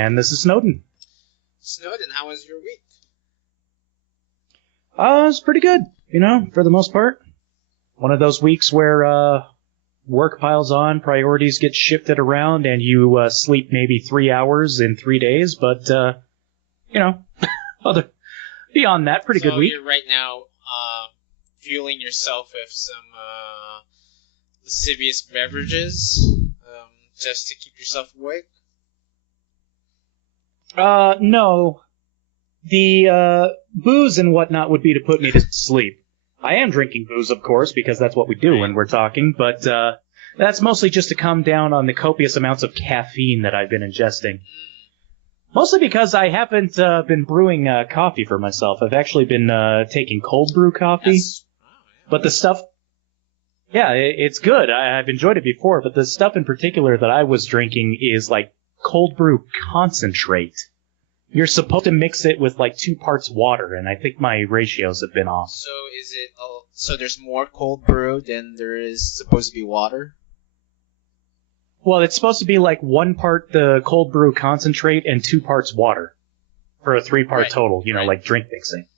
And this is Snowden. Snowden, how was your week? It's pretty good, for the most part. One of those weeks where work piles on, priorities get shifted around, and you sleep maybe 3 hours in 3 days. But, beyond that, pretty good week. So you're right now fueling yourself with some lascivious beverages just to keep yourself awake? No. The booze and whatnot would be to put me to sleep. I am drinking booze, of course, because that's what we do when we're talking, but that's mostly just to come down on the copious amounts of caffeine that I've been ingesting. Mostly because I haven't been brewing coffee for myself. I've actually been taking cold brew coffee. Yes. Oh, yeah. But the stuff... Yeah, it's good. I've enjoyed it before, but the stuff in particular that I was drinking is like cold brew concentrate. You're supposed to mix it with like 2 parts water, and I think my ratios have been off. So is it? So there's more cold brew than there is supposed to be water? Well, it's supposed to be like 1 part the cold brew concentrate and 2 parts water for a 3-part total. Like drink mixing.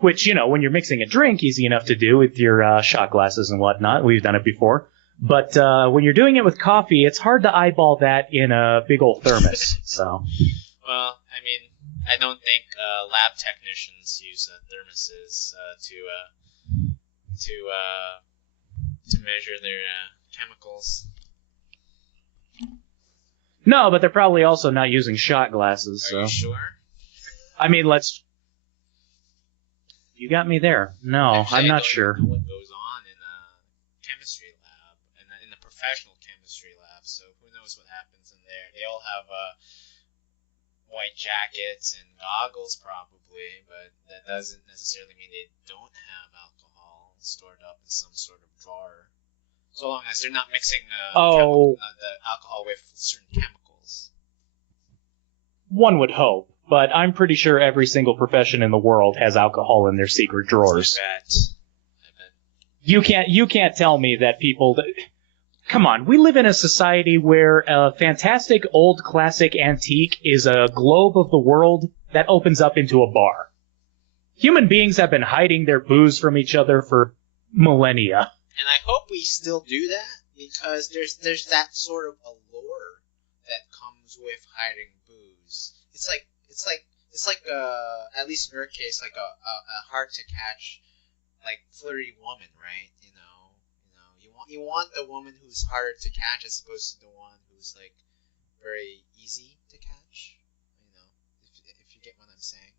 Which when you're mixing a drink, easy enough to do with your shot glasses and whatnot. We've done it before. But when you're doing it with coffee, it's hard to eyeball that in a big old thermos. So. Well, I mean, I don't think lab technicians use thermoses to measure their chemicals. No, but they're probably also not using shot glasses. Are you sure? I mean, You got me there. No, Actually, I'm not I sure. don't know what goes on in a chemistry lab, in a professional chemistry lab, so who knows what happens in there. They all have white jackets and goggles probably, but that doesn't necessarily mean they don't have alcohol stored up in some sort of drawer. So long as they're not mixing the alcohol with certain chemicals. One would hope, but I'm pretty sure every single profession in the world has alcohol in their secret drawers. I bet. You can't tell me that people... Come on, we live in a society where a fantastic old classic antique is a globe of the world that opens up into a bar. Human beings have been hiding their booze from each other for millennia. And I hope we still do that, because there's that sort of allure that comes with hiding booze. It's like at least in your case, like a hard to catch, like flirty woman, right? You want the woman who's harder to catch as opposed to the one who's like very easy to catch. If you get what I'm saying.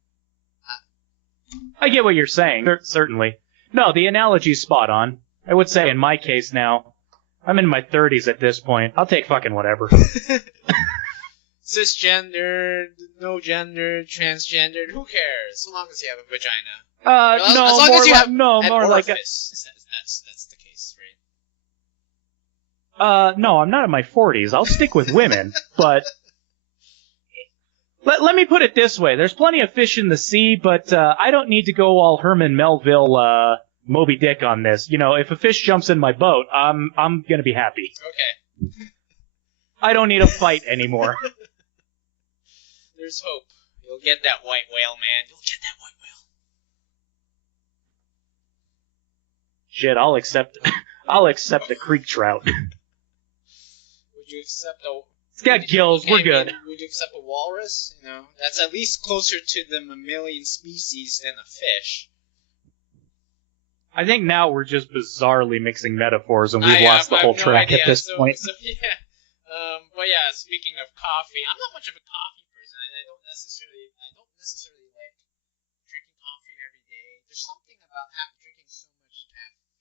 I get what you're saying, certainly. No, the analogy's spot on. I would say in my case now, I'm in my 30s at this point. I'll take fucking whatever. Cisgender, no gender, transgender, who cares? So long as you have a vagina. No, as long more as you like, have no, an more like orifice. That's the case, right? No, I'm not in my 40s. I'll stick with women, but let me put it this way: there's plenty of fish in the sea, but I don't need to go all Herman Melville, Moby Dick on this. If a fish jumps in my boat, I'm gonna be happy. Okay. I don't need a fight anymore. There's hope. You'll get that white whale, man. You'll get that white whale. Shit, I'll accept a creek trout. Would you accept a... It's got gills, we're good. Would you accept a walrus? That's at least closer to the mammalian species than a fish. I think now we're just bizarrely mixing metaphors, and we've lost the whole track at this point. But yeah, speaking of coffee, I'm not much of a coffee person. I don't necessarily like drinking coffee every day. There's something about drinking so much caffeine.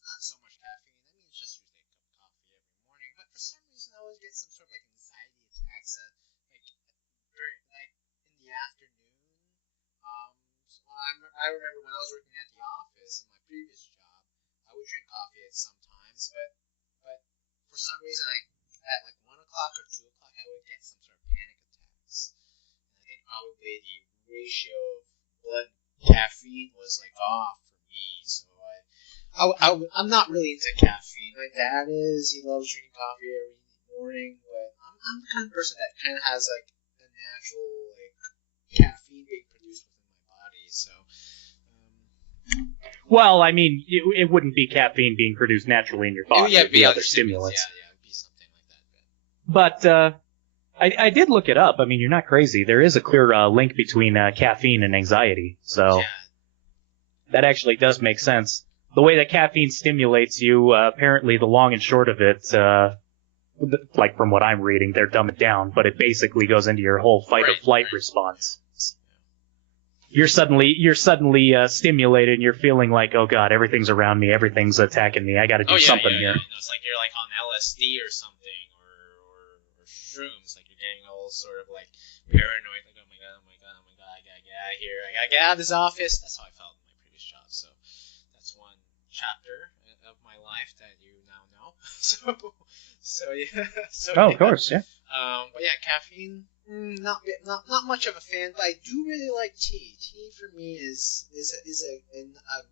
Not so much caffeine. I mean, it's just usually a cup of coffee every morning. But for some reason, I always get some sort of like anxiety attacks, in the afternoon. I remember when I was working at the office in my previous job, I would drink coffee sometimes, but for some reason, at like 1 o'clock or 2 o'clock, I would get some sort of panic attacks. And I think probably the ratio of blood caffeine was like off for me. So I'm not really into caffeine. My dad is. He loves drinking coffee every morning, but I'm the kind of person that kind of has like a natural like caffeine being produced within my body. So. Well, I mean, it wouldn't be caffeine being produced naturally in your body. Yeah, it'd be other stimulants. Yeah, it'd be something like that. But I did look it up. I mean, you're not crazy. There is a clear link between caffeine and anxiety. So that actually does make sense. The way that caffeine stimulates you, apparently the long and short of it, like from what I'm reading, they're dumbing it down, but it basically goes into your whole fight or flight response. You're suddenly stimulated, and you're feeling like, oh god, everything's around me, everything's attacking me. I got to do something here. Yeah. It's like you're like on LSD or something, or shrooms. Like you're getting all sort of like paranoid, like oh my god, I gotta get out of here. I gotta get out of this office. That's how I felt in my previous job. So that's one chapter of my life that you now know. So yeah. Of course, yeah. But yeah, caffeine. Not much of a fan, but I do really like tea. Tea for me is a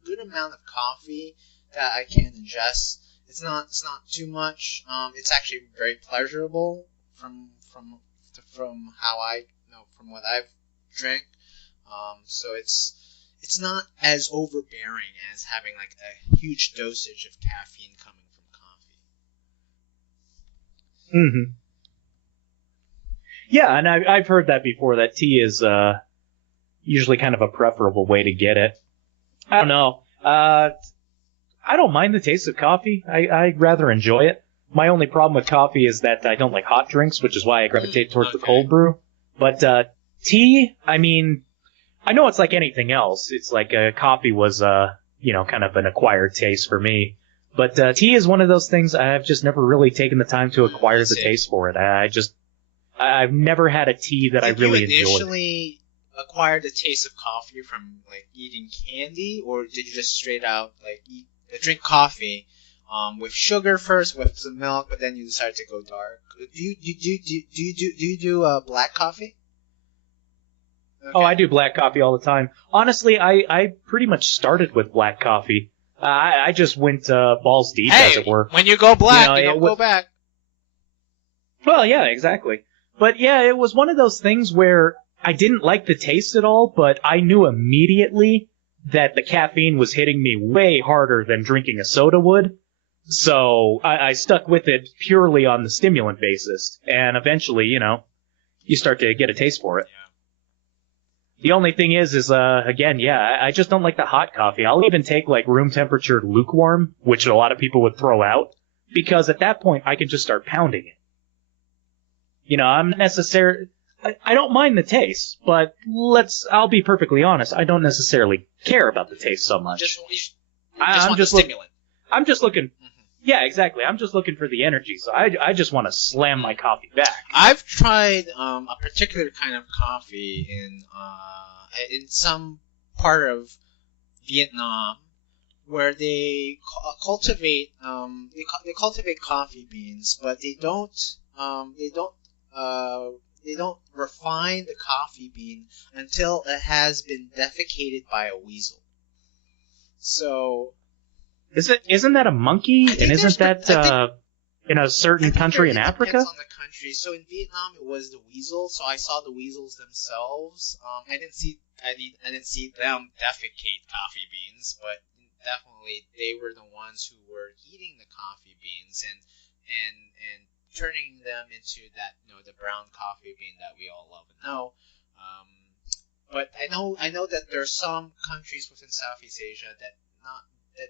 good amount of coffee that I can ingest. It's not too much. It's actually very pleasurable from how I from what I've drank. So it's not as overbearing as having like a huge dosage of caffeine coming from coffee. Mm-hmm. Yeah, and I've heard that before, that tea is usually kind of a preferable way to get it. I don't know. I don't mind the taste of coffee. I rather enjoy it. My only problem with coffee is that I don't like hot drinks, which is why I gravitate towards the cold brew. But tea, I mean, I know it's like anything else. It's like coffee was, kind of an acquired taste for me. But tea is one of those things I've just never really taken the time to acquire the taste for it. I've never had a tea that I really enjoyed. Did you initially acquire the taste of coffee from like eating candy, or did you just straight out like drink coffee with sugar first, with some milk, but then you decided to go dark? Do you do black coffee? Okay. Oh, I do black coffee all the time. Honestly, I pretty much started with black coffee. I just went balls deep, as it were. When you go black, you don't go back. Well, yeah, exactly. But yeah, it was one of those things where I didn't like the taste at all, but I knew immediately that the caffeine was hitting me way harder than drinking a soda would. So I stuck with it purely on the stimulant basis. And eventually, you start to get a taste for it. Yeah. The only thing is again, I just don't like the hot coffee. I'll even take like room temperature lukewarm, which a lot of people would throw out, because at that point I can just start pounding it. I don't mind the taste, but I'll be perfectly honest, I don't necessarily care about the taste so much. I'm just looking. I'm just looking. Yeah, exactly. I'm just looking for the energy, so I just want to slam my coffee back. I've tried a particular kind of coffee in some part of Vietnam where they cultivate they cultivate coffee beans, but they don't refine the coffee bean until it has been defecated by a weasel. So, isn't that a monkey? And isn't that in a certain country in Africa? Depends on the country. So in Vietnam, it was the weasel. So I saw the weasels themselves. I didn't see them defecate coffee beans, but definitely they were the ones who were eating the coffee beans and turning them into that, the brown coffee bean that we all love and know. But I know that there are some countries within Southeast Asia that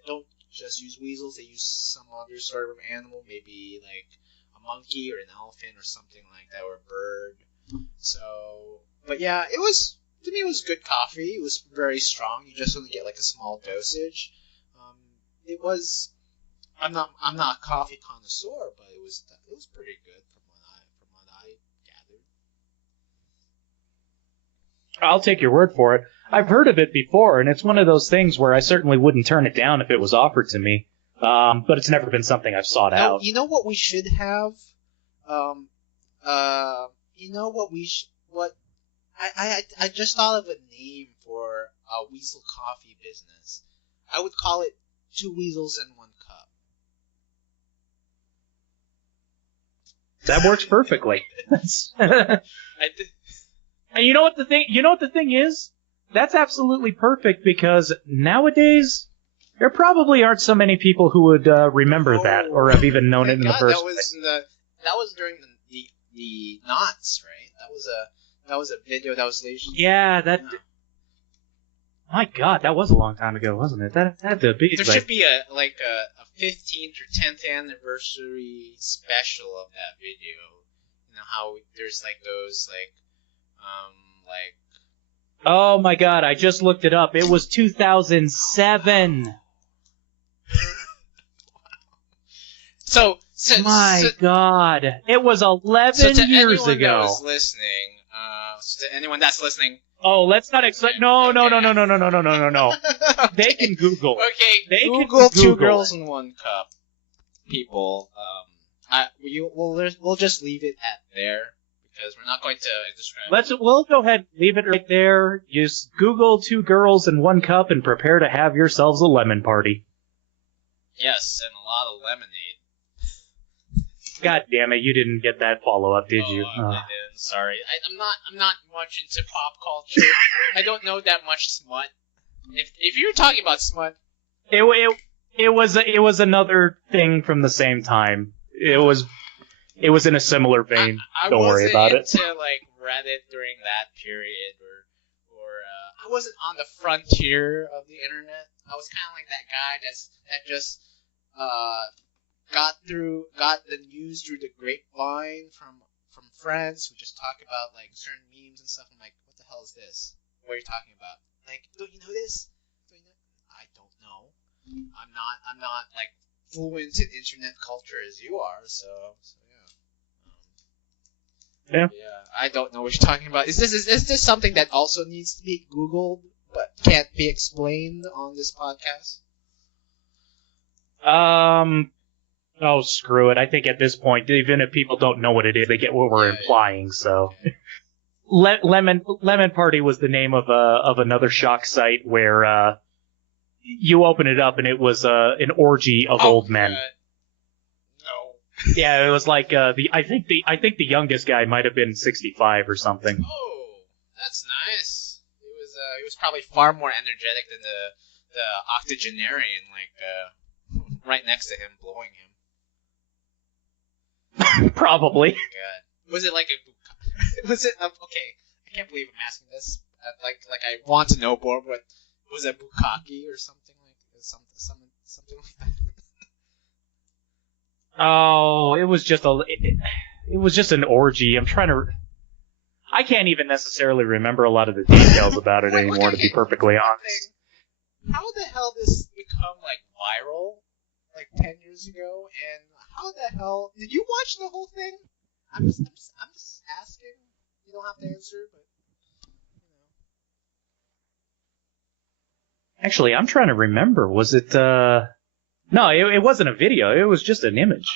don't just use weasels. They use some other sort of animal, maybe like a monkey or an elephant or something like that, or a bird. So, but yeah, to me it was good coffee. It was very strong. You just only get like a small dosage. I'm not a coffee connoisseur, but it was pretty good from what I gathered. I'll take your word for it. I've heard of it before, and it's one of those things where I certainly wouldn't turn it down if it was offered to me. But it's never been something I've sought out. You know what we should have? I just thought of a name for a weasel coffee business. I would call it 2 Weasels and 1 Cup. That works perfectly. And you know what the thing is? That's absolutely perfect because nowadays there probably aren't so many people who would remember that or have even known it in the first place. That was during the knots, right? That was a video that was released. Yeah, that. Yeah. My God, that was a long time ago, wasn't it? That had to be. There should be a 15th or 10th anniversary special of that video. You know how there's those Oh my God, I just looked it up. It was 2007. So my God, it was 11 years ago. That was listening, to anyone that's listening. Oh, let's not No. They can Google. Okay, they Google Two Girls in One Cup. People, we'll just leave it at there because we're not going to describe. We'll go ahead, leave it right there. Just Google 2 Girls in 1 Cup and prepare to have yourselves a lemon party. Yes, and a lot of lemonade. God damn it! You didn't get that follow up, did you? I didn't. Sorry, I'm not much into pop culture. I don't know that much smut. If you're talking about smut, it was another thing from the same time. It was in a similar vein. Don't worry about it. I wasn't into Reddit during that period, or I wasn't on the frontier of the internet. I was kind of like that guy that just got the news through the grapevine from friends who just talk about certain memes and stuff. I'm like, what the hell is this? What are you talking about? Don't you know this? I don't know. I'm not fluent in internet culture as you are. So yeah. Yeah, I don't know what you're talking about. Is this something that also needs to be Googled but can't be explained on this podcast? Oh, screw it. I think at this point, even if people don't know what it is, they get what we're implying, so. Okay. Lemon Party was the name of another shock site where, you open it up and it was, an orgy of old men. No. Yeah, it was I think the youngest guy might have been 65 or something. Oh, that's nice. It was probably far more energetic than the octogenarian, right next to him, blowing him. Probably. Oh God. Was it was it okay? I can't believe I'm asking this. I want to know more, but was it bukkake or something something like that? Oh, it was just an orgy. I can't even necessarily remember a lot of the details about it anymore, to be perfectly honest. How the hell did this become viral 10 years ago? And how the hell did you watch the whole thing? I'm just asking. You don't have to answer, but Actually, I'm trying to remember. Was it? No, it wasn't a video. It was just an image.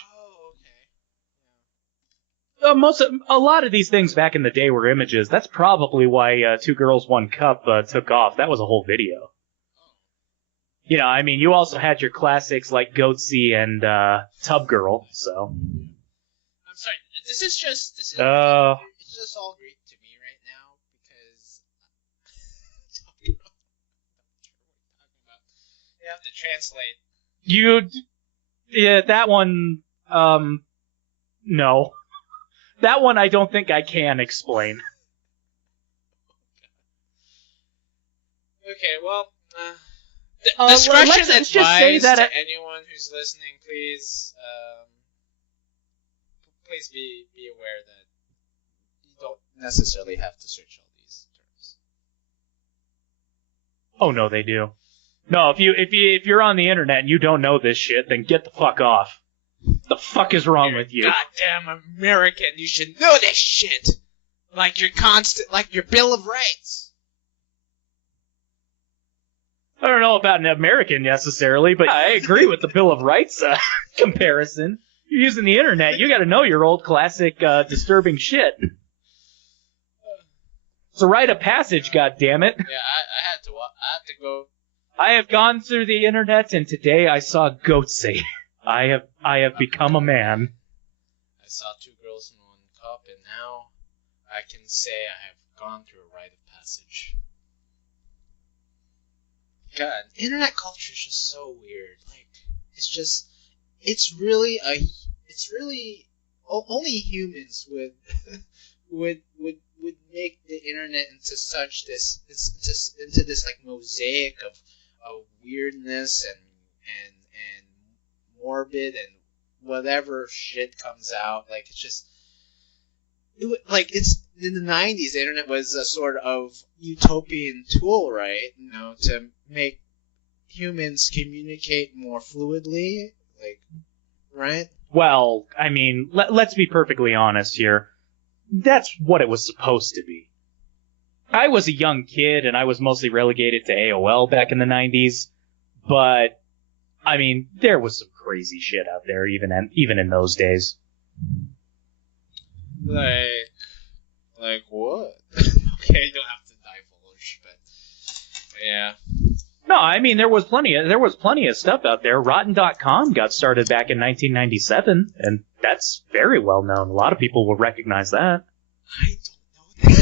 Oh, okay. A lot of these things back in the day were images. That's probably why 2 Girls, 1 Cup took off. That was a whole video. You know, I mean, you also had your classics like Goatsy and Tub Girl, so. I'm sorry, this is just it's just all great to me right now because Tub Girl. You have to translate. Yeah, that one, no. That one I don't think I can explain. Okay, well, discretion advised to anyone who's listening. Please be aware that you don't necessarily have to search all these terms. Oh no, they do. No, if you're on the internet and you don't know this shit, then get the fuck off. The fuck is wrong with you? Goddamn American, you should know this shit. Like your Bill of Rights. I don't know about an American necessarily, but I agree with the Bill of Rights comparison. You're using the internet, you gotta know your old classic disturbing shit. It's a rite of passage, goddammit. Yeah, I had to go. I have gone through the internet, and today I saw Goatsy. I have become a man. I saw 2 Girls I can say I have gone through a rite of passage. God, internet culture is just so weird. Like, it's really only humans would would make the internet into into this like mosaic of weirdness and morbid and whatever shit comes out. Like, it's in the 90s, the internet was a sort of utopian tool, right? You know, to make humans communicate more fluidly, like, right? Well, I mean, let's be perfectly honest here. That's what it was supposed to be. I was a young kid, and I was mostly relegated to AOL back in the 90s, but, I mean, there was some crazy shit out there, even in those days. Like what? Okay, you don't have to divulge, but yeah. No, I mean there was plenty of stuff out there. Rotten.com got started back in 1997, and that's very well known. A lot of people will recognize that. I don't know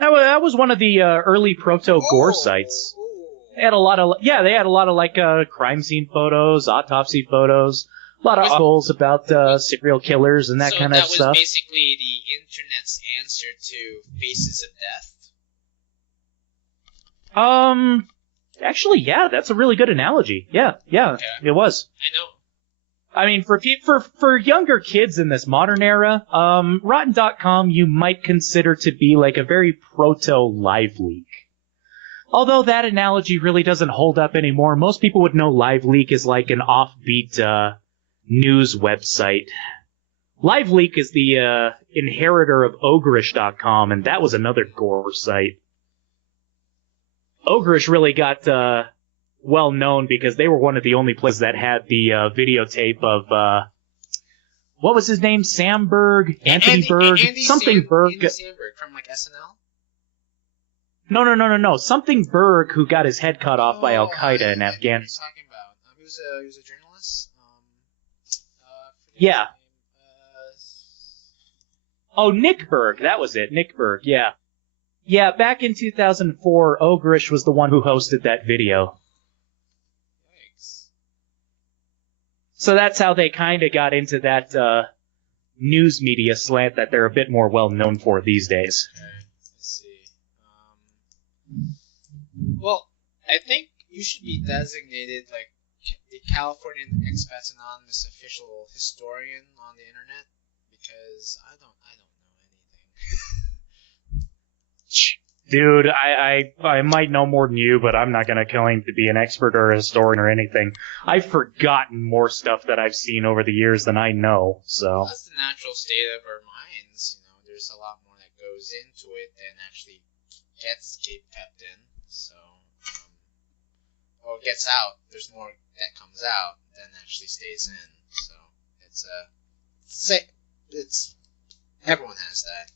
that. That was one of the early proto gore sites. They had a lot of like crime scene photos, autopsy photos. A lot of articles about serial killers and that kind of stuff. So that was basically the internet's answer to Faces of Death? Actually, yeah, that's a really good analogy. Yeah, okay. It was. I know. I mean, for younger kids in this modern era, Rotten.com you might consider to be like a very proto-Live Leak. Although that analogy really doesn't hold up anymore. Most people would know Live Leak is like an offbeat, news website. Live Leak is the inheritor of Ogreish.com, and that was another gore site. Ogreish really got well known because they were one of the only places that had the videotape of what was his name? Sam Berg, Anthony Berg, something Berg. Andy Samberg from like SNL. No. Something Berg who got his head cut off by Al Qaeda in Afghanistan. What are you talking about? He was a journalist. Yeah. Oh, Nick Berg. That was it. Nick Berg, yeah. Yeah, back in 2004, Ogreish was the one who hosted that video. Thanks. So that's how they kind of got into that news media slant that they're a bit more well known for these days. Okay, let's see. Well, I think you should be designated like the Californian Expats Anonymous official historian on the internet, because I don't know anything. Dude, I might know more than you, but I'm not going to claim to be an expert or a historian or anything. I've forgotten more stuff that I've seen over the years than I know, so. That's the natural state of our minds, you know. There's a lot more that goes into it than actually gets kept in, so. Or gets out. There's more that comes out than actually stays in, so. It's everyone has that.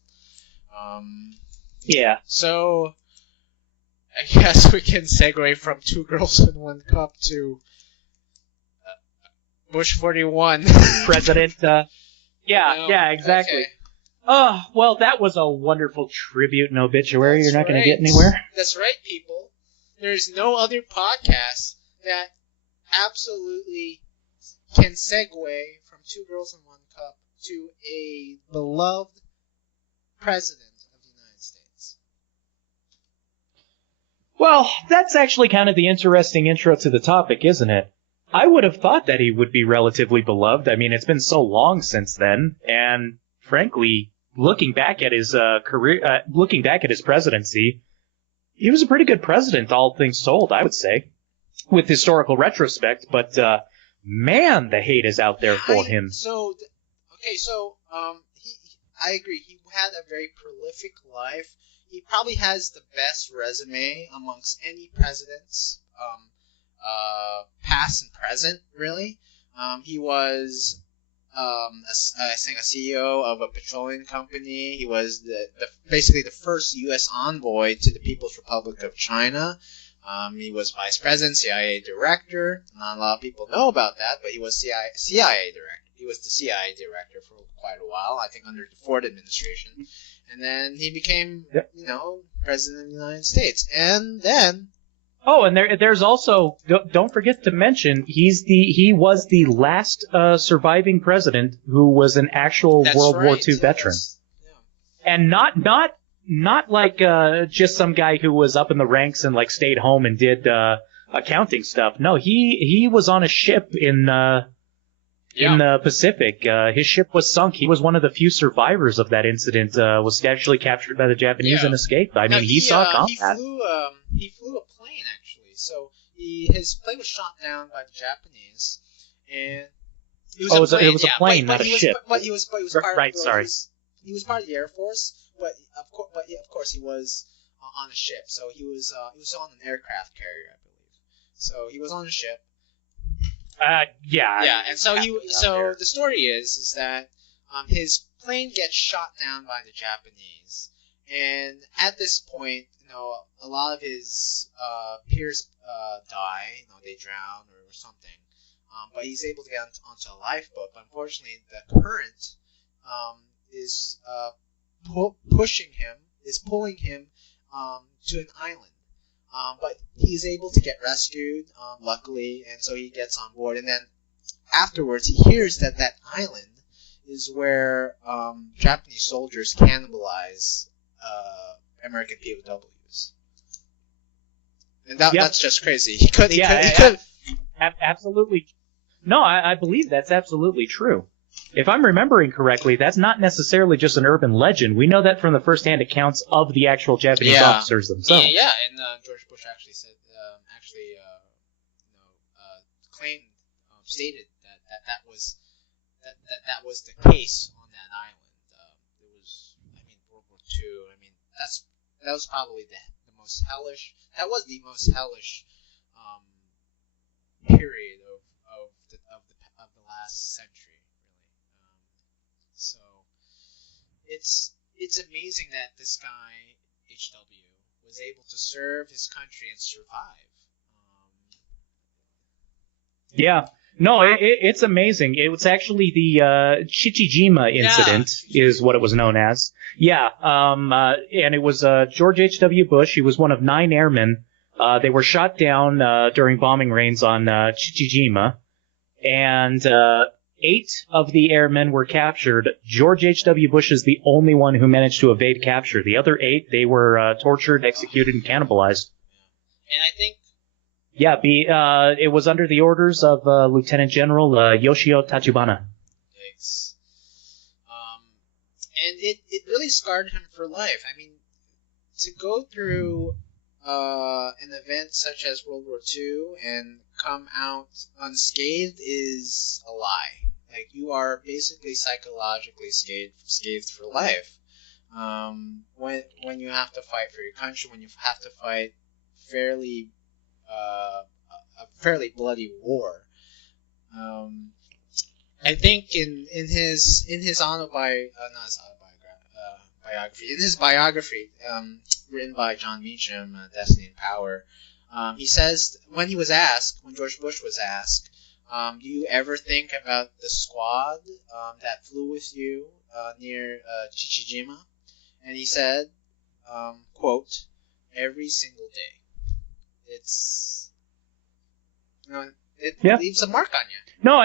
Yeah. So, I guess we can segue from Two Girls in One Cup to Bush 41. President, yeah, exactly. Okay. Oh, well, that was a wonderful tribute and obituary. That's You're not going right. to get anywhere. That's right, people. There's no other podcast that absolutely can segue from Two Girls in One Cup to a beloved president of the United States. Well, that's actually kind of the interesting intro to the topic, isn't it? I would have thought that he would be relatively beloved. I mean, it's been so long since then, and frankly, looking back at his looking back at his presidency, he was a pretty good president, all things told, I would say, with historical retrospect. But man, the hate is out there for him. I agree. He had a very prolific life. He probably has the best resume amongst any presidents, past and present, really. He was, I think, a CEO of a petroleum company. He was basically the first U.S. envoy to the People's Republic of China. He was vice president, CIA director. Not a lot of people know about that, but he was CIA director. He was the CIA director for quite a while, I think under the Ford administration. And then he became, president of the United States. And then... Oh, and there's also, don't forget to mention, he was the last surviving president who was an actual World War II veteran. Yeah. And not like just some guy who was up in the ranks and like stayed home and did accounting stuff. No, he was on a ship in the Pacific. His ship was sunk. He was one of the few survivors of that incident. Was actually captured by the Japanese and escaped. I mean, he saw combat. He flew a plane actually. So his plane was shot down by the Japanese, and it was a plane, not a ship. But he was part of he was part of the Air Force. But of course he was on a ship. So he was on an aircraft carrier, I believe. So he was on a ship. Yeah, and so the story is that his plane gets shot down by the Japanese, and at this point, a lot of his peers die, they drown or something, but he's able to get onto a lifeboat. But unfortunately, the current is pulling him to an island. But he's able to get rescued, luckily, and so he gets on board. And then afterwards, he hears that island is where Japanese soldiers cannibalize American POWs. And that's just crazy. He could. Absolutely. No, I believe that's absolutely true. If I'm remembering correctly, that's not necessarily just an urban legend. We know that from the first-hand accounts of the actual Japanese officers themselves. Yeah, and George Bush actually said, stated that was the case on that island. It was, World War II. That was probably the most hellish. That was the most hellish period of the last century. So it's amazing that this guy H.W. was able to serve his country and survive. Yeah, no, it's amazing. It was actually the Chichijima incident, is what it was known as. Yeah, and it was George H.W. Bush. He was one of 9 airmen. They were shot down during bombing raids on Chichijima, and 8 of the airmen were captured. George H.W. Bush is the only one who managed to evade capture. The other 8, they were tortured, executed, and cannibalized. And I think... Yeah, it was under the orders of Lieutenant General Yoshio Tachibana. Thanks. And it really scarred him for life. To go through an event such as World War II and come out unscathed is a lie. Like, you are basically psychologically scathed for life. When you have to fight for your country, when you have to fight a fairly bloody war. I think in his biography, written by John Meacham, Destiny and Power, he says when George Bush was asked, do you ever think about the squad that flew with you near Chichijima? And he said, quote, every single day. It's, it leaves a mark on you. No,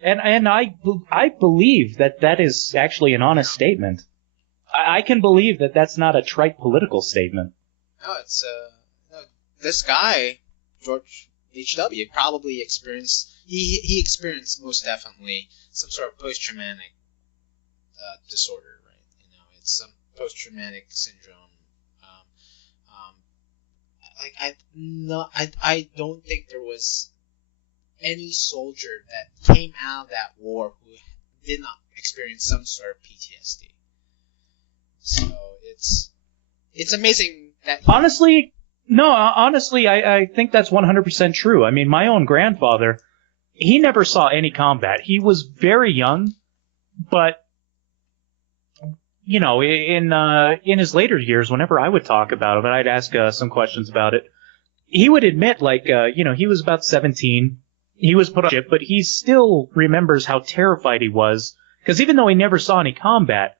and I believe that is actually an honest statement. I can believe that that's not a trite political statement. No, it's this guy, George H.W., probably experienced, he experienced most definitely some sort of post-traumatic disorder, right? It's some post-traumatic syndrome. I don't think there was any soldier that came out of that war who did not experience some sort of PTSD. So it's amazing that honestly, I think that's 100% true. I mean, my own grandfather, he never saw any combat. He was very young, but in his later years, whenever I would talk about it, I'd ask some questions about it. He would admit, he was about 17. he was put on ship, but he still remembers how terrified he was, because even though he never saw any combat,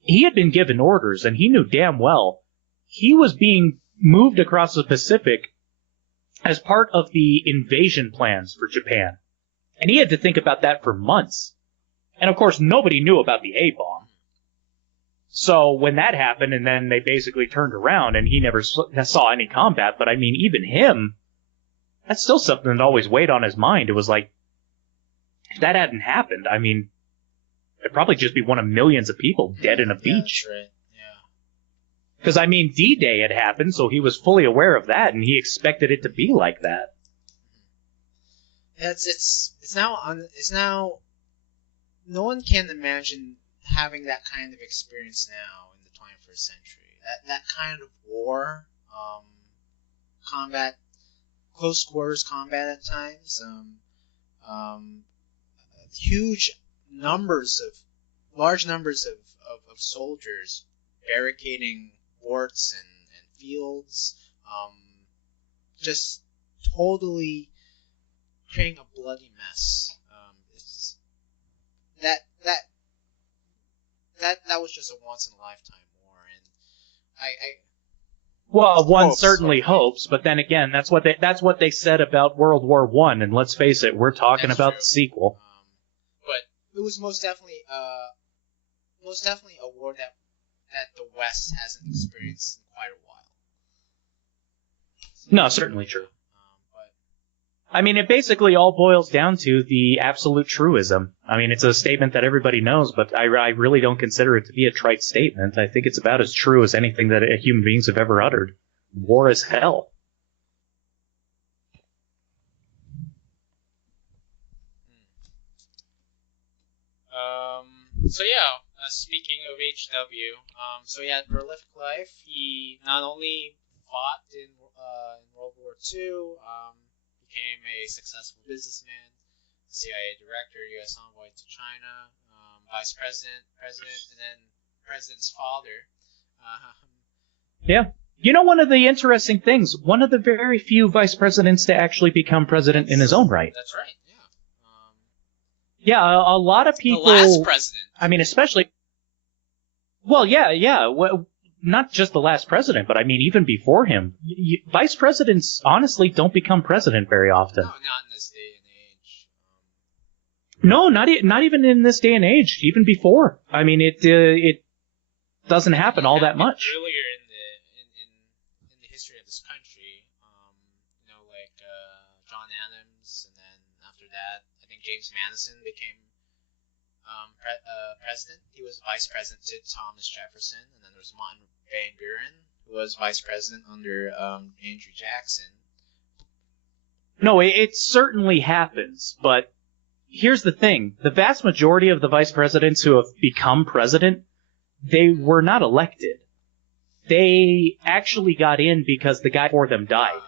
he had been given orders, and he knew damn well he was being moved across the Pacific as part of the invasion plans for Japan. And he had to think about that for months. And of course, nobody knew about the A-bomb. So when that happened, and then they basically turned around, and he never saw any combat, but I mean, even him, that's still something that always weighed on his mind. It was like, if that hadn't happened, I mean, it'd probably just be one of millions of people dead in a beach. That's right. Yeah. Because, I mean, D-Day had happened, so he was fully aware of that, and he expected it to be like that. It's now no one can imagine having that kind of experience now in the 21st century. That kind of war, combat, close quarters combat at times, large numbers of soldiers barricading forts and fields, just totally creating a bloody mess. It's that was just a once in a lifetime war, and well, one certainly hopes, but then again, that's what they said about World War I, and let's face it, we're talking about the sequel. But it was most definitely a war that the West hasn't experienced in quite a while. No, certainly true. I mean, it basically all boils down to the absolute truism. I mean, it's a statement that everybody knows, but I really don't consider it to be a trite statement. I think it's about as true as anything that human beings have ever uttered. War is hell. So yeah, speaking of H.W., so he had a prolific life. He not only fought in World War II, became a successful businessman, CIA director, U.S. envoy to China, vice president, and then president's father. Yeah. You know, one of the interesting things, one of the very few vice presidents to actually become president in his own right. That's right, yeah. Yeah, a lot of people... The last president. I mean, especially... Well, yeah. Well, not just the last president, but I mean, even before him. Vice presidents, honestly, don't become president very often. No, not in this day and age. No, not even in this day and age. Even before. I mean, it doesn't happen all that much. Earlier in the history of this country, like John Adams, and then after that, I think James Madison became president. He was vice president to Thomas Jefferson, and then there was Martin Van Buren, who was vice president under Andrew Jackson. No, it certainly happens, but here's the thing. The vast majority of the vice presidents who have become president, they were not elected. They actually got in because the guy before them died.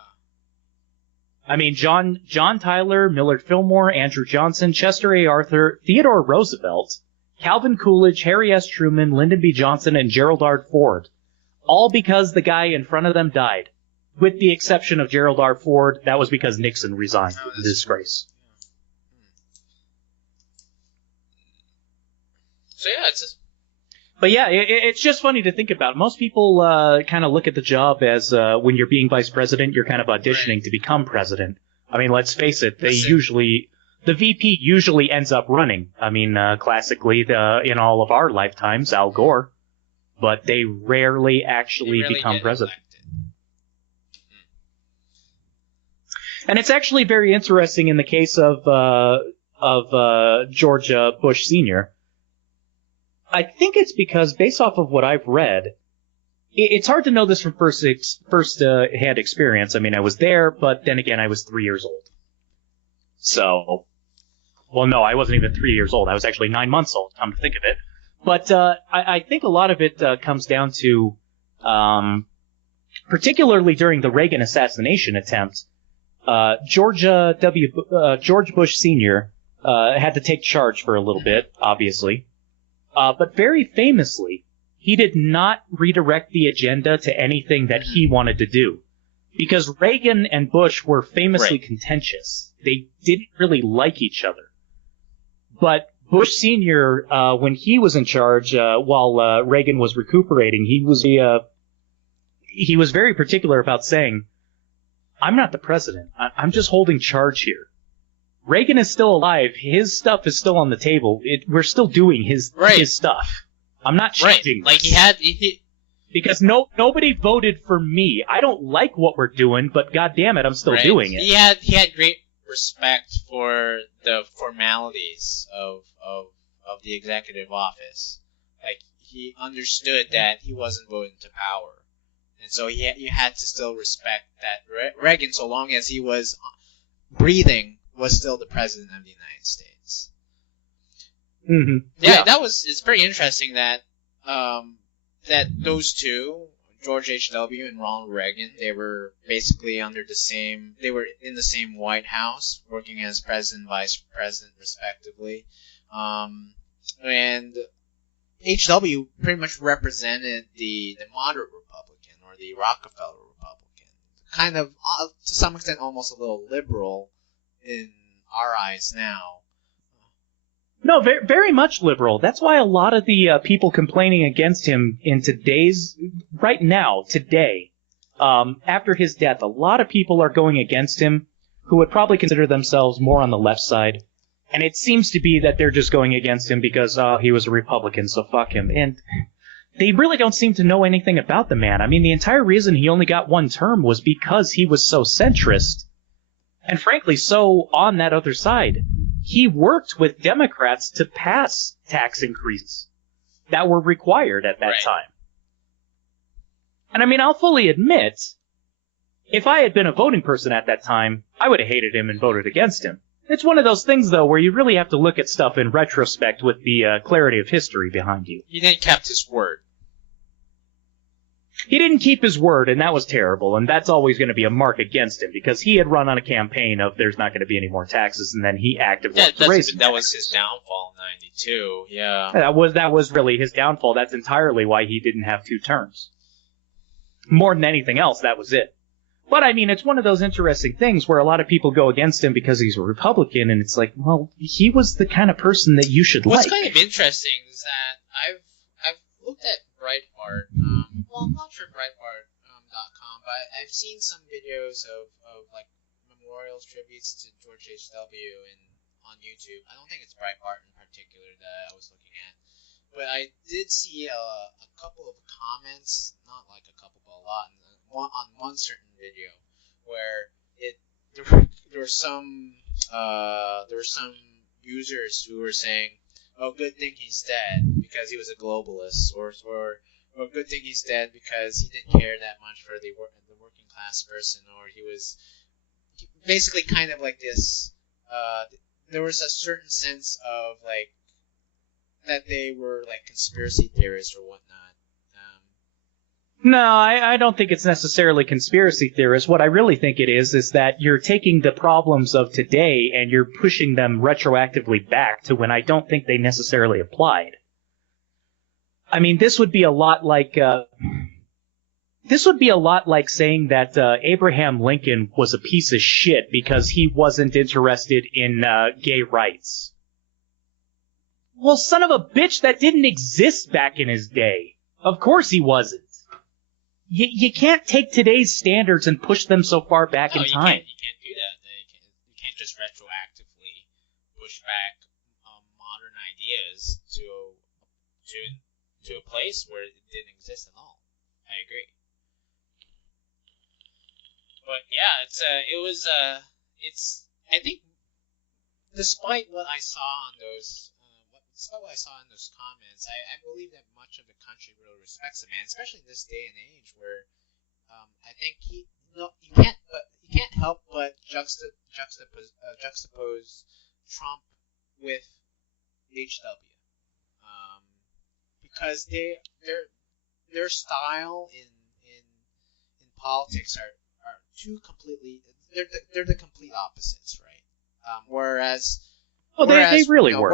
I mean, John Tyler, Millard Fillmore, Andrew Johnson, Chester A. Arthur, Theodore Roosevelt, Calvin Coolidge, Harry S. Truman, Lyndon B. Johnson, and Gerald R. Ford. All because the guy in front of them died. With the exception of Gerald R. Ford, that was because Nixon resigned in disgrace. So yeah, it's just... But yeah, it's just funny to think about. Most people kind of look at the job as when you're being vice president, you're kind of auditioning to become president. I mean, let's face it, the VP usually ends up running. I mean, classically, in all of our lifetimes, Al Gore. But they rarely actually become president. And it's actually very interesting in the case of George Bush Sr. I think it's because, based off of what I've read, it's hard to know this from first-hand experience. I mean, I was there, but then again, I was 3 years old. So, well, no, I wasn't even 3 years old. I was actually 9 months old, come to think of it. But I think a lot of it comes down to, particularly during the Reagan assassination attempt, George Bush Sr. Had to take charge for a little bit, obviously. But very famously, he did not redirect the agenda to anything that he wanted to do. Because Reagan and Bush were famously contentious. They didn't really like each other. But Bush Sr., when he was in charge, while Reagan was recuperating, he was very particular about saying, I'm not the president. I'm just holding charge here. Reagan is still alive. His stuff is still on the table. We're still doing his stuff. I'm not changing this. Like he Because nobody voted for me. I don't like what we're doing, but goddamn it, I'm still doing it. He had great respect for the formalities of the executive office. Like he understood that he wasn't voting to power, and so you had to still respect that Reagan, so long as he was breathing, was still the president of the United States. Mm-hmm. Yeah, it's very interesting that that those two, George H.W. and Ronald Reagan, they were basically they were in the same White House, working as president and vice president, respectively. And H.W. pretty much represented the moderate Republican, or the Rockefeller Republican. Kind of, to some extent, almost a little liberal in our eyes now. No, very, very much liberal. That's why a lot of the people complaining against him right now, today, after his death, a lot of people are going against him who would probably consider themselves more on the left side. And it seems to be that they're just going against him because, he was a Republican, so fuck him. And they really don't seem to know anything about the man. I mean, the entire reason he only got one term was because he was so centrist. And frankly, so on that other side. He worked with Democrats to pass tax increases that were required at that time. And I mean, I'll fully admit, if I had been a voting person at that time, I would have hated him and voted against him. It's one of those things, though, where you really have to look at stuff in retrospect with the clarity of history behind you. He then kept his word. He didn't keep his word, and that was terrible, and that's always going to be a mark against him, because he had run on a campaign of there's not going to be any more taxes, and then he actively raised that was his downfall in 92, yeah. That was really his downfall. That's entirely why he didn't have 2 terms. More than anything else, that was it. But, I mean, it's one of those interesting things where a lot of people go against him because he's a Republican, and it's like, well, he was the kind of person that you should like. What's kind of interesting is that I've looked at Breitbart, well, I'm not sure Breitbart.com, but I've seen some videos of like memorials, tributes to George H.W. on YouTube. I don't think it's Breitbart in particular that I was looking at, but I did see a couple of comments, not like a couple, but a lot, on one certain video where there were some users who were saying, "Oh, good thing he's dead because he was a globalist," or good thing he's dead because he didn't care that much for the working class person, or he was basically kind of like this. There was a certain sense of like that they were like conspiracy theorists or whatnot. No, I don't think it's necessarily conspiracy theorists. What I really think it is that you're taking the problems of today and you're pushing them retroactively back to when I don't think they necessarily applied. I mean, this would be a lot like saying that Abraham Lincoln was a piece of shit because he wasn't interested in gay rights. Well, son of a bitch, that didn't exist back in his day. Of course he wasn't. You can't take today's standards and push them so far back in time. You can't do that. You can't just retroactively push back modern ideas to a place where it didn't exist at all. I agree. But yeah, I think despite what I saw in those comments, I believe that much of the country really respects the man, especially in this day and age where I think you can't help but juxtapose Trump with HW, because their style in politics are two completely they're the complete opposites, right? Whereas they really were.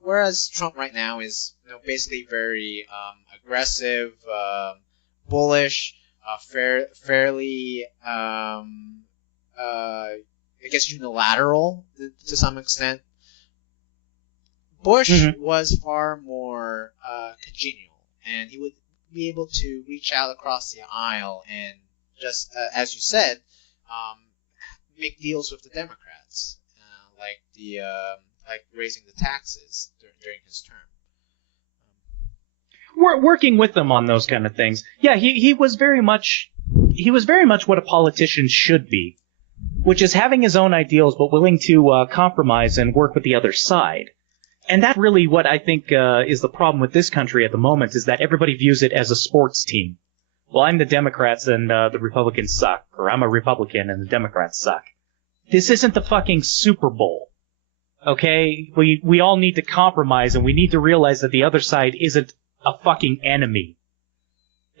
Whereas Trump right now is basically very aggressive, bullish, fairly, I guess, unilateral to some extent. Bush was far more congenial, and he would be able to reach out across the aisle and just, as you said, make deals with the Democrats, like raising the taxes during his term. We're working with them on those kind of things. Yeah, he was very much what a politician should be, which is having his own ideals but willing to compromise and work with the other side. And that's really what I think is the problem with this country at the moment, is that everybody views it as a sports team. Well, I'm the Democrats and the Republicans suck, or I'm a Republican and the Democrats suck. This isn't the fucking Super Bowl. Okay? We all need to compromise, and we need to realize that the other side isn't a fucking enemy.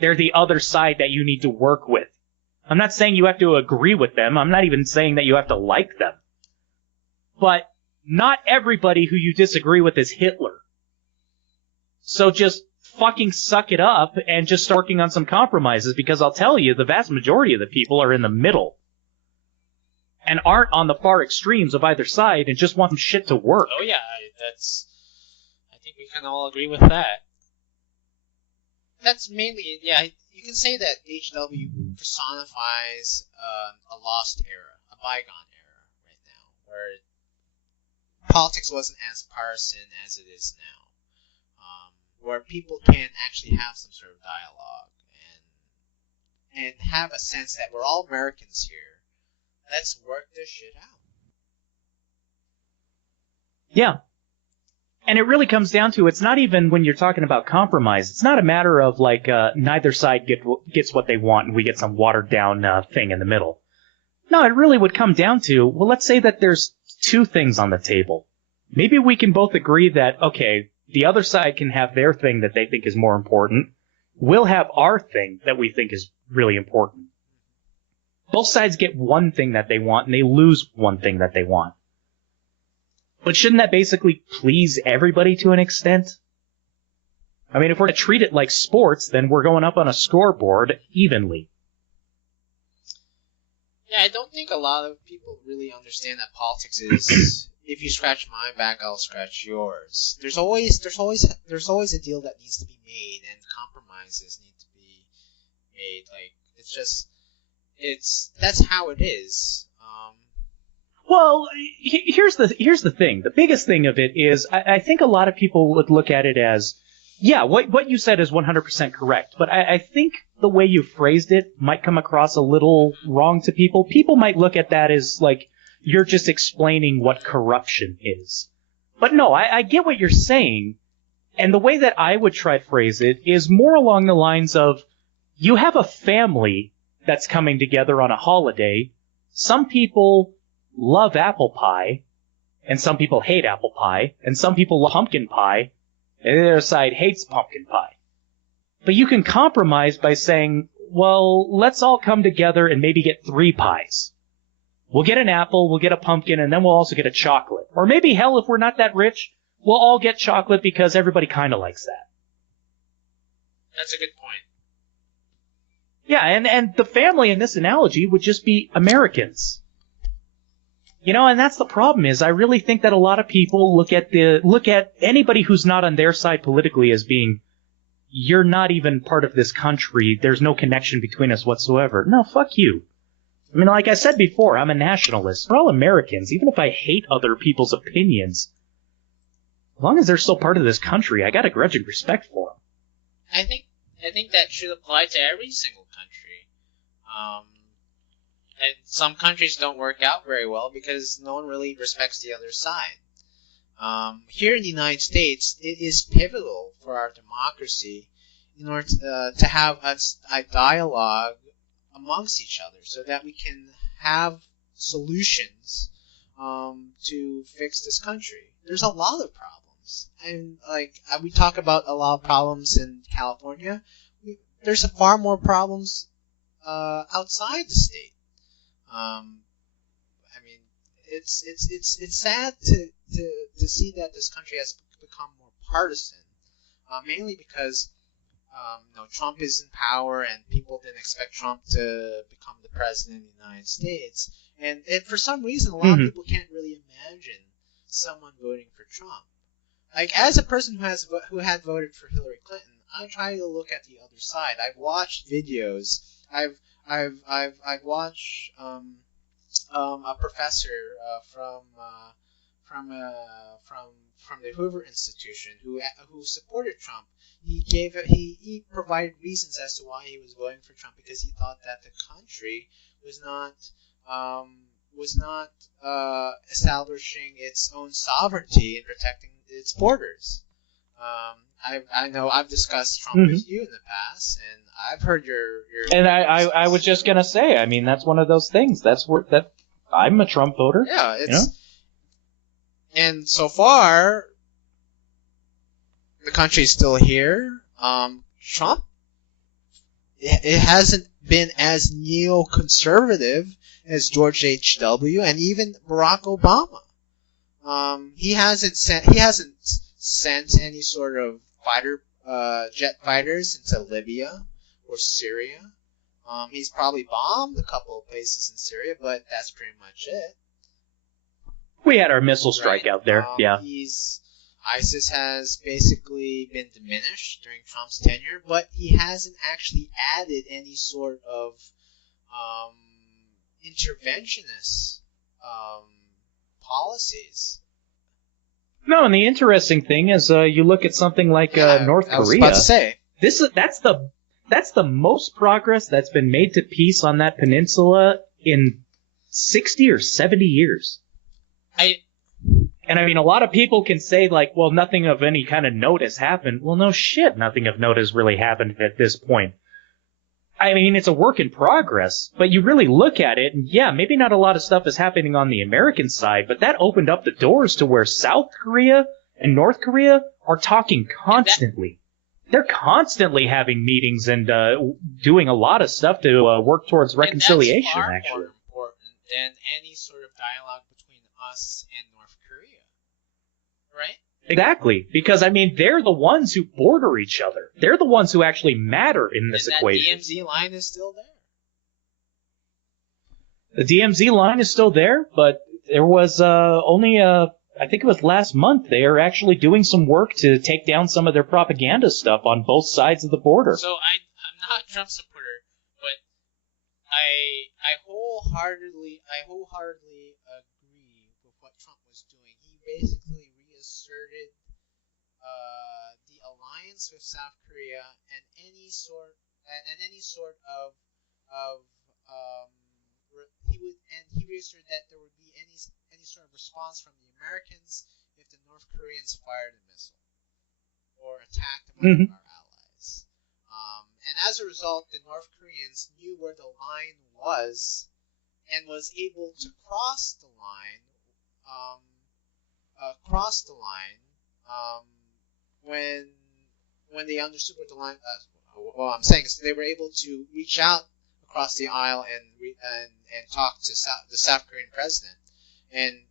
They're the other side that you need to work with. I'm not saying you have to agree with them. I'm not even saying that you have to like them. But not everybody who you disagree with is Hitler. So just fucking suck it up and just start working on some compromises, because I'll tell you, the vast majority of the people are in the middle and aren't on the far extremes of either side and just want some shit to work. Oh yeah, I think we can all agree with that. That's mainly, yeah, you can say that HW personifies a lost era, a bygone era right now, where politics wasn't as partisan as it is now, where people can actually have some sort of dialogue and have a sense that we're all Americans here. Let's work this shit out. Yeah. And it really comes down to, it's not even when you're talking about compromise. It's not a matter of like neither side gets what they want and we get some watered down thing in the middle. No, it really would come down to, well, let's say that there's two things on the table. Maybe we can both agree that, okay, the other side can have their thing that they think is more important. We'll have our thing that we think is really important. Both sides get one thing that they want and they lose one thing that they want. But shouldn't that basically please everybody to an extent? I mean, if we're to treat it like sports, then we're going up on a scoreboard evenly. Yeah, I don't think a lot of people really understand that politics is, if you scratch my back, I'll scratch yours. There's always a deal that needs to be made, and compromises need to be made. Like, that's how it is. Well, here's the thing. The biggest thing of it is, I think a lot of people would look at it as, yeah, what you said is 100% correct, but I think the way you phrased it might come across a little wrong to people. People might look at that as, like, you're just explaining what corruption is. But no, I get what you're saying, and the way that I would try to phrase it is more along the lines of, you have a family that's coming together on a holiday. Some people love apple pie, and some people hate apple pie, and some people love pumpkin pie, and the other side hates pumpkin pie. But you can compromise by saying, well, let's all come together and maybe get 3 pies. We'll get an apple, we'll get a pumpkin, and then we'll also get a chocolate. Or maybe, hell, if we're not that rich, we'll all get chocolate because everybody kind of likes that. That's a good point. Yeah, and the family in this analogy would just be Americans. You know, and that's the problem, is I really think that a lot of people look at anybody who's not on their side politically as being, you're not even part of this country, there's no connection between us whatsoever. No, fuck you. I mean, like I said before, I'm a nationalist. We're all Americans, even if I hate other people's opinions. As long as they're still part of this country, I got a grudging respect for them. I think that should apply to every single country. And some countries don't work out very well because no one really respects the other side. Here in the United States, it is pivotal for our democracy in order to have a dialogue amongst each other so that we can have solutions to fix this country. There's a lot of problems. And like we talk about a lot of problems in California, there's far more problems outside the state. I mean, it's sad to see that this country has become more partisan, mainly because Trump is in power, and people didn't expect Trump to become the president of the United States. And for some reason, a lot of people can't really imagine someone voting for Trump. Like, as a person who had voted for Hillary Clinton, I try to look at the other side. I've watched videos. I've watched a professor from the Hoover Institution who supported Trump. He provided reasons as to why he was voting for Trump, because he thought that the country was not establishing its own sovereignty and protecting its borders. I know I've discussed Trump with you in the past, and I've heard your and I was just gonna say, I mean, that's one of those things. I'm a Trump voter. Yeah, and so far the country's still here. Trump, it hasn't been as neoconservative as George H.W. and even Barack Obama. He hasn't sent any sort of jet fighters into Libya or Syria. He's probably bombed a couple of places in Syria, but that's pretty much it. We had our missile strike out there, yeah. ISIS has basically been diminished during Trump's tenure, but he hasn't actually added any sort of interventionist policies. No, and the interesting thing is, you look at something like North Korea. I was about to say. That's the most progress that's been made to peace on that peninsula in 60 or 70 years. And I mean, a lot of people can say, like, well, nothing of any kind of note has happened. Well, no shit, nothing of note has really happened at this point. I mean, it's a work in progress, but you really look at it, and yeah, maybe not a lot of stuff is happening on the American side, but that opened up the doors to where South Korea and North Korea are talking constantly. They're constantly having meetings and doing a lot of stuff to work towards reconciliation, and that's far actually. more important than any sort of dialogue between us and North Korea. Right? Exactly, because, I mean, they're the ones who border each other. They're the ones who actually matter in this equation. And that DMZ line is still there. The DMZ line is still there, but there was only, I think it was last month, they are actually doing some work to take down some of their propaganda stuff on both sides of the border. So I'm not a Trump supporter, but I wholeheartedly agree with what Trump was doing. He basically reasserted the alliance with South Korea and any sort of he reasserted that there would be any sort of response from the Americans if the North Koreans fired a missile or attacked one of our allies. And as a result, the North Koreans knew where the line was and was able to cross the line when they understood what the line. What I'm saying is they were able to reach out across the aisle and talk to the South Korean president and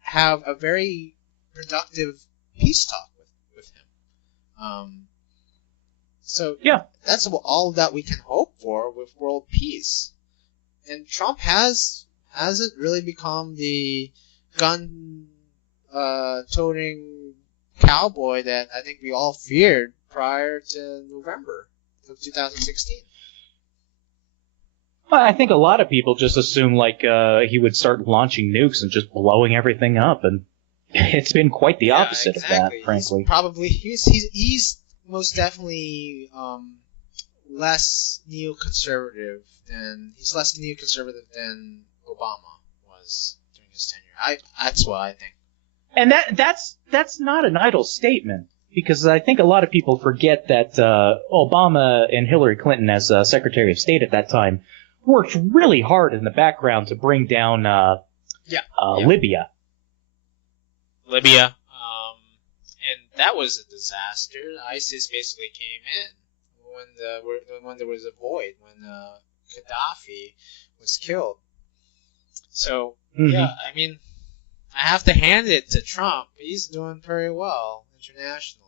have a very productive peace talk with him. So yeah, that's all that we can hope for with world peace. And Trump hasn't really become the gun-toting cowboy that I think we all feared prior to November of 2016. Well, I think a lot of people just assume like he would start launching nukes and just blowing everything up, and it's been quite the opposite of that, frankly. He's most definitely less neoconservative than Obama was during his tenure. That's what I think. And that's not an idle statement, because I think a lot of people forget that Obama and Hillary Clinton, as Secretary of State at that time, worked really hard in the background to bring down Libya. And that was a disaster. ISIS basically came in when there was a void, when Gaddafi was killed. So yeah, I mean, I have to hand it to Trump. He's doing very well internationally.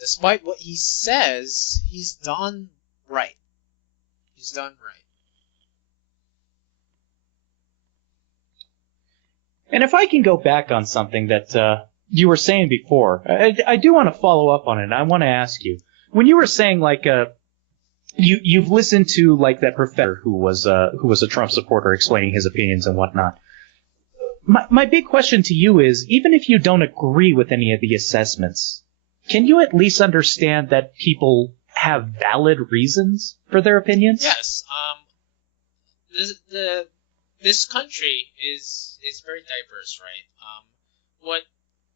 Despite what he says, he's done right. He's done right. And if I can go back on something that you were saying before, I do want to follow up on it. I want to ask you, when you were saying like you've listened to like that professor who was a Trump supporter explaining his opinions and whatnot. My big question to you is, even if you don't agree with any of the assessments, can you at least understand that people have valid reasons for their opinions? Yes. This country is very diverse, right? What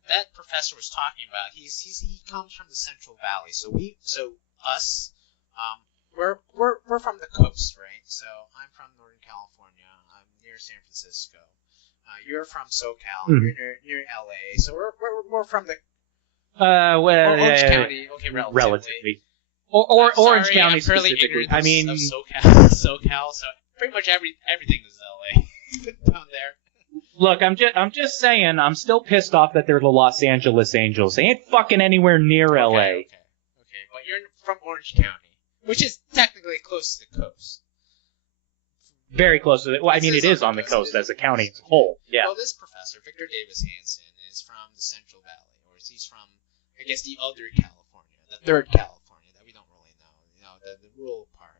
that professor was talking about, he comes from the Central Valley, so us, we're from the coast, right? So I'm from Northern California. I'm near San Francisco. You're from SoCal. Mm-hmm. You're near LA. So we're from the Orange County. Okay, relatively. Or Sorry, Orange County I'm fairly specifically. ignorant I mean, of SoCal, so pretty much everything is LA down there. Look, I'm just saying, I'm still pissed off that they're the Los Angeles Angels. They ain't fucking anywhere near LA. Okay, but you're from Orange County, which is technically close to the coast. Very close to it. Well, I mean, it is on the coast as a county as a whole. Yeah. Well, this professor, Victor Davis Hanson, is from the Central Valley, or he's from, I guess, the other California, the third California that we don't really know, the rural part.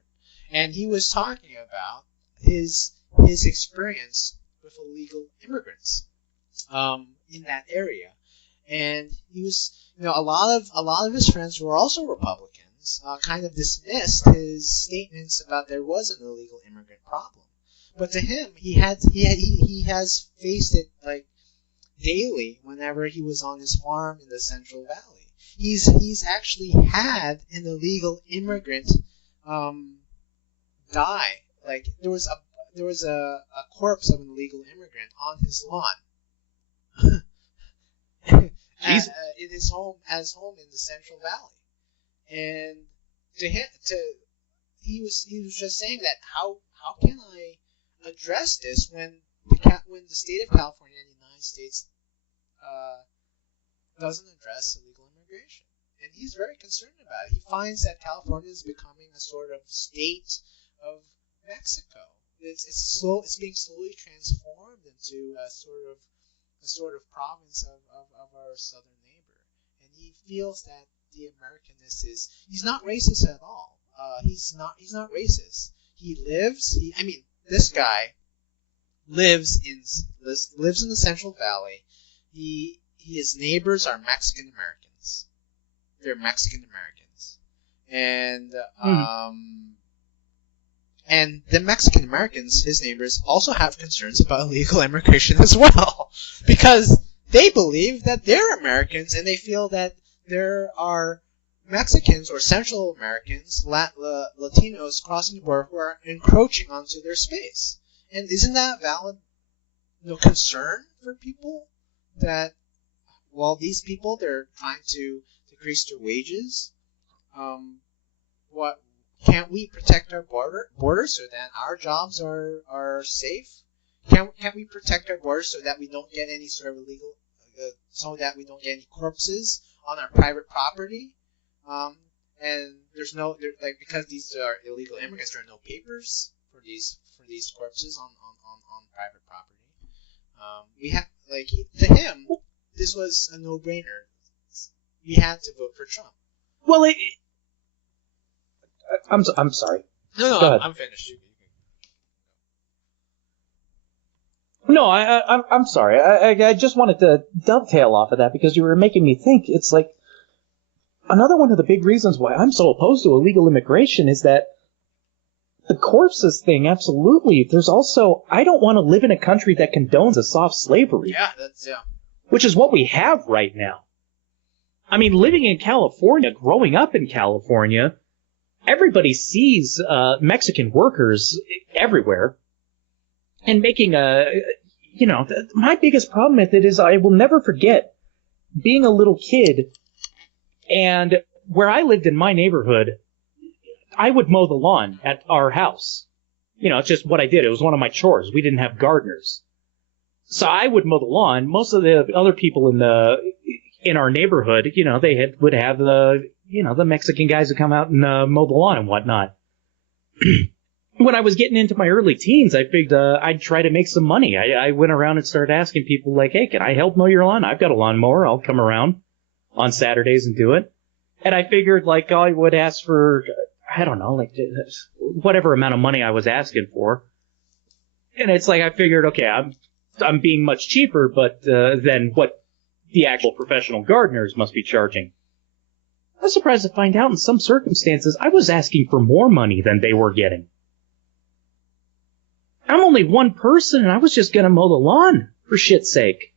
And he was talking about his experience with illegal immigrants in that area, and he was, a lot of his friends who were also Republicans kind of dismissed his statements about there was an illegal immigrant problem. But to him, he has faced it like daily whenever he was on his farm in the Central Valley. He's actually had an illegal immigrant die. Like there was a corpse of an illegal immigrant on his lawn. In his home in the Central Valley, and he was just saying that how can I address this when the state of California in the United States doesn't address illegal immigration, and he's very concerned about it. He finds that California is becoming a sort of state of Mexico. It's being slowly transformed into a sort of province of our southern neighbor, and he feels that the Americanness he's not racist at all. He's not racist. This guy lives in the Central Valley. His neighbors are Mexican Americans. They're Mexican Americans, and the Mexican Americans, his neighbors, also have concerns about illegal immigration as well, because they believe that they're Americans and they feel that there are Mexicans or Central Americans, Latinos crossing the border who are encroaching onto their space. And isn't that valid concern for people that, these people, they're trying to decrease their wages? Can't we protect our borders so that our jobs are safe? Can't we protect our borders so that we don't get any sort of illegal, so that we don't get any corpses on our private property? And because these are illegal immigrants, there are no papers for these corpses on private property. We have to him, this was a no-brainer. We had to vote for Trump. Well, I'm sorry. No, I'm finished. No, I'm sorry. I just wanted to dovetail off of that because you were making me think. It's like another one of the big reasons why I'm so opposed to illegal immigration is that the corpses thing. Absolutely. There's also, I don't want to live in a country that condones a soft slavery. Yeah, which is what we have right now. I mean, living in California, growing up in California, everybody sees Mexican workers everywhere, and making my biggest problem with it is I will never forget being a little kid, and where I lived in my neighborhood, I would mow the lawn at our house. It's just what I did. It was one of my chores. We didn't have gardeners. So I would mow the lawn. Most of the other people in the in our neighborhood, they would have the Mexican guys who come out and mow the lawn and whatnot. When I was getting into my early teens, I figured I'd try to make some money. I went around and started asking people like, hey, can I help mow your lawn? I've got a lawnmower. I'll come around on Saturdays and do it. And I figured like I would ask for, I don't know, like whatever amount of money I was asking for. And it's like I figured, okay, I'm being much cheaper, but than what the actual professional gardeners must be charging. I was surprised to find out in some circumstances I was asking for more money than they were getting. I'm only one person, and I was just going to mow the lawn, for shit's sake.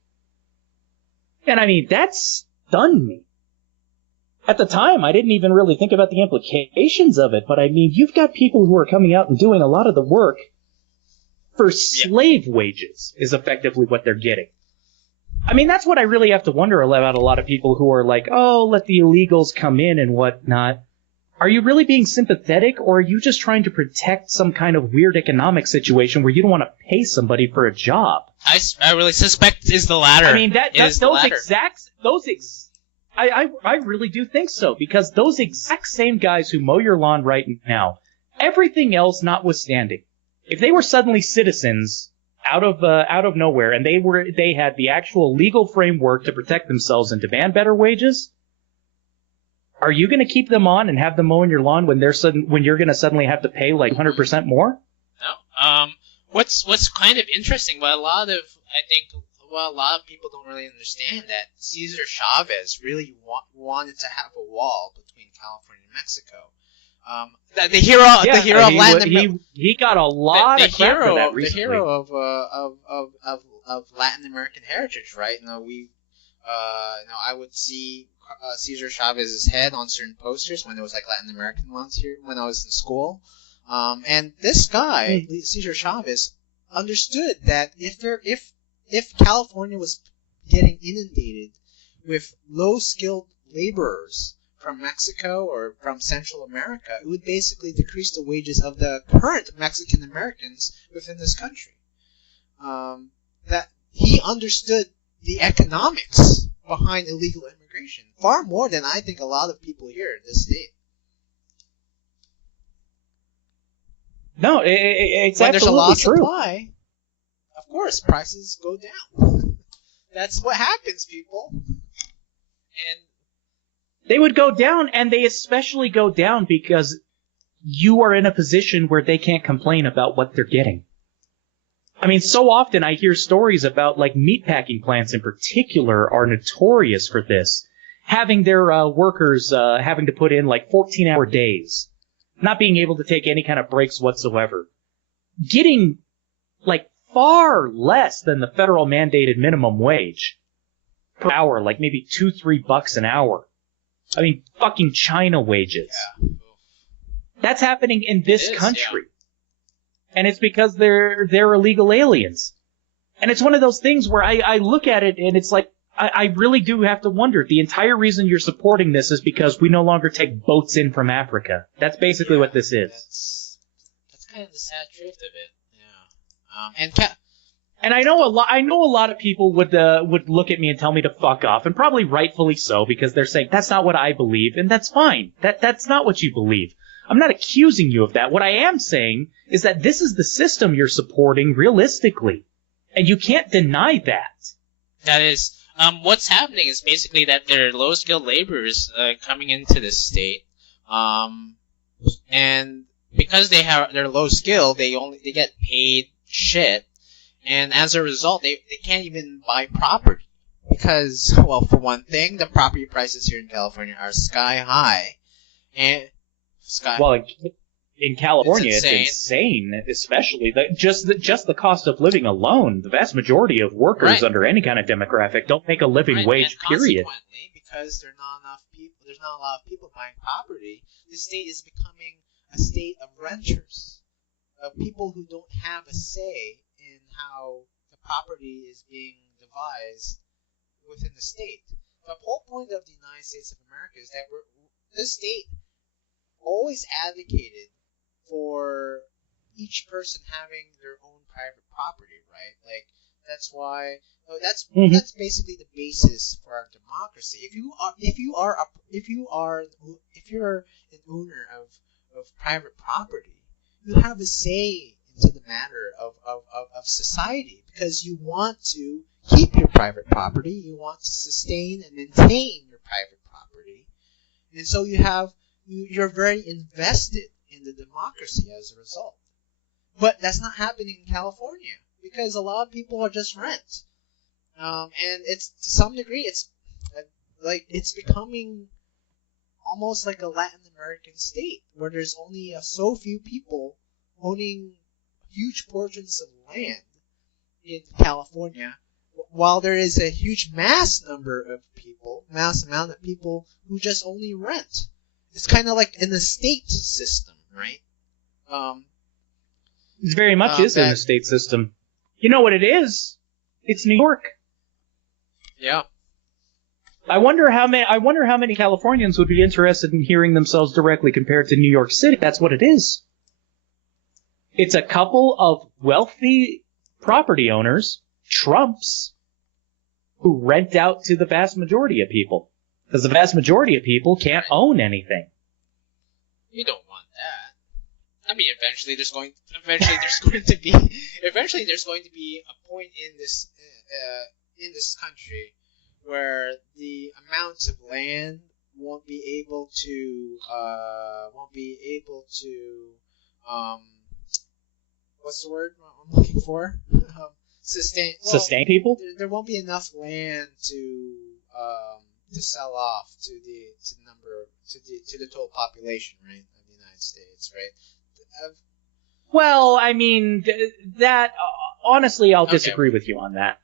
And I mean, that stunned me. At the time, I didn't even really think about the implications of it, but I mean, you've got people who are coming out and doing a lot of the work for slave wages, is effectively what they're getting. I mean, that's what I really have to wonder about a lot of people who are like, oh, let the illegals come in and whatnot. Are you really being sympathetic, or are you just trying to protect some kind of weird economic situation where you don't want to pay somebody for a job? I really suspect is the latter. I mean, I really do think so, because those exact same guys who mow your lawn right now, everything else notwithstanding, if they were suddenly citizens out of nowhere and they had the actual legal framework to protect themselves and demand better wages, are you going to keep them on and have them mowing your lawn when you're going to suddenly have to pay like 100% more? No. What's kind of interesting, but a lot of people don't really understand that Cesar Chavez really wanted to have a wall between California and Mexico. The hero of Latin America. He got a lot of crap for that recently. The hero of Latin American heritage, right? I would see Cesar Chavez's head on certain posters when there was like Latin American ones here when I was in school. And this guy, Cesar Chavez, understood that if California was getting inundated with low-skilled laborers from Mexico or from Central America, it would basically decrease the wages of the current Mexican Americans within this country. That he understood the economics behind illegal immigration far more than I think a lot of people here in this state. No, it's when there's a absolutely lot of true. supply, of course, prices go down. That's what happens, people. And they would go down, and they especially go down because you are in a position where they can't complain about what they're getting. I mean, so often I hear stories about, like, meatpacking plants in particular are notorious for this. Having their workers having to put in, like, 14-hour days. Not being able to take any kind of breaks whatsoever. Getting, like, far less than the federal mandated minimum wage per hour, like maybe $2-3 an hour. I mean, fucking China wages. Yeah. That's happening in this country. Yeah. And it's because they're illegal aliens. And it's one of those things where I look at it and it's like, I really do have to wonder. The entire reason you're supporting this is because we no longer take boats in from Africa. That's basically what this is. That's kind of the sad truth of it. Yeah. And I know a lot of people would look at me and tell me to fuck off, and probably rightfully so, because they're saying that's not what I believe, and that's fine. That's not what you believe. I'm not accusing you of that. What I am saying is that this is the system you're supporting realistically, and you can't deny that. That is, what's happening is basically that there are low-skilled laborers coming into this state, and because they're low skill, they get paid shit. And as a result, they can't even buy property. Because, well, for one thing, the property prices here in California are sky high. Well, in California, it's insane, especially just the cost of living alone. The vast majority of workers under any kind of demographic don't make a living wage, and period. Consequently, because there's not a lot of people buying property, the state is becoming a state of renters, of people who don't have a say in how the property is being devised within the state. The whole point of the United States of America is that this state always advocated for each person having their own private property, right? Like, That's why. Mhm. That's basically the basis for our democracy. If you're an owner of private property, you have a say into the matter of society because you want to keep your private property, you want to sustain and maintain your private property, and so you're very invested in the democracy as a result. But that's not happening in California because a lot of people are just rent. And it's to some degree, it's becoming almost like a Latin American state where there's only so few people owning huge portions of land in California, while there is a huge mass amount of people who just only rent. It's kind of like an estate system, right? It very much is an estate system. You know what it is? It's New York. Yeah. I wonder how many Californians would be interested in hearing themselves directly compared to New York City. That's what it is. It's a couple of wealthy property owners, Trumps, who rent out to the vast majority of people. Because the vast majority of people can't own anything. You don't want that. I mean, eventually there's going to be a point in this country where the amount of land won't be able to what's the word I'm looking for? Sustain people? There won't be enough land to sell off to the total population, right, of the United States, right? Well, I mean, that honestly, I'll disagree with you on that.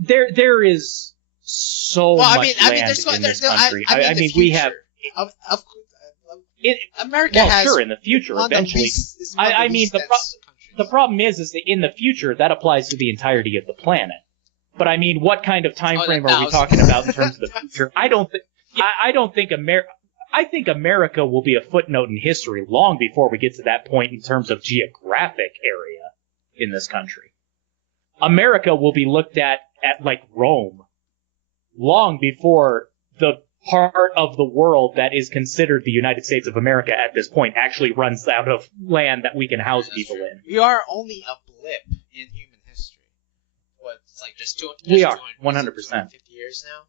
There is so much land in this country. I mean, we have. America has. Sure, in the future, eventually. I mean, the problem is that in the future, that applies to the entirety of the planet. But I mean, what kind of time frame are we talking about in terms of the future? I think America will be a footnote in history long before we get to that point in terms of geographic area in this country. America will be looked at like Rome long before the part of the world that is considered the United States of America at this point actually runs out of land that we can house people in. We are only a blip in human history. What, it's like just 200, we are 100%. 250 years now?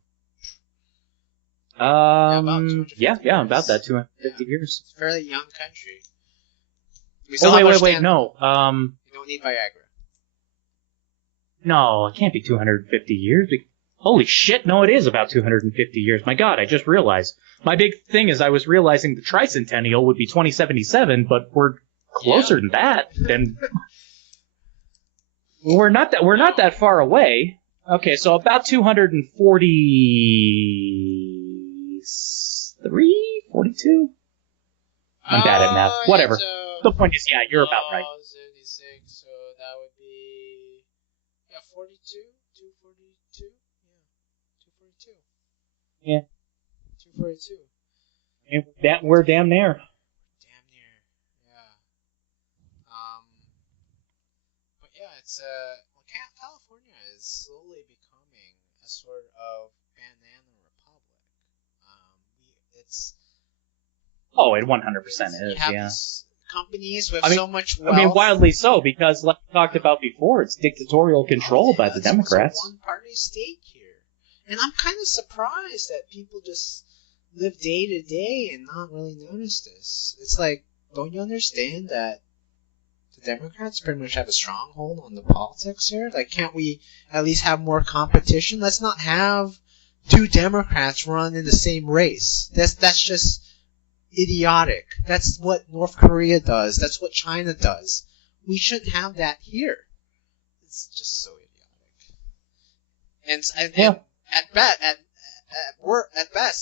About that 250 years. It's a fairly young country. Wait, no. You don't need Viagra. No, it can't be 250 years. Holy shit, no, it is about 250 years. My god, I just realized. My big thing is I was realizing the tricentennial would be 2077, but we're closer than that. Then we're not that far away. Okay, so about 243, 42? I'm bad at math. Whatever. The point is, yeah, you're about right. 76, so that would be 42, 242. Yeah. 242. We're damn near. Damn near, yeah. But yeah, it's California is slowly becoming a sort of banana republic. It 100% is. Yeah. These companies with so much wealth. I mean, wildly so, because like we talked about before, it's dictatorial control by the Democrats. It's a one-party state here. And I'm kind of surprised that people just live day to day and not really notice this. It's like, don't you understand that the Democrats pretty much have a stronghold on the politics here? Like, can't we at least have more competition? Let's not have two Democrats run in the same race. That's just idiotic. That's what North Korea does. That's what China does. We shouldn't have that here. It's just so idiotic. And at best,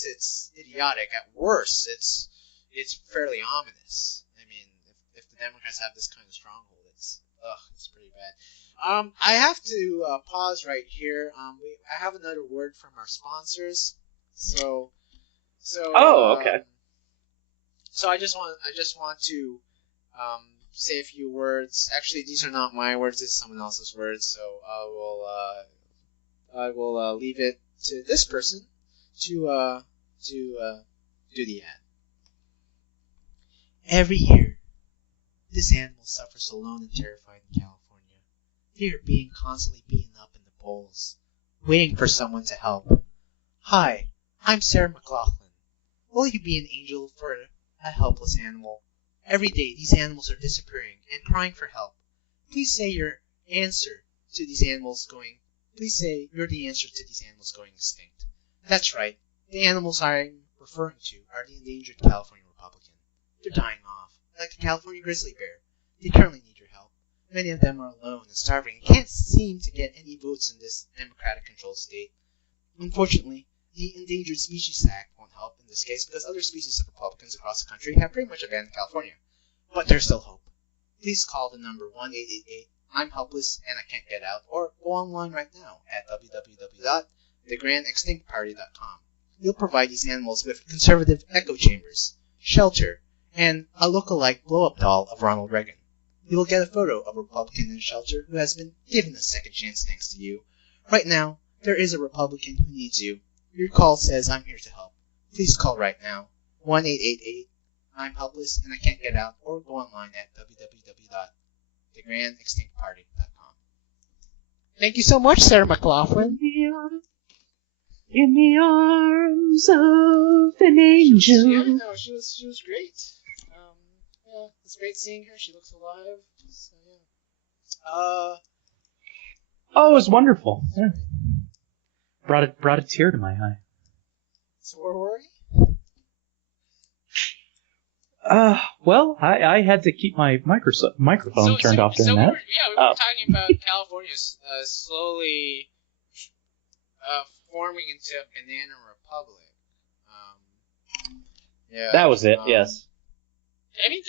it's idiotic. At worst, it's fairly ominous. I mean, if the Democrats have this kind of stronghold, it's pretty bad. I have to pause right here. I have another word from our sponsors. Okay. So I just want to say a few words. Actually, these are not my words. This is someone else's words. So I will leave it to this person to do the ad. Every year, this animal suffers alone and terrified in California. They are being constantly beaten up in the polls, waiting for someone to help. Hi, I'm Sarah McLaughlin. Will you be an angel for a helpless animal? Every day, these animals are disappearing and crying for help. Please say your answer to these animals going. Please say you're the answer to these animals going extinct. That's right. The animals I'm referring to are the endangered California Republican. They're dying off, like the California grizzly bear. They currently need your help. Many of them are alone and starving and can't seem to get any votes in this Democratic-controlled state. Unfortunately, the Endangered Species Act won't help in this case because other species of Republicans across the country have pretty much abandoned California. But there's still hope. Please call the number 1-888 I'm helpless and I can't get out, or go online right now at www.thegrandextinctparty.com. You'll provide these animals with conservative echo chambers, shelter, and a look-alike blow-up doll of Ronald Reagan. You will get a photo of a Republican in a shelter who has been given a second chance thanks to you. Right now, there is a Republican who needs you. Your call says I'm here to help. Please call right now, 1-888 I'm helpless and I can't get out, or go online at www.thegrandextinctparty.com. Thank you so much, Sarah McLaughlin. In the arms of an angel. Yeah, no, she was great. Yeah, it's great seeing her. She looks alive. So, yeah. Oh, it was wonderful. Yeah. Brought a tear to my eye. So where were we? Well, I had to keep my microphone turned off during that. We were talking about California slowly forming into a banana republic. Yeah. That was it, yes. I mean,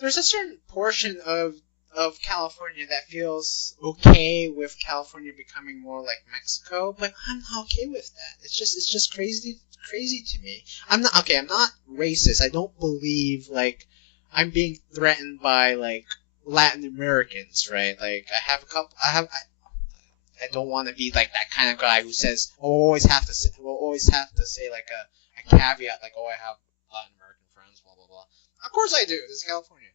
there's a certain portion of California that feels okay with California becoming more like Mexico, but I'm not okay with that. It's just crazy to me. I'm not racist. I don't believe like I'm being threatened by like Latin Americans, right? Like I don't want to be like that kind of guy who says, "Oh, we'll always have to say like a caveat like, oh, I have Latin American friends, blah blah blah." Of course I do. This is California.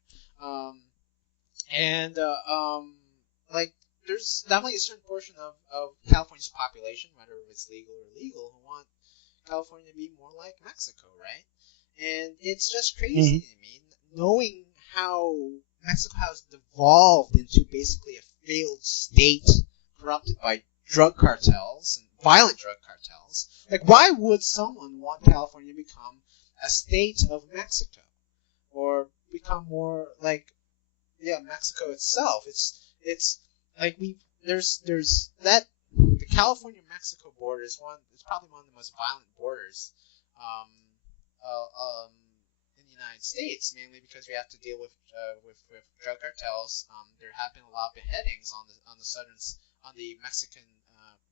Like there's definitely a certain portion of California's population, whether it's legal or illegal, who want California to be more like Mexico, right? And it's just crazy to me, knowing how Mexico has devolved into basically a failed state corrupted by drug cartels and violent drug cartels. Like, why would someone want California to become a state of Mexico? Or become more like, Mexico itself. It's like there's that, the California-Mexico border is probably one of the most violent borders in the United States, mainly because we have to deal with drug cartels. There have been a lot of beheadings on the Mexico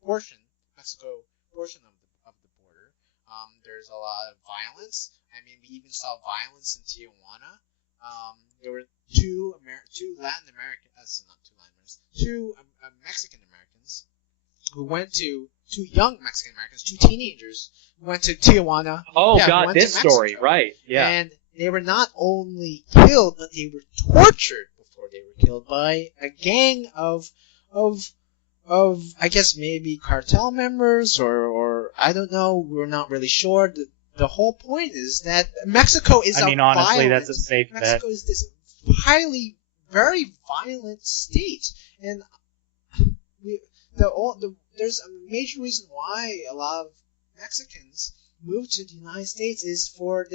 portion of the border. There's a lot of violence. I mean, we even saw violence in Tijuana. There were two Mexican Americans who went to two young Mexican Americans, two teenagers who went to Tijuana. Oh, God, this story, right? Yeah. And they were not only killed, but they were tortured before they were killed by a gang of I guess maybe cartel members or I don't know. We're not really sure. The whole point is that Mexico is honestly, that's a safe bet. Mexico is this very violent state, and there's a major reason why a lot of Mexicans move to the United States is for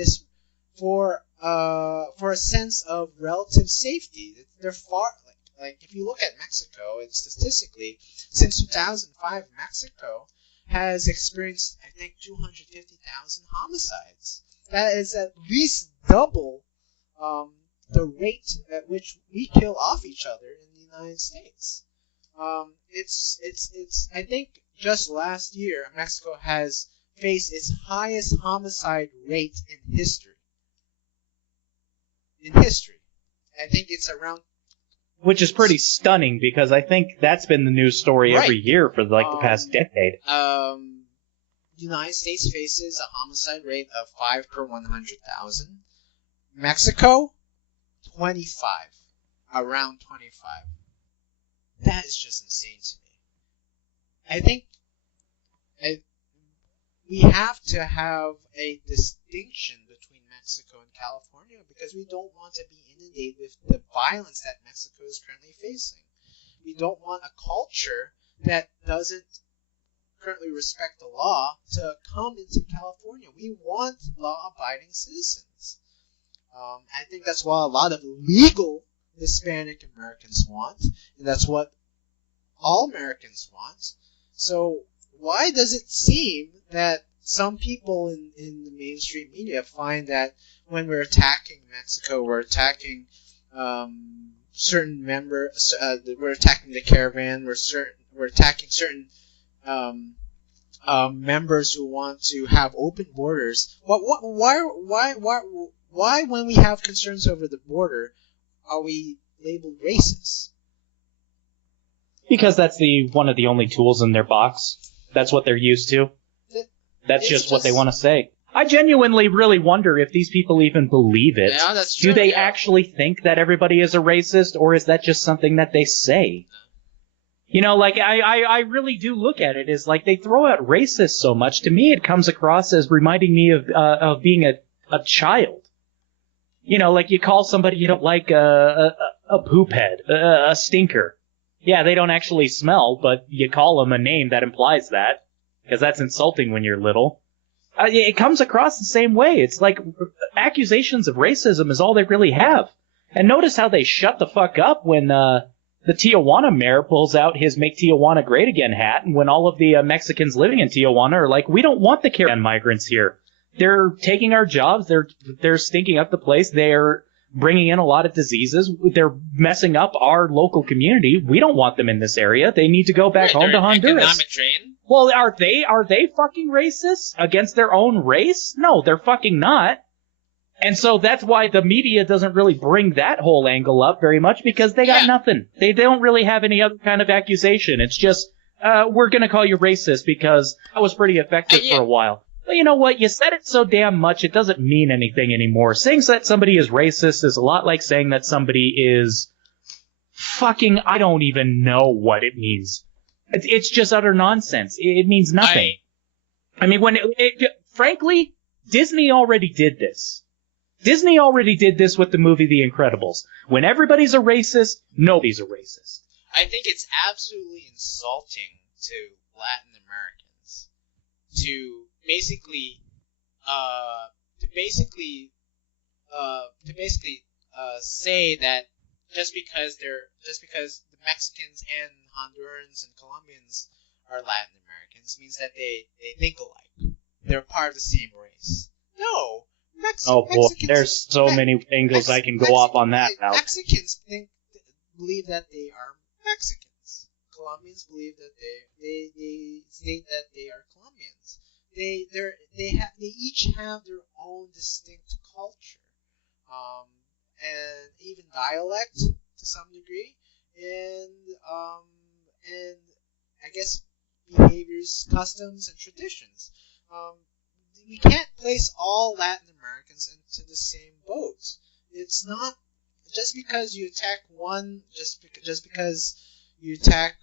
a sense of relative safety. They're far. Like if you look at Mexico, it's statistically since 2005, Mexico has experienced, I think, 250,000 homicides. That is at least double the rate at which we kill off each other in the United States. It's. I think just last year, Mexico has faced its highest homicide rate in history. in history. I think it's around. Which is pretty stunning because I think that's been the news story every year for like the past decade. United States faces a homicide rate of 5 per 100,000. Mexico, 25. Around 25. That is just insane to me. I think we have to have a distinction between Mexico and California because we don't want to be inundated with the violence that Mexico is currently facing. We don't want a culture that doesn't currently respect the law to come into California. We want law-abiding citizens. I think that's what a lot of legal Hispanic Americans want, and that's what all Americans want. So why does it seem that some people in the mainstream media find that when we're attacking Mexico, we're attacking certain members, we're attacking the caravan, we're attacking certain members who want to have open borders. Why when we have concerns over the border are we labeled racist? Because that's one of the only tools in their box. That's what they're used to. That's just what they want to say. I genuinely really wonder if these people even believe it. Yeah, that's true. Do they actually think that everybody is a racist, or is that just something that they say? You know, like, I really do look at it as, like, they throw out racist so much. To me, it comes across as reminding me of being a child. You know, like, you call somebody you don't like a poop head, a stinker. Yeah, they don't actually smell, but you call them a name that implies that, because that's insulting when you're little. It comes across the same way. It's like accusations of racism is all they really have. And notice how they shut the fuck up when the Tijuana mayor pulls out his Make Tijuana Great Again hat, and when all of the Mexicans living in Tijuana are like, we don't want the caravan migrants here. They're taking our jobs. They're stinking up the place. They're bringing in a lot of diseases. They're messing up our local community. We don't want them in this area. They need to go back home to Honduras. Economic drain? Well, are they fucking racist against their own race? No, they're fucking not. And so that's why the media doesn't really bring that whole angle up very much, because they got nothing. They don't really have any other kind of accusation. It's just, we're gonna call you racist because that was pretty effective for a while. But you know what? You said it so damn much, it doesn't mean anything anymore. Saying that somebody is racist is a lot like saying that somebody is fucking, I don't even know what it means. It's just utter nonsense. It means nothing. I mean, frankly, Disney already did this. Disney already did this with the movie The Incredibles. When everybody's a racist, nobody's a racist. I think it's absolutely insulting to Latin Americans to basically say that just because the Mexicans and Hondurans and Colombians are Latin Americans means that they think alike. They're part of the same race. No. Mexicans, there's so many angles I can go off on that now. Mexicans believe that they are Mexicans. Colombians believe that they state that they are Colombians. They each have their own distinct culture, and even dialect to some degree, and I guess behaviors, customs, and traditions. We can't place all Latin Americans into the same boat. It's not just because you attack one, just because you attack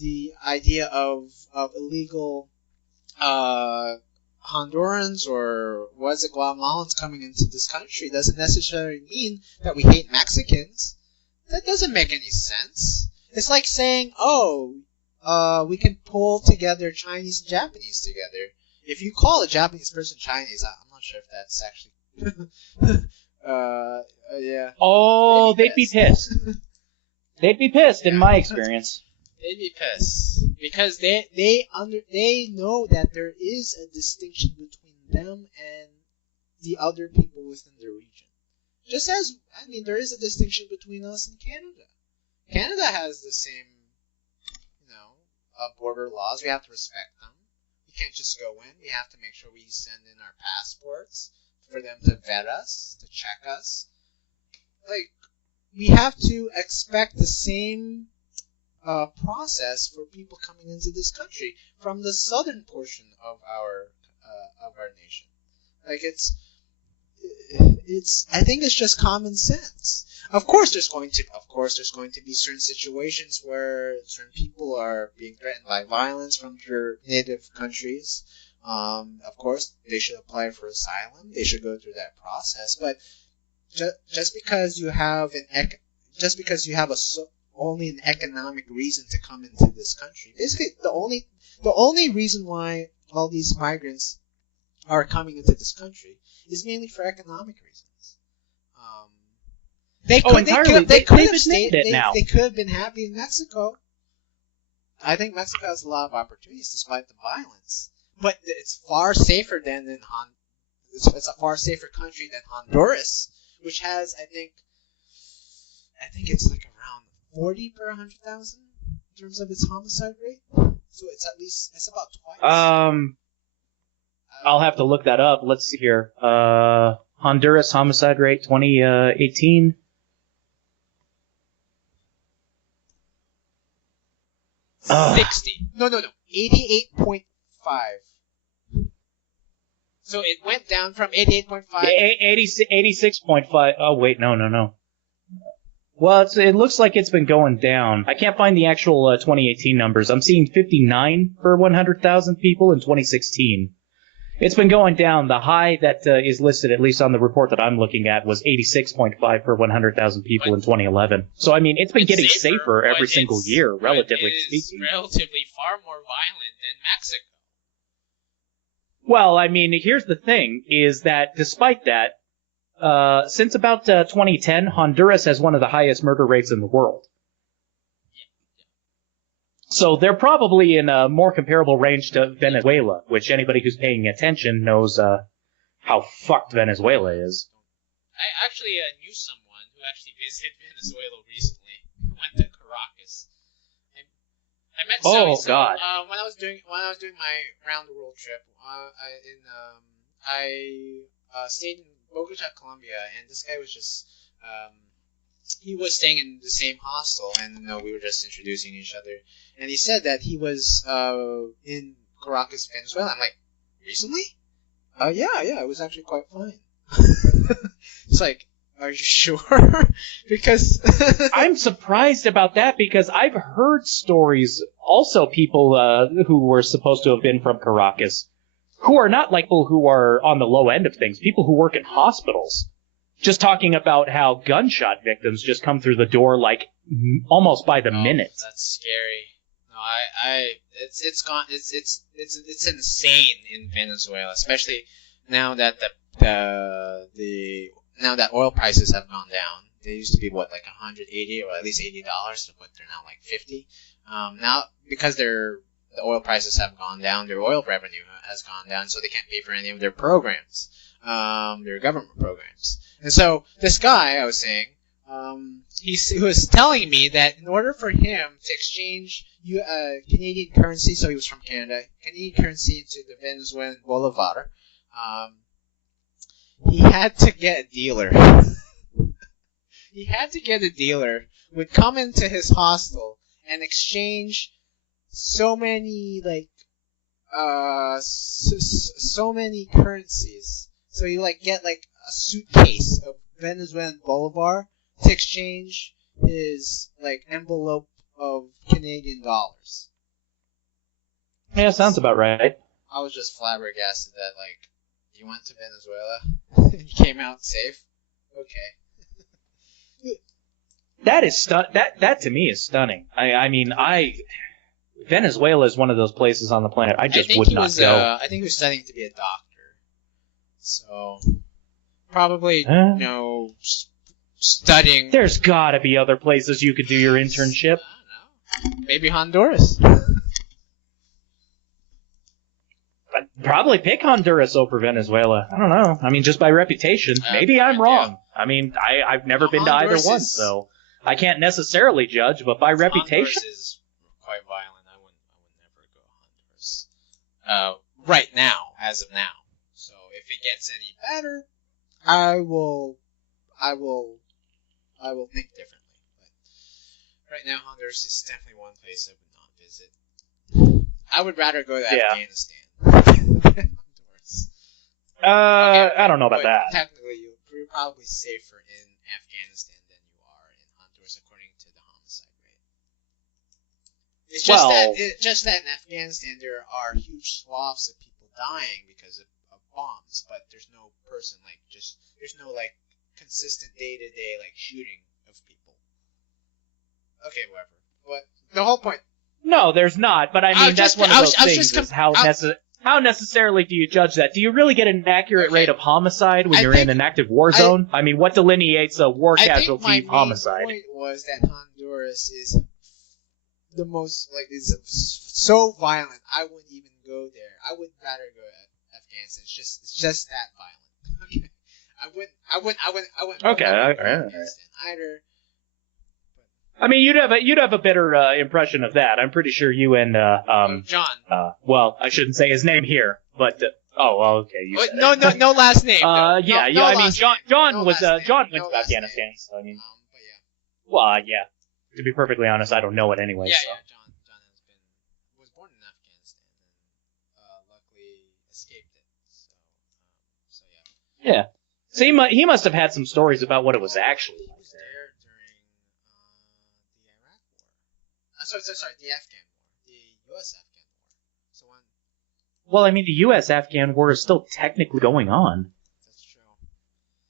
the idea of illegal Hondurans or Guatemalans coming into this country doesn't necessarily mean that we hate Mexicans. That doesn't make any sense. It's like saying, we can pull together Chinese and Japanese together. If you call a Japanese person Chinese, I'm not sure if that's actually... yeah. Oh, they'd be pissed. They'd be pissed, in my experience. They'd be pissed. Because they know that there is a distinction between them and the other people within the region. Just as, there is a distinction between us and Canada. Canada has the same, border laws. We have to respect them. We can't just go in. We have to make sure we send in our passports, for them to vet us, to check us. Like, we have to expect the same process for people coming into this country from the southern portion of our nation. Like, it's I think it's just common sense. Of course there's going to be certain situations where certain people are being threatened by violence from their native countries. Of course they should apply for asylum. They should go through that process. But just because you have only an economic reason to come into this country, basically the only reason why all these migrants are coming into this country is mainly for economic reasons. They could have been happy in Mexico. I think Mexico has a lot of opportunities despite the violence, but it's far safer it's a far safer country than Honduras, which has I think it's like around 40 per 100,000 in terms of its homicide rate. So it's about twice. I'll have to look that up. Let's see here. Honduras homicide rate 2018. Uh, 60. No. 88.5. So it went down from 88.5. 86.5. Oh, wait, no. Well, it looks like it's been going down. I can't find the actual 2018 numbers. I'm seeing 59 per 100,000 people in 2016. It's been going down. The high that is listed, at least on the report that I'm looking at, was 86.5 per 100,000 people in 2011. So, I mean, it's been getting safer every single year, relatively speaking. It's relatively far more violent than Mexico. Well, I mean, here's the thing, is that despite that, since about 2010, Honduras has one of the highest murder rates in the world. So they're probably in a more comparable range to Venezuela, which anybody who's paying attention knows how fucked Venezuela is. I actually knew someone who actually visited Venezuela recently. Went to Caracas. I met God. When I was doing my round the world trip, I stayed in Bogota, Colombia, and this guy was just he was staying in the same hostel, and we were just introducing each other. And he said that he was in Caracas, Venezuela. I'm like, recently? Yeah, it was actually quite fine. It's like, are you sure? Because I'm surprised about that, because I've heard stories, also people who were supposed to have been from Caracas, who are not like people who are on the low end of things, people who work in hospitals, just talking about how gunshot victims just come through the door like almost by the minute. That's scary. No, it's insane in Venezuela, especially now that now that oil prices have gone down. They used to be like $180 or at least $80, but they're now like $50. Now because the oil prices have gone down, their oil revenue has gone down, so they can't pay for any of their programs, their government programs. And so this guy, I was saying, he was telling me that in order for him to exchange Canadian currency, so he was from Canada, Canadian currency into the Venezuelan bolivar, he had to get a dealer. He had to get a dealer who would come into his hostel and exchange so many so many currencies. So you get a suitcase of Venezuelan bolivar to exchange his envelope of Canadian dollars. Yeah, sounds about right. I was just flabbergasted that you went to Venezuela and you came out safe. Okay. That is that to me is stunning. I mean, Venezuela is one of those places on the planet I just would not go. I think he was studying to be a doctor. So probably studying. There's got to be other places you could do your internship. I don't know. Maybe Honduras. I'd probably pick Honduras over Venezuela. I don't know. I mean, just by reputation. Maybe I'm wrong. Yeah. I mean, I've never been to either one, so I can't necessarily judge, but by reputation. Honduras is quite violent. I would never go to Honduras. Right now, as of now. So if it gets any better, I will think differently. But right now, Honduras is definitely one place I would not visit. I would rather go to Afghanistan. Honduras. I don't know about that. Technically, you're probably safer in Afghanistan than you are in Honduras, according to the homicide rate. It's just that in Afghanistan there are huge swaths of people dying because of bombs, but there's no person there's no consistent day-to-day shooting of people. Okay, whatever. But the whole point. No, there's not. But I mean, that's one of those things. How necessarily do you judge that? Do you really get an accurate rate of homicide when you're in an active war zone? I mean, what delineates a war casualty homicide? My point was that Honduras is the most is so violent. I wouldn't even go there. I would rather go to Afghanistan. It's just that violent. Okay. I wouldn't. Okay. Afghanistan either. I mean, you'd have a better impression of that. I'm pretty sure you and John. Well, I shouldn't say his name here, but okay. You said it. No last name. I mean, John went to Afghanistan. So I mean, but yeah. Well, yeah. To be perfectly honest, I don't know it anyway. Yeah, so. yeah. John was born in Afghanistan and luckily escaped it. So yeah. Yeah. So he must have had some stories about what it was actually like. Sorry, the Afghan War. The U.S.-Afghan War. So when... Well, I mean, the U.S.-Afghan War is still technically going on. That's true.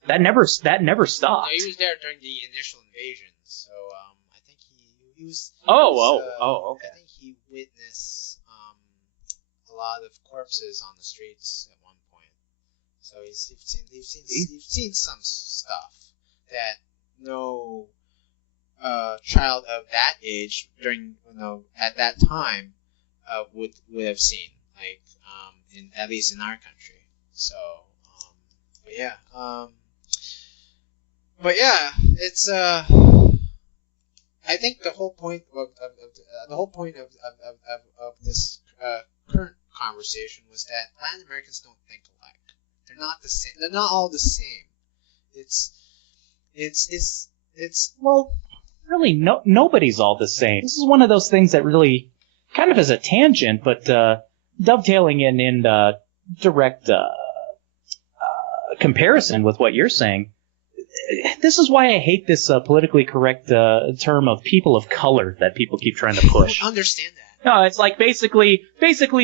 That never stopped. No, he was there during the initial invasion, so I think he was... Okay. I think he witnessed a lot of corpses on the streets at one point. So he's seen some stuff that no... child of that age at that time would have seen at least in our country. So but yeah, it's I think the whole point of this current conversation was that Latin Americans don't think alike. They're not the same. They're not all the same. It's well. Really, nobody's all the same. This is one of those things that really, kind of as a tangent, but dovetailing in direct comparison with what you're saying. This is why I hate this politically correct term of people of color that people keep trying to push. I don't understand that. No, it's like basically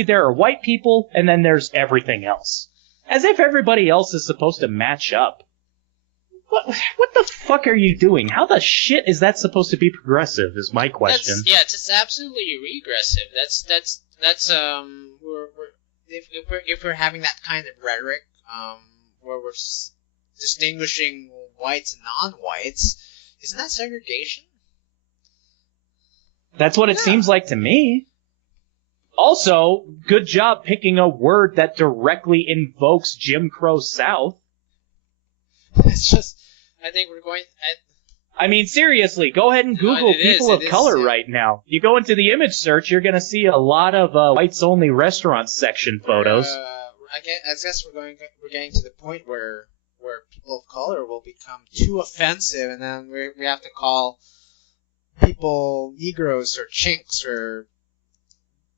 there are white people and then there's everything else. As if everybody else is supposed to match up. What the fuck are you doing? How the shit is that supposed to be progressive? Is my question. It's absolutely regressive. If we're having that kind of rhetoric, where we're distinguishing whites and non-whites, isn't that segregation? That's what it seems like to me. Also, good job picking a word that directly invokes Jim Crow South. It's just, I think we're going... I mean, seriously, go ahead and Google people of color right now. You go into the image search, you're going to see a lot of whites-only restaurant section photos. I guess we're getting to the point where people of color will become too offensive, and then we have to call people Negroes or Chinks or,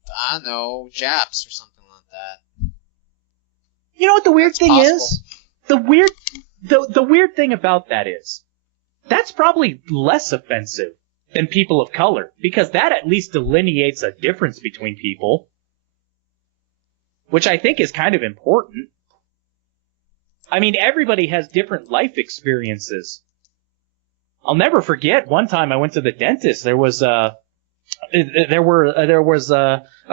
I don't know, Japs or something like that. You know what the weird thing is? The weird thing about that is, that's probably less offensive than people of color, because that at least delineates a difference between people, which I think is kind of important. I mean, everybody has different life experiences. I'll never forget one time I went to the dentist. There was a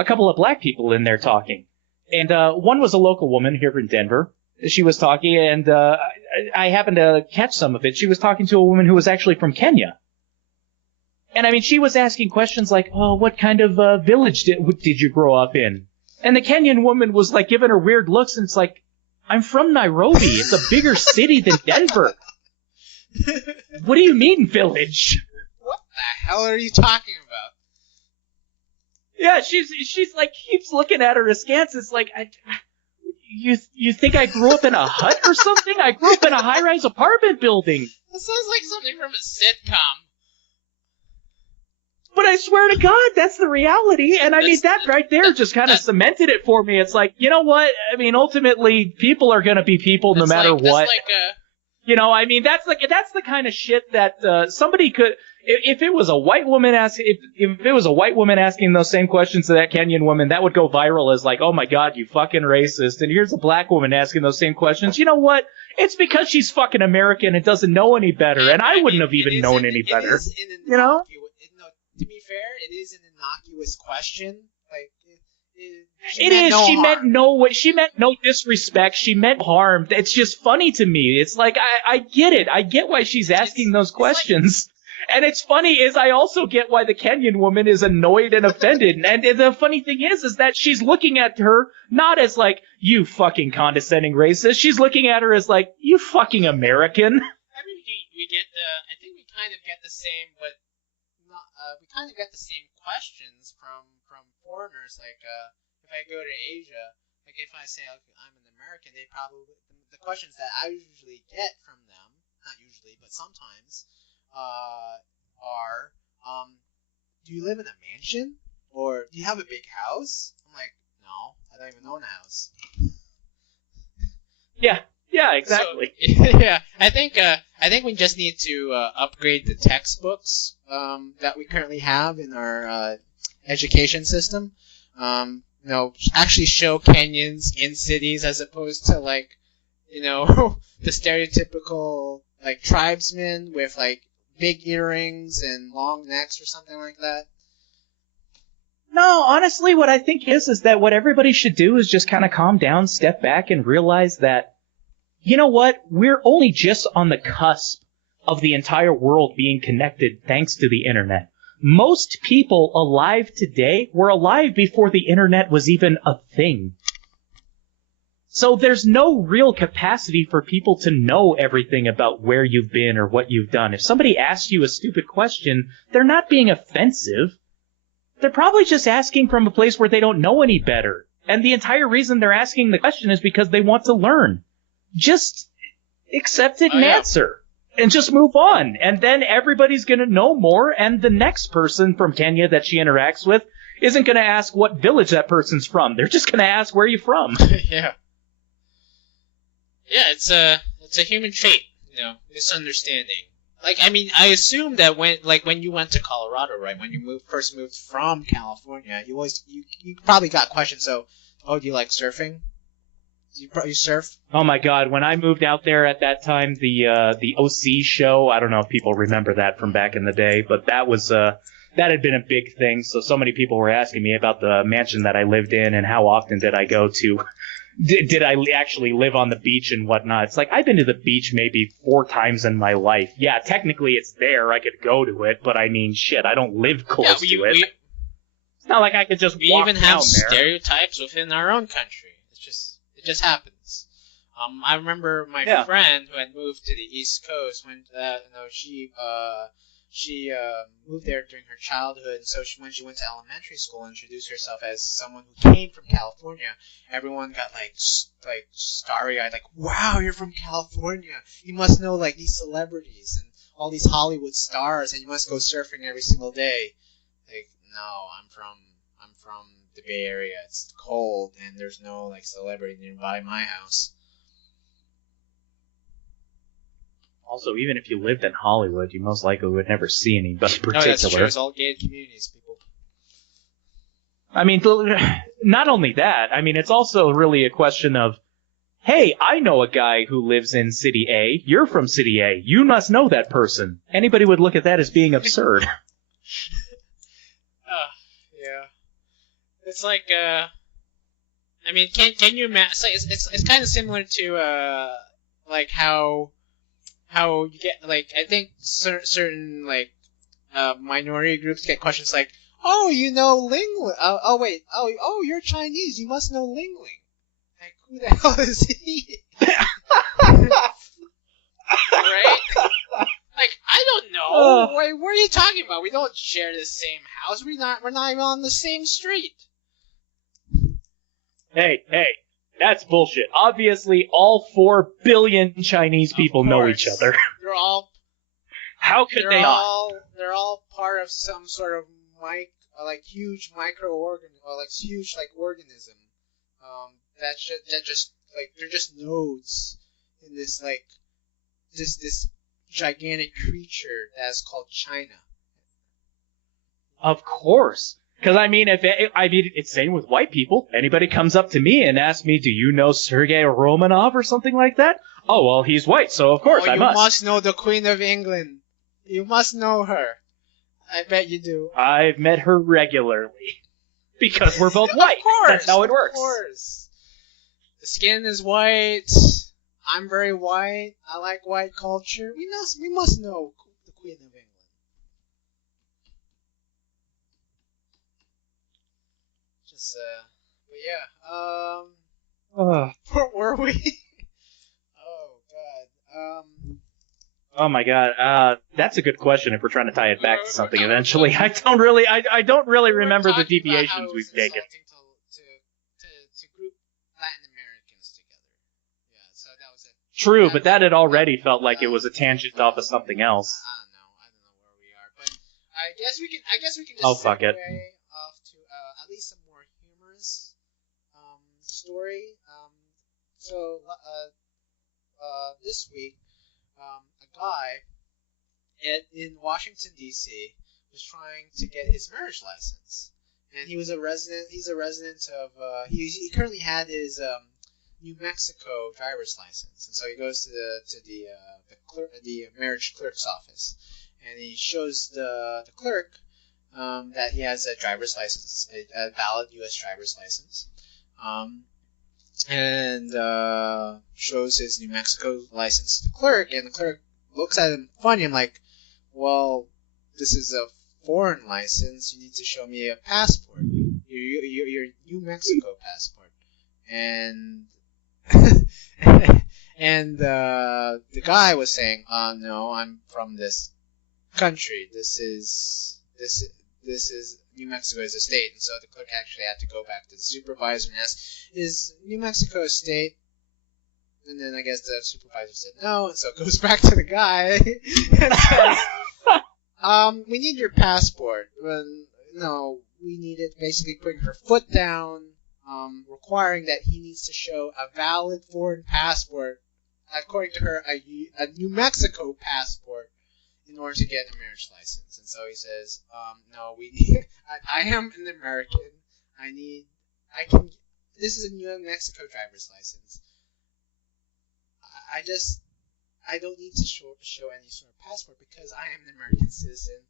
couple of black people in there talking, and one was a local woman here in Denver. She was talking, and I happened to catch some of it. She was talking to a woman who was actually from Kenya. And I mean, she was asking questions like, "Oh, what kind of village did you grow up in?" And the Kenyan woman was like giving her weird looks, and it's like, "I'm from Nairobi. It's a bigger city than Denver. What do you mean, village?" What the hell are you talking about? Yeah, she's like keeps looking at her askance. It's like, you think I grew up in a hut or something? I grew up in a high-rise apartment building. That sounds like something from a sitcom. But I swear to God, that's the reality. And I mean, that right there just kind of cemented it for me. It's like, you know what? I mean, ultimately, people are going to be people no matter what. You know, I mean, that's the kind of shit that somebody could. If it was a white woman if it was a white woman asking those same questions to that Kenyan woman, that would go viral as like, oh my God, you fucking racist. And here's a black woman asking those same questions. You know what? It's because she's fucking American and doesn't know any better. And I wouldn't have even known any better. You know? To be fair, it is an innocuous question. Like, She meant no disrespect. She meant harm. It's just funny to me. It's like I get it. I get why she's asking those questions. And it's funny is I also get why the Kenyan woman is annoyed and offended. And the funny thing is that she's looking at her not as like, you fucking condescending racist. She's looking at her as like, you fucking American. I mean, I think we kind of get the same, but we kind of get the same questions from foreigners. Like, if I go to Asia, like if I say okay, I'm an American, they probably the questions that I usually get from them, not usually, but sometimes, are, do you live in a mansion or do you have a big house? I'm like, no, I don't even own a house. Yeah, exactly. So, yeah, I think we just need to upgrade the textbooks that we currently have in our education system. Actually show Kenyans in cities as opposed to like, the stereotypical like tribesmen with like big earrings and long necks or something like that. No, honestly, what I think is that what everybody should do is just kind of calm down, step back, and realize that, you know what? We're only just on the cusp of the entire world being connected thanks to the internet. Most people alive today were alive before the internet was even a thing. So there's no real capacity for people to know everything about where you've been or what you've done. If somebody asks you a stupid question, they're not being offensive. They're probably just asking from a place where they don't know any better. And the entire reason they're asking the question is because they want to learn. Just accept it and answer. And just move on. And then everybody's going to know more, and the next person from Kenya that she interacts with isn't going to ask what village that person's from. They're just going to ask, where are you from? Yeah. Yeah, it's a human trait, misunderstanding. Like, I mean, I assume that when you went to Colorado, right, when you first moved from California, you probably got questions. So, do you like surfing? You surf? Oh my God! When I moved out there at that time, the OC show. I don't know if people remember that from back in the day, but that was that had been a big thing. So many people were asking me about the mansion that I lived in and how often did I go to. Did I actually live on the beach and whatnot? It's like, I've been to the beach maybe 4 times in my life. Yeah, technically it's there. I could go to it, but I mean, shit, I don't live close to it. It's not like I could just walk down there. We even have stereotypes within our own country. It just happens. I remember my friend who had moved to the East Coast when she moved there during her childhood, and so when she went to elementary school and introduced herself as someone who came from California, everyone got like starry-eyed, like, wow, you're from California. You must know like these celebrities and all these Hollywood stars, and you must go surfing every single day. Like, no, I'm from the Bay Area. It's cold, and there's no like celebrity nearby my house. Also, even if you lived in Hollywood, you most likely would never see anybody particular. No, that's true. It's all gated communities, people. I mean, not only that. I mean, it's also really a question of, hey, I know a guy who lives in City A. You're from City A. You must know that person. Anybody would look at that as being absurd. Yeah. It's like, I mean, can you imagine? It's kind of similar to, like how you get, like, I think certain like minority groups get questions like, oh, you know Ling. Oh, you're Chinese. You must know Ling Ling. Like, who the hell is he? Right? Like, I don't know. Wait, what are you talking about? We don't share the same house. We're not even on the same street. Hey, That's bullshit. Obviously, all 4 billion Chinese people know each other. They're all. How could they not? They're all part of some sort of huge microorganism, or huge organism. That just they're just nodes in this this gigantic creature that's called China. Of course. Because, it's same with white people. Anybody comes up to me and asks me, do you know Sergei Romanov or something like that? Oh, well, he's white, so of course I must. You must know the Queen of England. You must know her. I bet you do. I've met her regularly. Because we're both white. Of course, that's how it works. Of course. The skin is white. I'm very white. I like white culture. We must know the Queen of England. But yeah. Where were we? Oh God. Oh my God. That's a good question if we're trying to tie it back to something eventually. I don't really remember the deviations we've taken. To group Latin Americans together. Yeah, so that was it. True, but that had already felt like it was a tangent off of something else. I don't know where we are, but I guess we can just fuck it. Off to at least some more humorous story. So this week, a guy in Washington D.C. was trying to get his marriage license, and he was a resident. He's a resident of. He currently had his New Mexico driver's license, and so he goes to the marriage clerk's office, and he shows the clerk that he has a driver's license, a valid U.S. driver's license, and shows his New Mexico license to the clerk, and the clerk looks at him funny. I'm like, well, this is a foreign license. You need to show me a passport, your New Mexico passport, and and the guy was saying, no, I'm from this country. This is New Mexico is a state, and so the clerk actually had to go back to the supervisor and ask, is New Mexico a state? And then I guess the supervisor said no, and so it goes back to the guy and says, we need your passport. No, we need it, basically putting her foot down, requiring that he needs to show a valid foreign passport, according to her, a New Mexico passport, in order to get a marriage license. And so he says, no, we need, I am an American. This is a New Mexico driver's license. I don't need to show any sort of passport because I am an American citizen.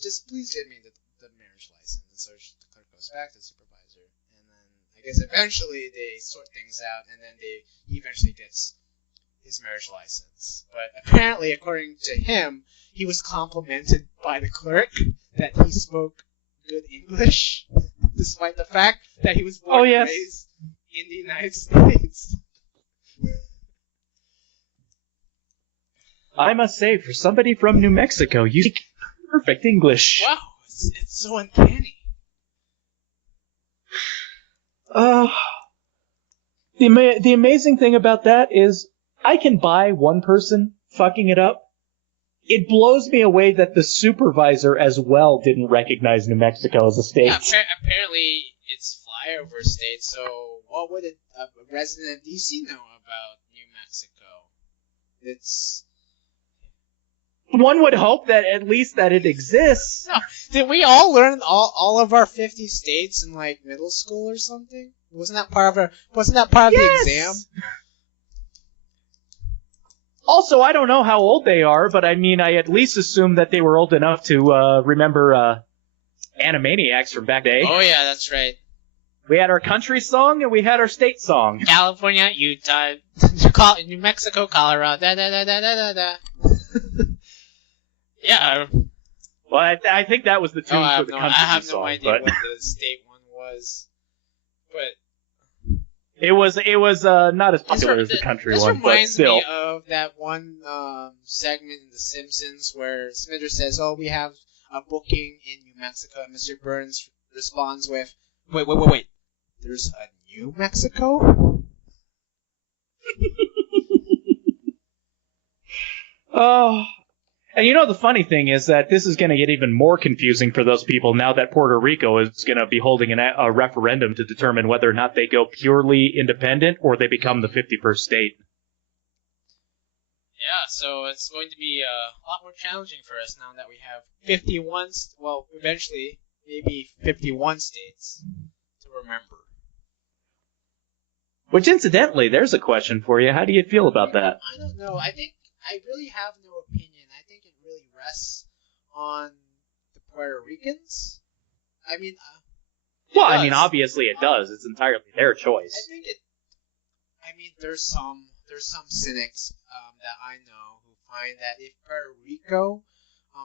Just please give me the marriage license. And so the clerk goes back to the supervisor, and then I guess eventually they sort things out, and then he eventually gets his marriage license. But apparently, according to him, he was complimented by the clerk that he spoke good English, despite the fact that he was born and raised in the United States. I must say, for somebody from New Mexico, you speak perfect English. Wow, it's so uncanny. The amazing thing about that is I can buy one person fucking it up. It blows me away that the supervisor as well didn't recognize New Mexico as a state. Yeah, apparently it's flyover state, so what would a resident of DC know about New Mexico? It's... One would hope that at least that it exists. No, did we all learn all of our 50 states in middle school or something? Wasn't that part of the exam? Also, I don't know how old they are, but I at least assume that they were old enough to remember Animaniacs from back day. Oh yeah, that's right. We had our country song and we had our state song. California, Utah, New Mexico, Colorado, da da da da da da. Yeah. Well, I think that was the tune for the country song. I have no idea what the state one was, but it was not as popular as the country one, but still. This reminds me of that one segment in The Simpsons where Smithers says, "Oh, we have a booking in New Mexico," and Mr. Burns responds with, "Wait. There's a New Mexico? Oh, and the funny thing is that this is going to get even more confusing for those people now that Puerto Rico is going to be holding a referendum to determine whether or not they go purely independent or they become the 51st state. Yeah, so it's going to be a lot more challenging for us now that we have 51, well, eventually, maybe 51 states to remember. Which, incidentally, there's a question for you. How do you feel about that? I don't know. I think I really have no opinion. I think it really rests on the Puerto Ricans. I mean, well, I mean, obviously it does. It's entirely their choice. I think it. I mean, there's some cynics that I know who find that if Puerto Rico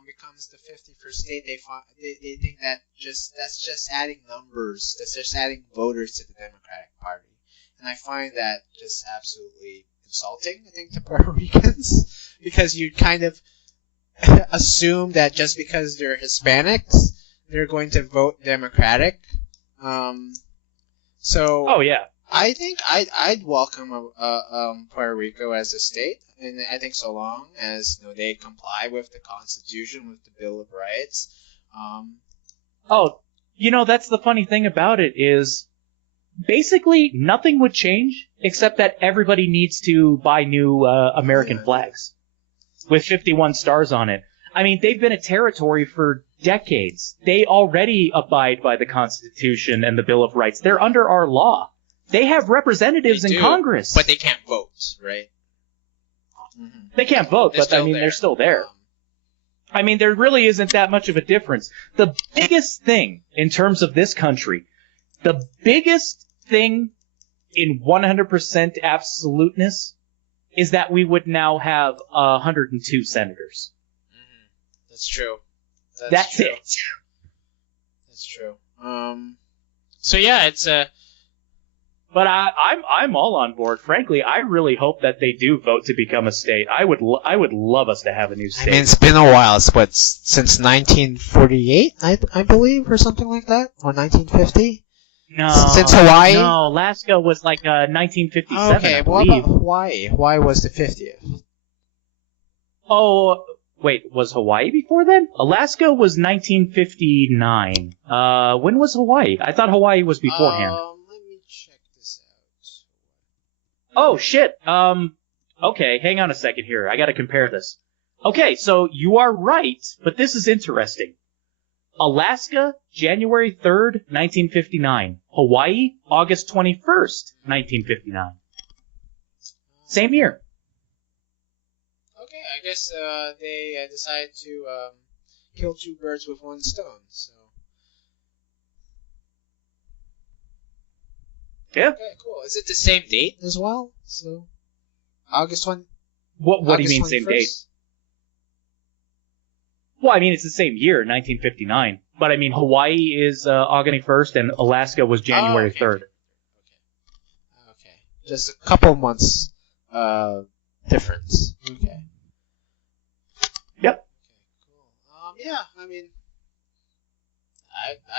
becomes the 51st state, they think that that's just adding numbers. That's just adding voters to the Democratic Party, and I find that just absolutely insulting, I think, to Puerto Ricans, because you kind of assume that just because they're Hispanics, they're going to vote Democratic. So. Oh yeah. I think I'd welcome Puerto Rico as a state, and I think so long as they comply with the Constitution, with the Bill of Rights. That's the funny thing about it is basically nothing would change except that everybody needs to buy new American flags with 51 stars on it. I mean, they've been a territory for decades. They already abide by the Constitution and the Bill of Rights. They're under our law. They have representatives in Congress. But they can't vote, right? Mm-hmm. They can't vote, but I mean, they're still there. I mean, there really isn't that much of a difference. The biggest thing in terms of this country, the biggest thing in 100% absoluteness is that we would now have 102 senators. Mm-hmm. That's true. That's true. it. That's true. So yeah, it's a. But I'm all on board. Frankly, I really hope that they do vote to become a state. I would love us to have a new state. I mean, it's been a while. It's since 1948, I believe, or something like that, or 1950. No, since Hawaii. No, Alaska was like 1957. Okay, what about Hawaii? Hawaii was the 50th. Oh, wait, was Hawaii before then? Alaska was 1959. When was Hawaii? I thought Hawaii was beforehand. Oh, shit. Okay, hang on a second here. I gotta compare this. Okay, so you are right, but this is interesting. Alaska, January 3rd, 1959. Hawaii, August 21st, 1959. Same year. Okay, I guess they decided to kill two birds with one stone, so... Yeah. Okay, cool. Is it the same date as well? So, August 1. What do you mean 21st? Same date? Well, I mean it's the same year, 1959. But I mean Hawaii is August 1st, and Alaska was January 3rd. Okay. Just a couple months difference. Okay. Yep. Okay, cool. Yeah. I mean,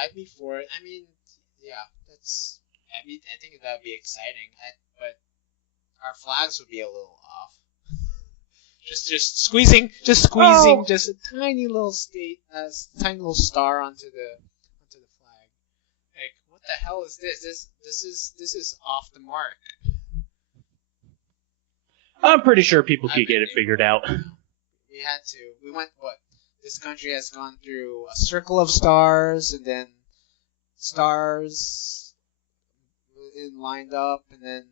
I'd be for it. I mean, yeah, that's. I mean, I think that would be exciting, but our flags would be a little off. just squeezing just a tiny little tiny little star onto the flag. Like, what the hell is this? This is off the mark. I'm pretty sure people could get it figured out. We had to. We went what? This country has gone through a circle of stars, and then stars. Lined up, and then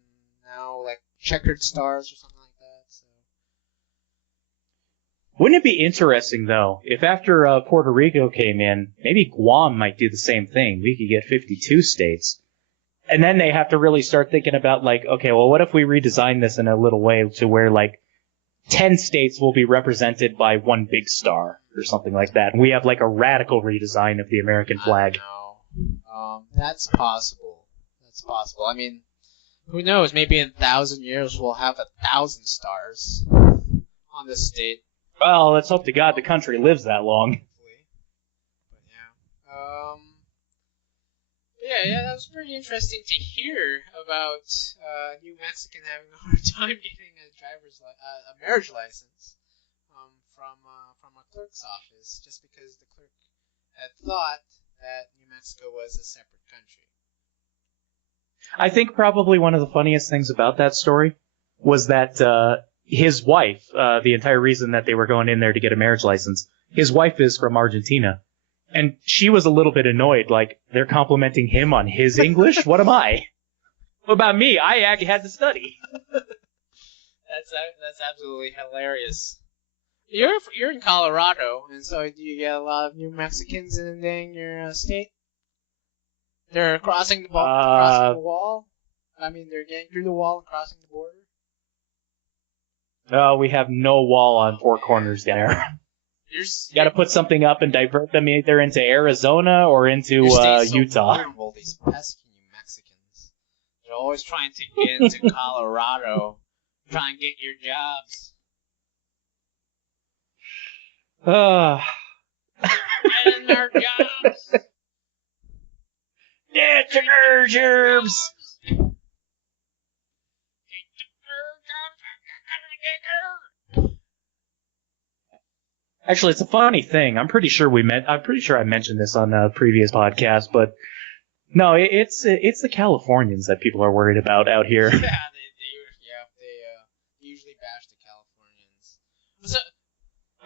now like checkered stars or something like that. So. Wouldn't it be interesting though if after Puerto Rico came in, maybe Guam might do the same thing? We could get 52 states, and then they have to really start thinking about like, okay, well, what if we redesign this in a little way to where like 10 states will be represented by one big star or something like that, and we have like a radical redesign of the American flag. I don't know. That's possible. Possible. I mean, who knows? Maybe in 1,000 years we'll have 1,000 stars on the state. Well, let's hope to God the country lives that long. But yeah. Yeah, that was pretty interesting to hear about New Mexican having a hard time getting a marriage license from a clerk's office just because the clerk had thought that New Mexico was a separate country. I think probably one of the funniest things about that story was that his wife, the entire reason that they were going in there to get a marriage license, his wife is from Argentina. And she was a little bit annoyed, like, they're complimenting him on his English? What am I? What about me? I actually had to study. That's absolutely hilarious. You're in Colorado, and so do you get a lot of New Mexicans in your state? They're crossing the wall. I mean, they're getting through the wall and crossing the border. We have no wall on Four Corners there. You got to put something up and divert them either into Arizona or into Utah. Horrible, these pesky New Mexicans. They're always trying to get into Colorado, try and get your jobs. Getting our jobs. Getting our jobs. Actually, it's a funny thing. I'm pretty sure I mentioned this on a previous podcast, but no, it's the Californians that people are worried about out here. They usually bash the Californians.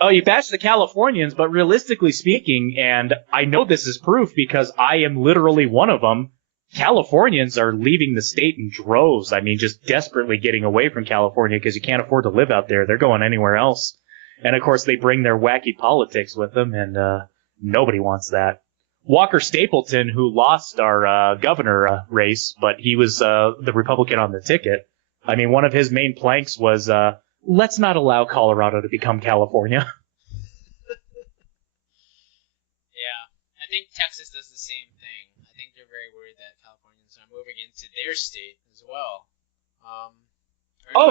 Oh, you bash the Californians, but realistically speaking, and I know this is proof because I am literally one of them, Californians are leaving the state in droves. I mean, just desperately getting away from California because you can't afford to live out there. They're going anywhere else. And, of course, they bring their wacky politics with them, and nobody wants that. Walker Stapleton, who lost our governor race, but he was the Republican on the ticket. I mean, one of his main planks was, let's not allow Colorado to become California. Yeah, I think Texas does the same thing. I think they're very worried that Californians are moving into their state as well.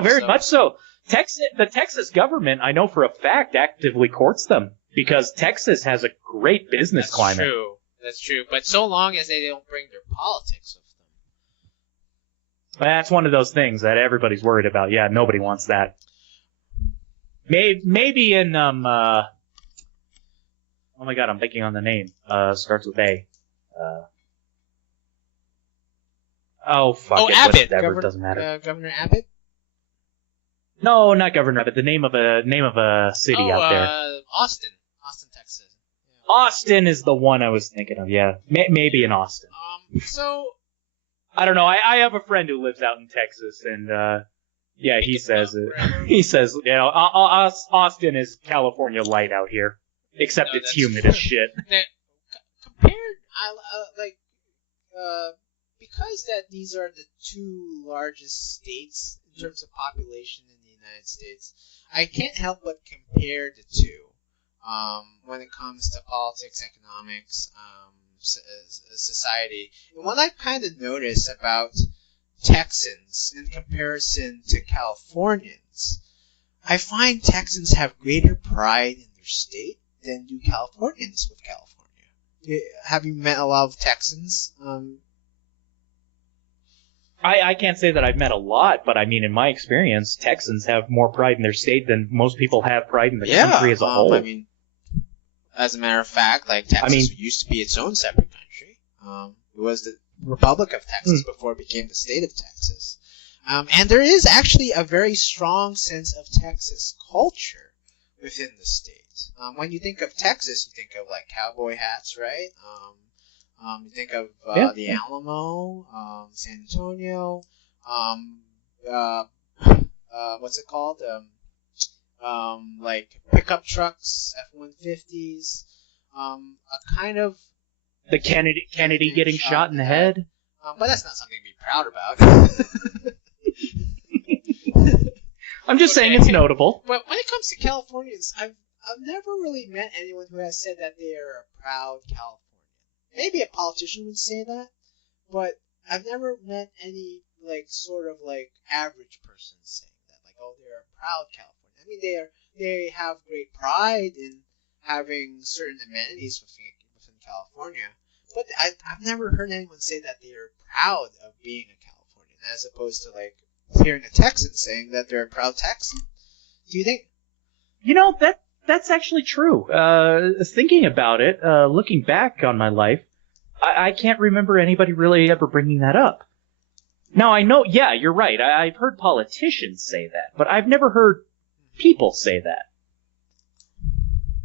Very much so. The Texas government, I know for a fact, actively courts them because Texas has a great business climate. That's true. But so long as they don't bring their politics with them. That's one of those things that everybody's worried about. Yeah, nobody wants that. Maybe in oh my God, I'm thinking on the name. Starts with A. Abbott. Whatever, it doesn't matter. Governor Abbott. No, not Governor Abbott. The name of a city out there. Austin, Texas. Yeah. Austin is the one I was thinking of. Yeah, maybe in Austin. So I don't know. I have a friend who lives out in Texas, and he says Austin is California light out here, except it's humid as shit. Now, because these are the two largest states in terms of population in the United States, I can't help but compare the two when it comes to politics, economics, society. And what I've kind of noticed about Texans in comparison to Californians, I find Texans have greater pride in their state than do Californians with California. Have you met a lot of Texans? I can't say that I've met a lot, but I mean, in my experience, Texans have more pride in their state than most people have pride in the country as a whole. I mean, as a matter of fact, Texas used to be its own separate country. It was the Republic of Texas before it became the state of Texas. And there is actually a very strong sense of Texas culture within the state. When you think of Texas, you think of like cowboy hats, right? You think of the Alamo, San Antonio, what's it called? Like pickup trucks, F-150s, a kind of the Kennedy getting shot in the head. But that's not something to be proud about. I'm just saying it's notable. But when it comes to Californians, I've never really met anyone who has said that they are a proud Californian. Maybe a politician would say that, but I've never met any sort of average person saying that. They're a proud Californian. I mean, they have great pride in having certain amenities within California, But I've never heard anyone say that they are proud of being a Californian, as opposed to like hearing a Texan saying that they're a proud Texan. Do you think? That's actually true. Thinking about it, looking back on my life, I can't remember anybody really ever bringing that up. Now, I know, yeah, you're right. I've heard politicians say that, but I've never heard people say that.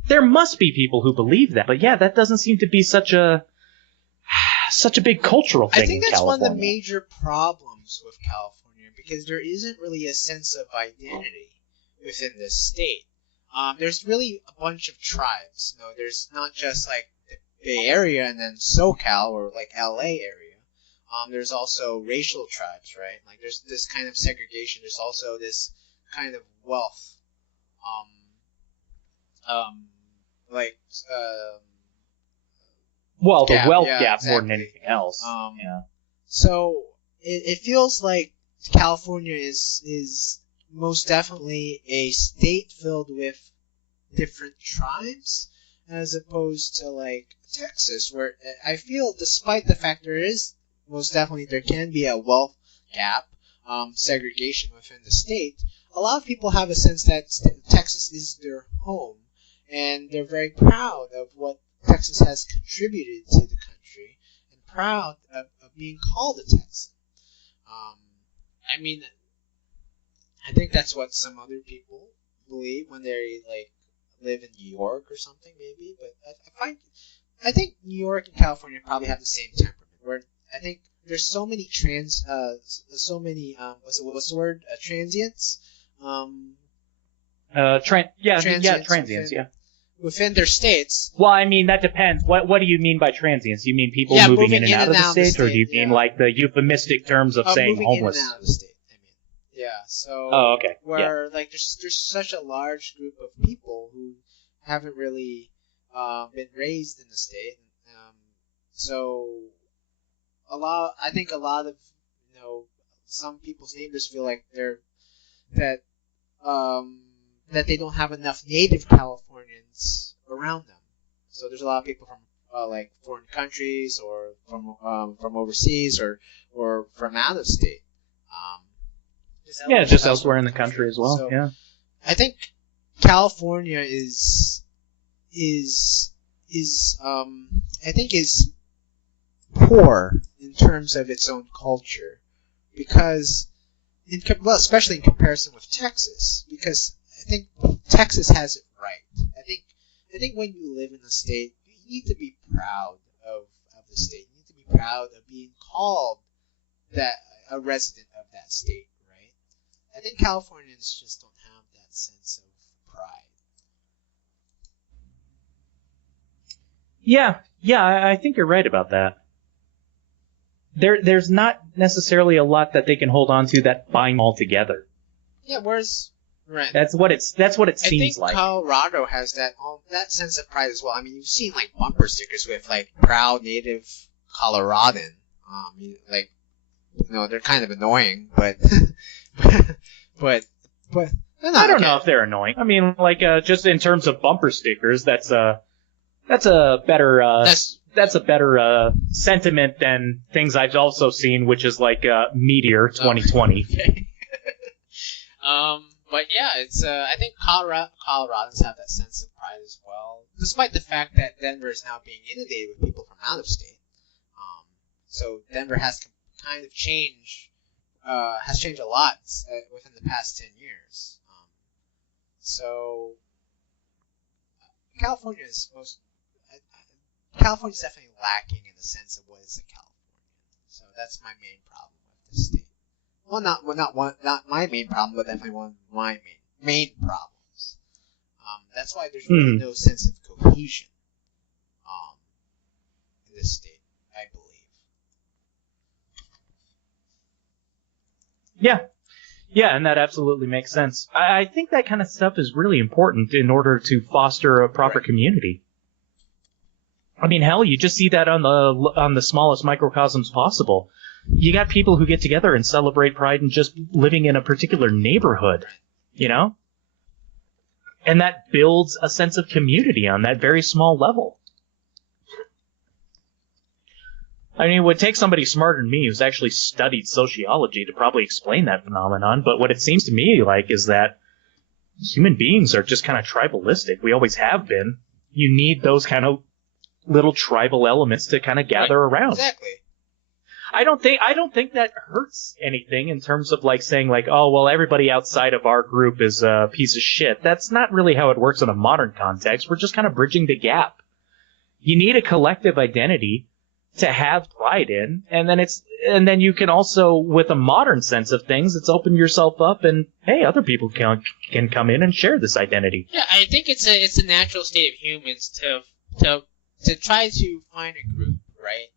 There must be people who believe that, but yeah, that doesn't seem to be such a big cultural thing in California. I think that's one of the major problems with California, because there isn't really a sense of identity within this state. There's really a bunch of tribes. There's not just like the Bay Area and then SoCal or like LA area. There's also racial tribes, right? Like there's this kind of segregation. There's also this kind of wealth. Well, the wealth gap exactly. more than anything else. So it feels like California is most definitely a state filled with different tribes, as opposed to like Texas, where I feel, despite the fact there can be a wealth gap, segregation within the state, a lot of people have a sense that Texas is their home, and they're very proud of what Texas has contributed to the country, and proud of being called a Texan. I think that's what some other people believe when they like live in New York or something, maybe. But I think New York and California probably have the same temperament. Where I think there's so many transients. Transients. Transients. Within their states. Well, I mean, that depends. What do you mean by transients? You mean people moving in and out of the state, or do you mean like the euphemistic terms of saying homeless? Moving in and out of the state. Yeah, so okay. Where like there's such a large group of people who haven't really been raised in the state, so I think a lot of some people's neighbors feel like that they don't have enough native Californians around them. So there's a lot of people from like foreign countries or from overseas or from out of state. Just elsewhere in the country as well. So, yeah, I think California is poor in terms of its own culture, because especially in comparison with Texas, because I think Texas has it right. I think when you live in the state, you need to be proud of the state. You need to be proud of being called a resident of that state. I think Californians just don't have that sense of pride. Yeah, I think you're right about that. There's not necessarily a lot that they can hold on to that bind all together. Yeah, right. That's what it seems like. I think Colorado has that sense of pride as well. I mean, you've seen like bumper stickers with like "Proud Native Coloradan." They're kind of annoying, but I don't know if they're annoying. I mean, like just in terms of bumper stickers, that's a better sentiment than things I've also seen, which is like Meteor 2020. Okay. But yeah, it's I think Coloradans have that sense of pride as well, despite the fact that Denver is now being inundated with people from out of state. So Denver has kind of changed a lot within the past 10 years. So California is definitely lacking in the sense of what is a Californian. So that's my main problem with this state. Well, not my main problem, but definitely one of my main problems. That's why there's really no sense of cohesion in this state, I believe. Yeah, and that absolutely makes sense. I think that kind of stuff is really important in order to foster a proper community. I mean, hell, you just see that on the smallest microcosms possible. You got people who get together and celebrate pride in just living in a particular neighborhood, and that builds a sense of community on that very small level. I mean, it would take somebody smarter than me who's actually studied sociology to probably explain that phenomenon, but what it seems to me like is that human beings are just kind of tribalistic. We always have been. You need those kind of little tribal elements to kind of gather around. Exactly. I don't think that hurts anything in terms of like saying like, oh, well, everybody outside of our group is a piece of shit. That's not really how it works in a modern context. We're just kind of bridging the gap. You need a collective identity to have pride in, and then you can also, with a modern sense of things, it's open yourself up, and hey, other people can come in and share this identity. Yeah, I think it's a natural state of humans to try to find a group, right?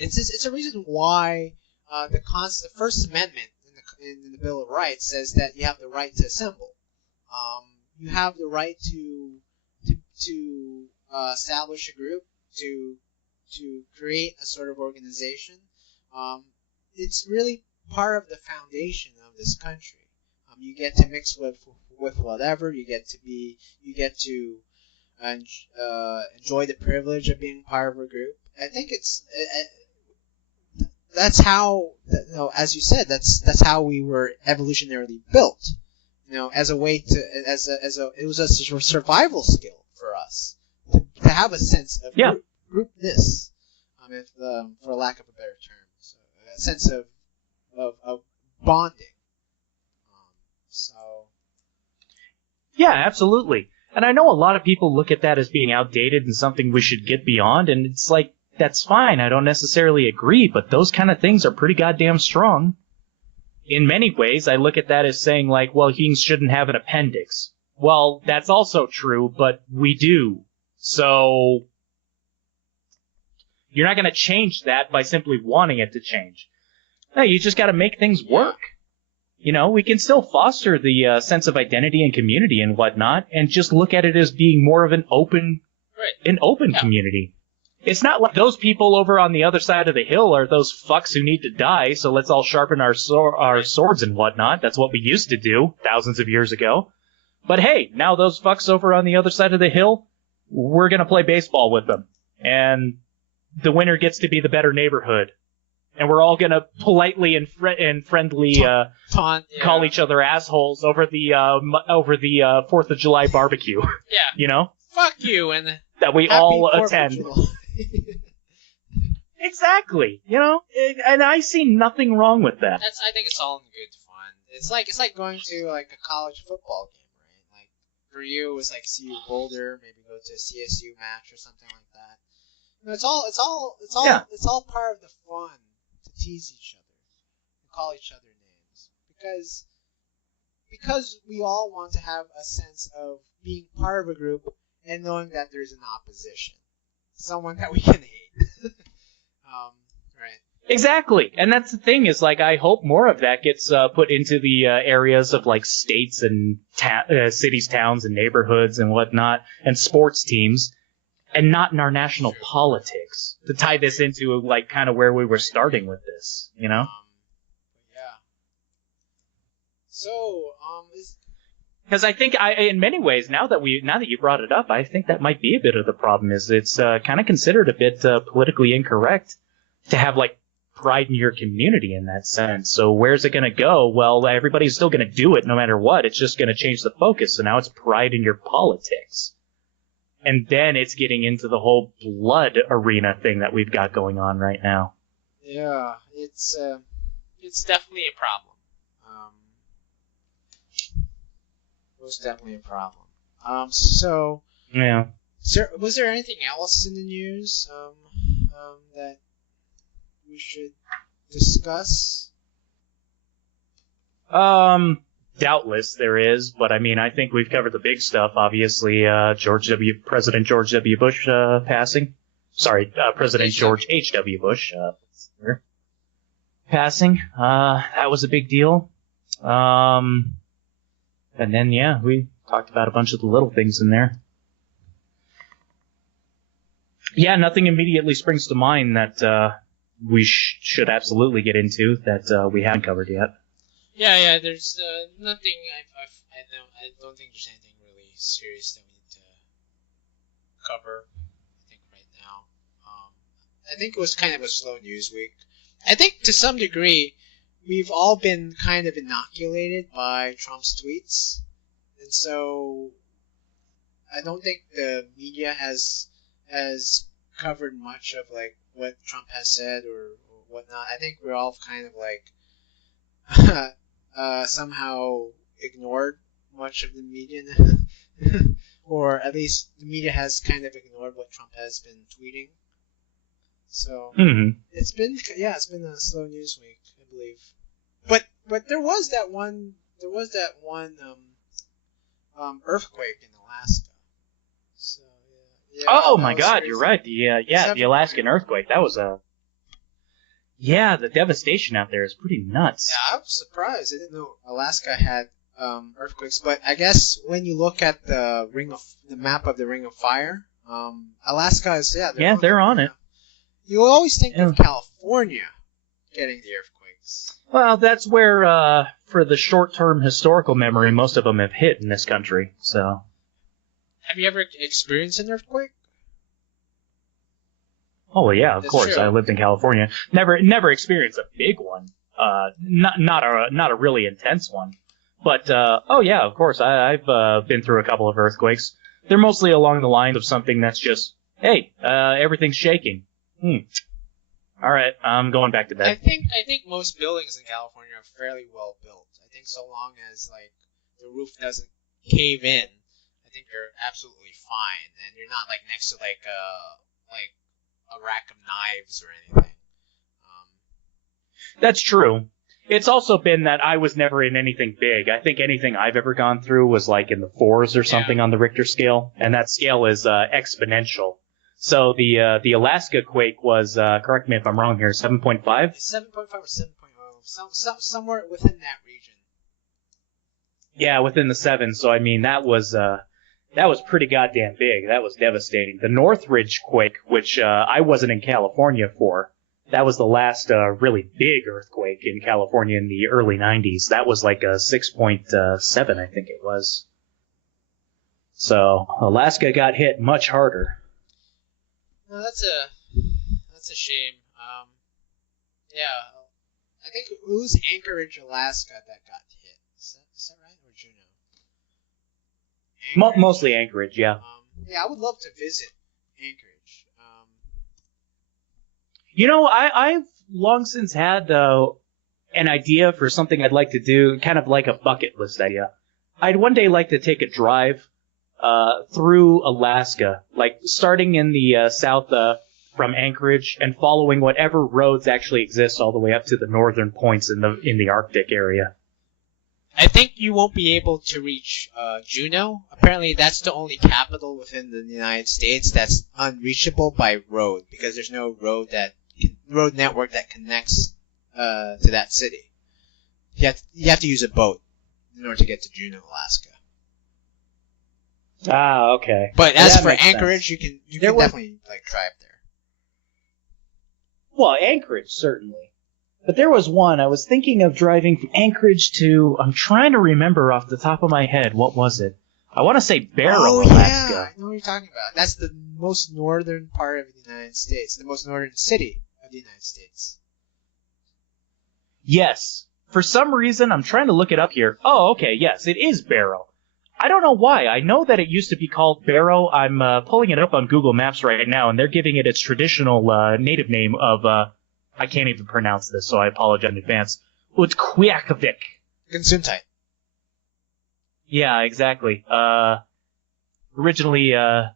It's a reason why the First Amendment in the Bill of Rights says that you have the right to assemble. You have the right to establish a group, to create a sort of organization. It's really part of the foundation of this country. You get to mix with whatever. You get to enjoy the privilege of being part of a group. I think that's how, as you said, that's how we were evolutionarily built. As a way to it was a survival skill for us to have a sense of groupness, for lack of a better term, so a sense of bonding. Yeah, absolutely. And I know a lot of people look at that as being outdated and something we should get beyond, and it's like, that's fine, I don't necessarily agree, but those kind of things are pretty goddamn strong. In many ways, I look at that as saying, like, well, humans shouldn't have an appendix. Well, that's also true, but we do. So, you're not going to change that by simply wanting it to change. No, you just got to make things work. We can still foster the sense of identity and community and whatnot, and just look at it as being more of an open community. It's not like those people over on the other side of the hill are those fucks who need to die, so let's all sharpen our swords and whatnot. That's what we used to do thousands of years ago. But hey, now those fucks over on the other side of the hill, we're going to play baseball with them. And the winner gets to be the better neighborhood. And we're all going to politely and friendly call each other assholes over the 4th of July barbecue. Yeah. Fuck you, and that we all attend. Exactly. And I see nothing wrong with that. I think it's all in good fun. It's like going to like a college football game, right? Like for you, it was like CU Boulder, maybe go to a CSU match or something like that. It's all part of the fun to tease each other and call each other names because we all want to have a sense of being part of a group and knowing that there's an opposition, someone that we can hate. Right. Exactly, and that's the thing is like I hope more of that gets put into the areas of like states and cities, towns, and neighborhoods and whatnot, and sports teams, and not in our national politics. To tie this into like kind of where we were starting with this, Yeah. So, because I think in many ways, now that you brought it up, I think that might be a bit of the problem. Is it's kind of considered a bit politically incorrect to have like pride in your community in that sense. So where's it going to go? Well, everybody's still going to do it no matter what. It's just going to change the focus. So now it's pride in your politics, and then it's getting into the whole blood arena thing that we've got going on right now. Yeah, it's definitely a problem. Most definitely a problem. So yeah. Was there anything else in the news that we should discuss? Doubtless there is, but I mean, I think we've covered the big stuff. Obviously, President George W. Bush passing. Sorry, President George H.W. Bush passing. That was a big deal. And then, yeah, we talked about a bunch of the little things in there. Yeah, nothing immediately springs to mind that we should absolutely get into that we haven't covered yet. Yeah. There's nothing. I don't think there's anything really serious that we need to cover. I think right now. I think it was kind of a slow news week. I think to some degree, we've all been kind of inoculated by Trump's tweets, and so I don't think the media has covered much of like what Trump has said or whatnot. I think we're all kind of like somehow ignored much of the media, or at least the media has kind of ignored what Trump has been tweeting. So it's been a slow news week, I believe. But there was that one earthquake in Alaska. So yeah. Oh my God, crazy. You're right. The Alaskan earthquake. That was the devastation out there is pretty nuts. Yeah, I was surprised. I didn't know Alaska had earthquakes, but I guess when you look at the map of the Ring of Fire, Alaska is they're on it. You always think of California getting the earthquakes. Well, that's where, for the short-term historical memory, most of them have hit in this country. So, have you ever experienced an earthquake? Oh yeah, of course. True. I lived in California. Never experienced a big one. Not a really intense one. But of course. I've been through a couple of earthquakes. They're mostly along the lines of something that's just, hey, everything's shaking. All right, I'm going back to bed. I think most buildings in California are fairly well built. I think so long as like the roof doesn't cave in, I think you're absolutely fine, and you're not like next to like a rack of knives or anything. That's true. It's also been that I was never in anything big. I think anything I've ever gone through was like in the 4s or something on the Richter scale, and that scale is exponential. So the Alaska quake was, correct me if I'm wrong here, 7.5? 7.5 or 7.0, somewhere within that region. Yeah, within the 7. So I mean that was pretty goddamn big. That was devastating. The Northridge quake, which I wasn't in California for, that was the last really big earthquake in California in the early 90s. That was like a 6.7, I think it was. So Alaska got hit much harder. No, that's a shame. I think it was Anchorage, Alaska that got hit. Is that right, or Juneau? Mostly Anchorage, yeah. I would love to visit Anchorage. I've long since had an idea for something I'd like to do, kind of like a bucket list idea. I'd one day like to take a drive through Alaska, like starting in the south from Anchorage and following whatever roads actually exist all the way up to the northern points in the Arctic area. I think you won't be able to reach Juneau. Apparently, that's the only capital within the United States that's unreachable by road because there's no road network that connects to that city. You have to use a boat in order to get to Juneau, Alaska. Ah, okay. But as for Anchorage, you can definitely like drive there. Well, Anchorage certainly. But there was one I was thinking of driving from Anchorage to. I'm trying to remember off the top of my head. What was it? I want to say Barrow, Alaska. Yeah, I know what you're talking about. That's the most northern part of the United States, the most northern city of the United States. Yes. For some reason, I'm trying to look it up here. Oh, okay. Yes, it is Barrow. I don't know why. I know that it used to be called Barrow. I'm pulling it up on Google Maps right now, and they're giving it its traditional native name of, I can't even pronounce this, so I apologize in advance. Utqiagvik. Gesundheit. Yeah, exactly. Originally an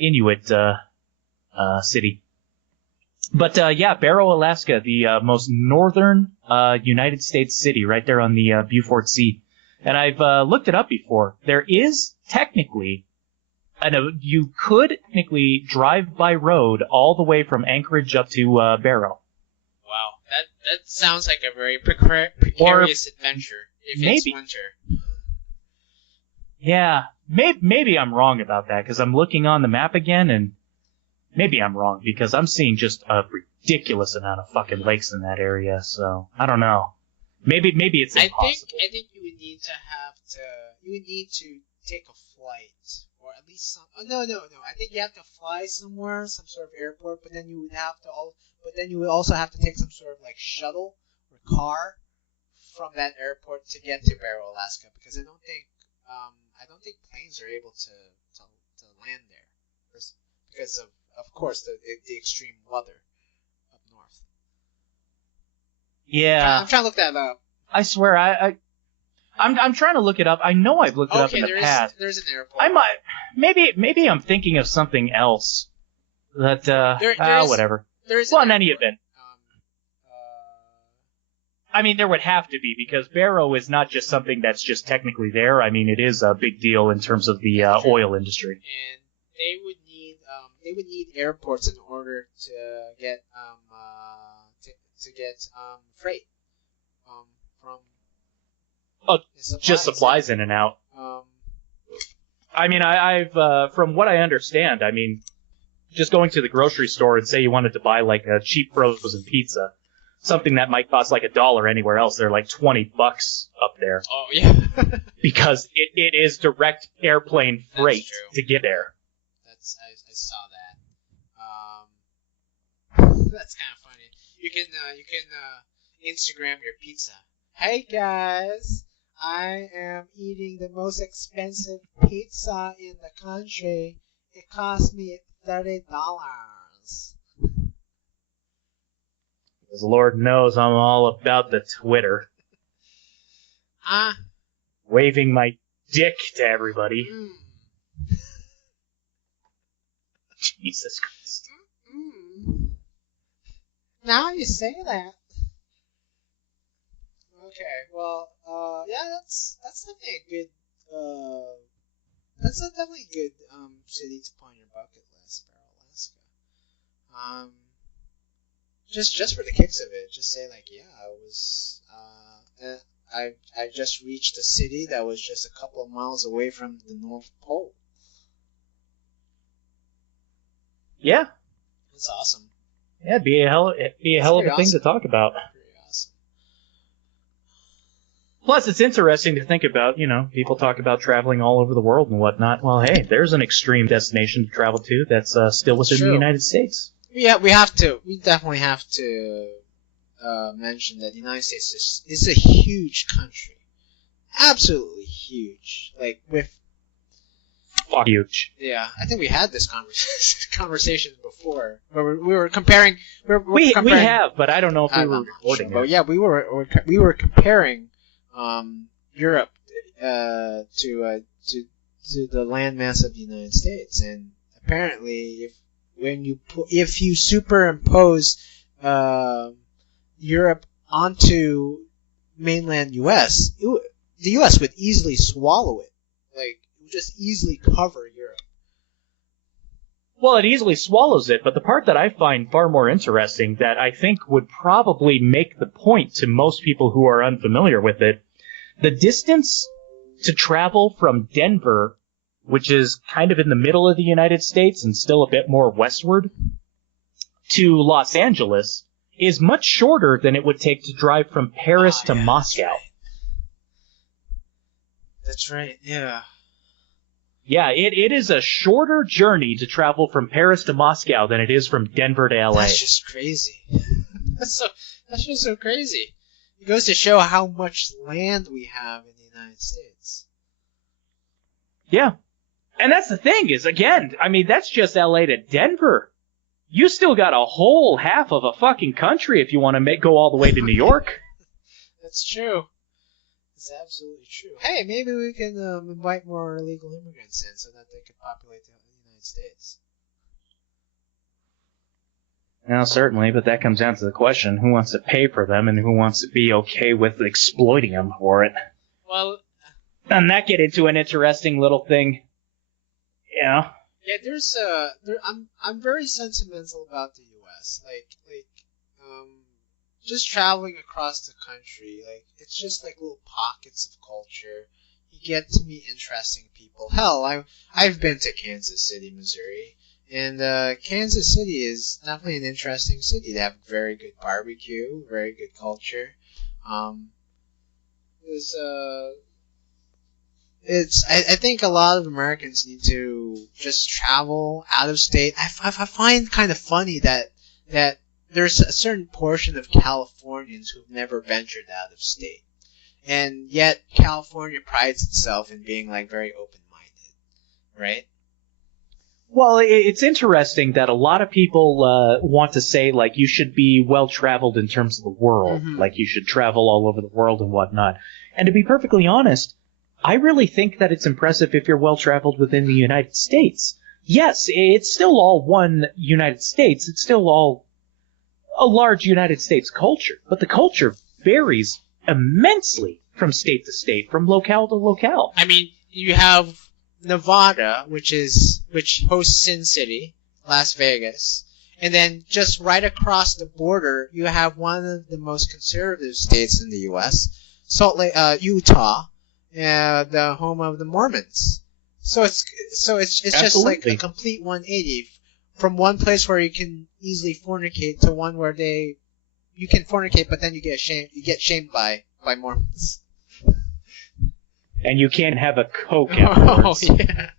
Inuit city. But Barrow, Alaska, the most northern United States city, right there on the Beaufort Sea. And I've looked it up before. There is technically, you could technically drive by road all the way from Anchorage up to Barrow. Wow, that sounds like a very precarious adventure if it's winter. Yeah, maybe I'm wrong about that because I'm looking on the map again, and maybe I'm wrong because I'm seeing just a ridiculous amount of fucking lakes in that area. So I don't know. Maybe it's impossible. I think you would need to take a flight, or at least some. Oh, no. I think you have to fly somewhere, some sort of airport, but then you would also have to take some sort of like shuttle or car from that airport to get to Barrow, Alaska, because I don't think planes are able to land there because of course the extreme weather up north. Yeah. I'm trying to look that up. I swear, I'm trying to look it up. I know I've looked it up in the past. There's an airport. I might, maybe I'm thinking of something else. That whatever. Well, in any event, I mean, there would have to be, because Barrow is not just something that's just technically there. I mean, it is a big deal in terms of the oil industry. And they would need airports in order to get freight from. Oh, just supplies in and out. I mean, I've from what I understand, I mean, just going to the grocery store and say you wanted to buy like a cheap frozen pizza. Something that might cost like $1 anywhere else, they're like $20 up there. Oh yeah, because it is direct airplane freight to get there. I saw that. That's kind of funny. You can Instagram your pizza. Hey guys, I am eating the most expensive pizza in the country. It cost me $30. Because Lord knows I'm all about the Twitter. Waving my dick to everybody. Jesus Christ. Now you say that. Okay, well, yeah, that's definitely a good, city to put on your bucket list, Barrow, Alaska. Just for the kicks of it, just say like, yeah, I just reached a city that was just a couple of miles away from the North Pole. Yeah, that's awesome. Yeah, it'd be a hell of a thing to talk about. Pretty awesome. Plus, it's interesting to think about. You know, people talk about traveling all over the world and whatnot. Well, hey, there's an extreme destination to travel to that's still within the United States. Yeah, we definitely have to mention that the United States is a huge country. Absolutely huge. Like, with... Fuck huge. Yeah, I think we had this conversation before. Where we were comparing... We have, but I don't know if we were recording it. But yeah, we were comparing Europe to the landmass of the United States. And apparently, if you superimpose Europe onto mainland U.S., the U.S. would easily swallow it. Like, it would just easily cover Europe. Well, it easily swallows it, but the part that I find far more interesting, that I think would probably make the point to most people who are unfamiliar with it, the distance to travel from Denver, which is kind of in the middle of the United States and still a bit more westward, to Los Angeles, is much shorter than it would take to drive from Paris to Moscow. That's right, yeah. Yeah, it is a shorter journey to travel from Paris to Moscow than it is from Denver to LA. That's just crazy. That's just so crazy. It goes to show how much land we have in the United States. Yeah. And that's the thing is, again, I mean, that's just LA to Denver. You still got a whole half of a fucking country if you want to go all the way to New York. That's true. It's absolutely true. Hey, maybe we can invite more illegal immigrants in so that they can populate the United States. Well, certainly, but that comes down to the question, who wants to pay for them and who wants to be okay with exploiting them for it? Well... And that get into an interesting little thing. Yeah. Yeah, I'm very sentimental about the U.S. Like, just traveling across the country, like, it's just like little pockets of culture. You get to meet interesting people. Hell, I've been to Kansas City, Missouri, and Kansas City is definitely an interesting city. They have very good barbecue, very I think a lot of Americans need to just travel out of state. I find kind of funny that there's a certain portion of Californians who've never ventured out of state, and yet California prides itself in being like very open-minded, right? Well, it's interesting that a lot of people want to say, like, you should be well-traveled in terms of the world. Mhm. Like, you should travel all over the world and whatnot. And to be perfectly honest, I really think that it's impressive if you're well-traveled within the United States. Yes, it's still all one United States. It's still all a large United States culture. But the culture varies immensely from state to state, from locale to locale. I mean, you have Nevada, which hosts Sin City, Las Vegas, and then just right across the border, you have one of the most conservative states in the U.S., Salt Lake, Utah, the home of the Mormons. So it's just like a complete 180 from one place where you can easily fornicate to one where you can fornicate, but then you get shamed by Mormons. And you can't have a Coke afterwards. Oh, yeah.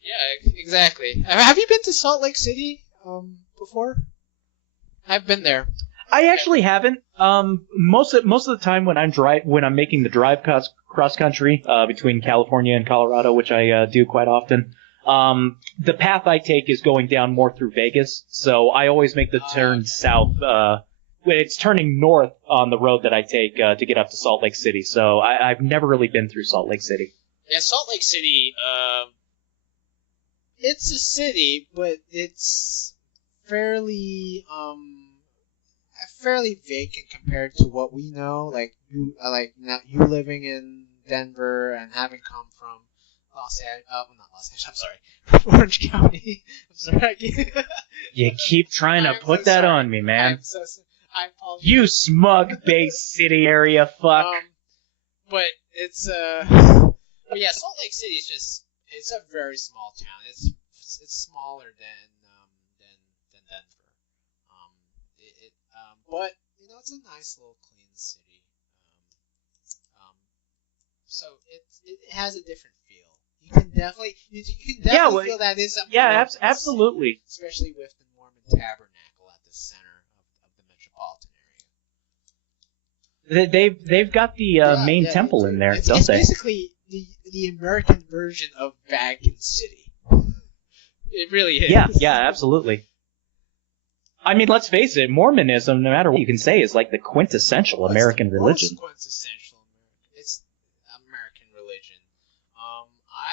Yeah, exactly. Have you been to Salt Lake City before? I've been there. I actually haven't. Most of the time when I'm making the drive cross country between California and Colorado, which I do quite often, the path I take is going down more through Vegas. So I always make the turn south. It's turning north on the road that I take to get up to Salt Lake City. So I've never really been through Salt Lake City. Yeah, Salt Lake City. It's a city, but it's fairly vacant compared to what we know. Like you living in Denver and having come from Orange County. I'm sorry. You keep trying to put that on me, man. I apologize. You smug Bay City area fuck. But it's but yeah, Salt Lake City is it's a very small town. It's smaller than Denver. But it's a nice little clean city. So it has a different feel. You can definitely feel that is a absolutely. City, especially with the Mormon Tabernacle at the center of the metropolitan area. They've got the main temple in there, don't they? It's basically the American version of Vatican City. It really is. Yeah, absolutely. I mean, let's face it, Mormonism, no matter what you can say, is like the quintessential American religion. It's quintessential American. It's American religion.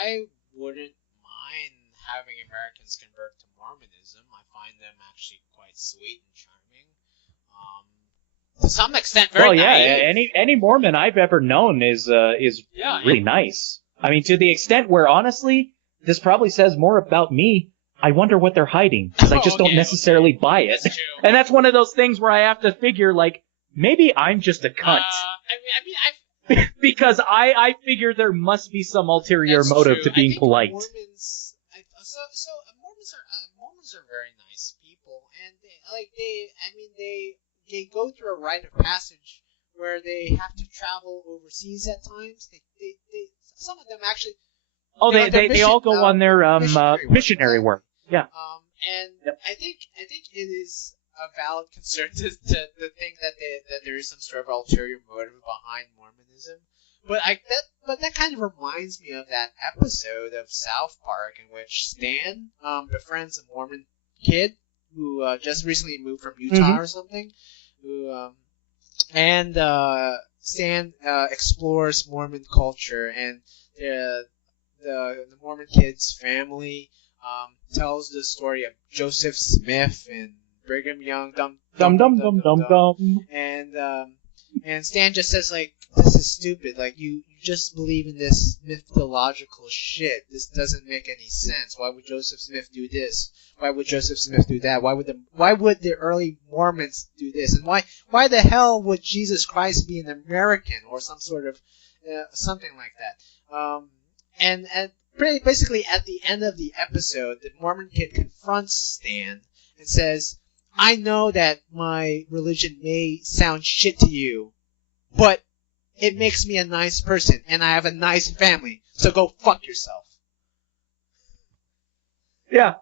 I wouldn't mind having Americans convert to Mormonism. I find them actually quite sweet and charming. To some extent, very naive. Any Mormon I've ever known is really nice. I mean, to the extent where, honestly, this probably says more about me. I wonder what they're hiding, because I just don't necessarily buy it. That's true. And that's one of those things where I have to figure, like, maybe I'm just a cunt. Because I figure there must be some ulterior motive to being polite. Mormons are very nice people, and they go through a rite of passage where they have to travel overseas at times. They some of them actually. Oh, they all go on their missionary work. Yeah. I think it is a valid concern to think that there is some sort of ulterior motive behind Mormonism. But that kind of reminds me of that episode of South Park in which Stan befriends a Mormon kid who just recently moved from Utah or something. And Stan explores Mormon culture, and the Mormon kid's family tells the story of Joseph Smith and Brigham Young, and Stan just says, like, this is stupid. Like, you just believe in this mythological shit. This doesn't make any sense. Why would Joseph Smith do this? Why would Joseph Smith do that? Why would the early Mormons do this? And why the hell would Jesus Christ be an American or some sort of something like that? And basically at the end of the episode, the Mormon kid confronts Stan and says, I know that my religion may sound shit to you, but it makes me a nice person, and I have a nice family. So go fuck yourself. Yeah.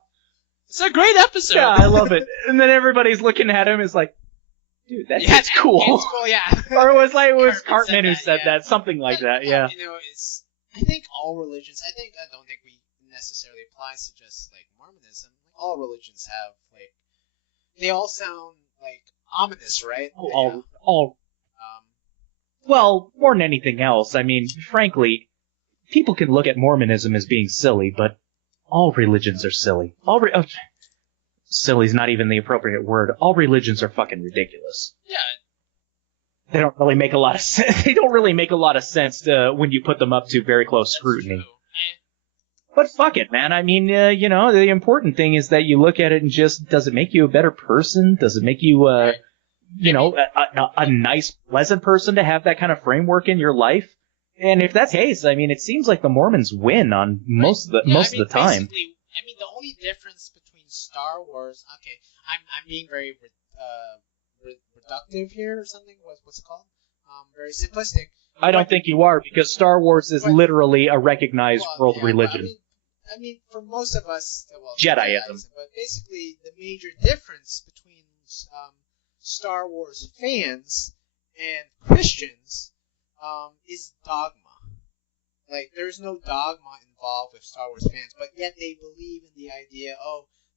It's a great episode. Yeah, I love it. And then everybody's looking at him, is like, dude, that's cool. It's cool, yeah. Or it was Cartman who said yeah. that, something like that. Yeah. You know, it's. I think all religions. I don't think we necessarily applies to just like Mormonism. Like, all religions have like. They all sound like ominous, right? Well, more than anything else, I mean, frankly, people can look at Mormonism as being silly, but all religions are silly. Silly's not even the appropriate word. All religions are fucking ridiculous. Yeah. They don't really make a lot of sense. They don't really make a lot of sense when you put them up to very close scrutiny. But fuck it, man. I mean, the important thing is that you look at it and just, does it make you a better person? Does it make you, a nice, pleasant person to have that kind of framework in your life? And if that's the case, I mean, it seems like the Mormons win on most of the time. I mean, the only difference between Star Wars, okay, I'm being very reductive here or something. What's it called? Very simplistic. I don't think you are, because Star Wars is literally a recognized world religion. I mean, for most of us, Jediism. But basically, the major difference between Star Wars fans and Christians is dogma. Like, there's no dogma involved with Star Wars fans, but yet they believe in the idea,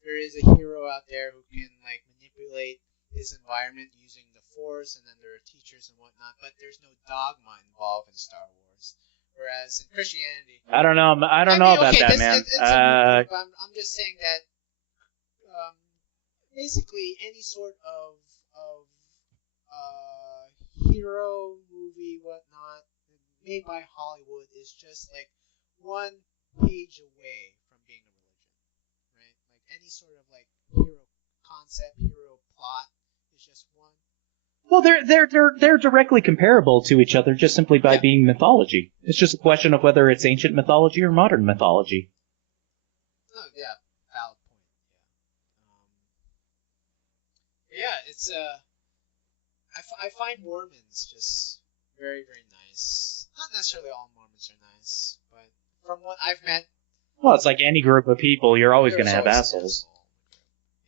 there is a hero out there who can, like, manipulate his environment using the Force, and then there are teachers and whatnot, but there's no dogma involved in Star Wars. Whereas in Christianity... I don't know about that, man. I'm just saying that basically any sort of hero movie, whatnot, made by Hollywood is just like one page away from being a religion, right? Like any sort of like hero concept, hero plot is just one. Well, they're directly comparable to each other just simply by being mythology. It's just a question of whether it's ancient mythology or modern mythology. Oh yeah, valid point. Yeah, it's I find Mormons just very, very nice. Not necessarily all Mormons are nice, but from what I've met... Well, it's like any group of people, you're always going to have assholes.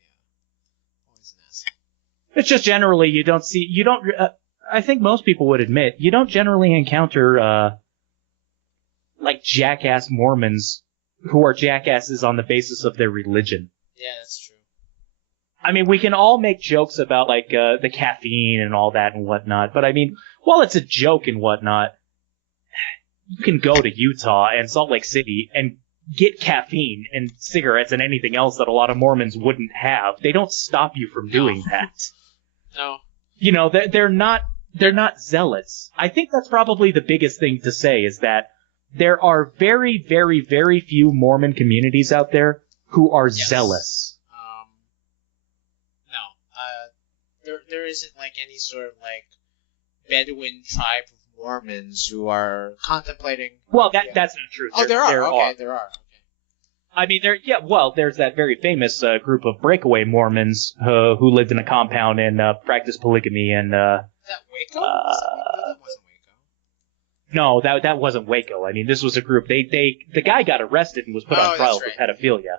Yeah, always an asshole. It's just generally, I think most people would admit, you don't generally encounter, like, jackass Mormons who are jackasses on the basis of their religion. Yeah, that's true. I mean, we can all make jokes about, like, the caffeine and all that and whatnot, but I mean, while it's a joke and whatnot, you can go to Utah and Salt Lake City and get caffeine and cigarettes and anything else that a lot of Mormons wouldn't have. They don't stop you from doing that. No. You know, they're not zealots. I think that's probably the biggest thing to say, is that there are very, very, very few Mormon communities out there who are zealous. There isn't like any sort of like Bedouin tribe of Mormons who are contemplating. Well, that's not true. There are. Okay. I mean, there's that very famous group of breakaway Mormons who lived in a compound and practiced polygamy and. Is that Waco? That wasn't Waco. No, that wasn't Waco. I mean, this was a group. The guy got arrested and was put on trial for pedophilia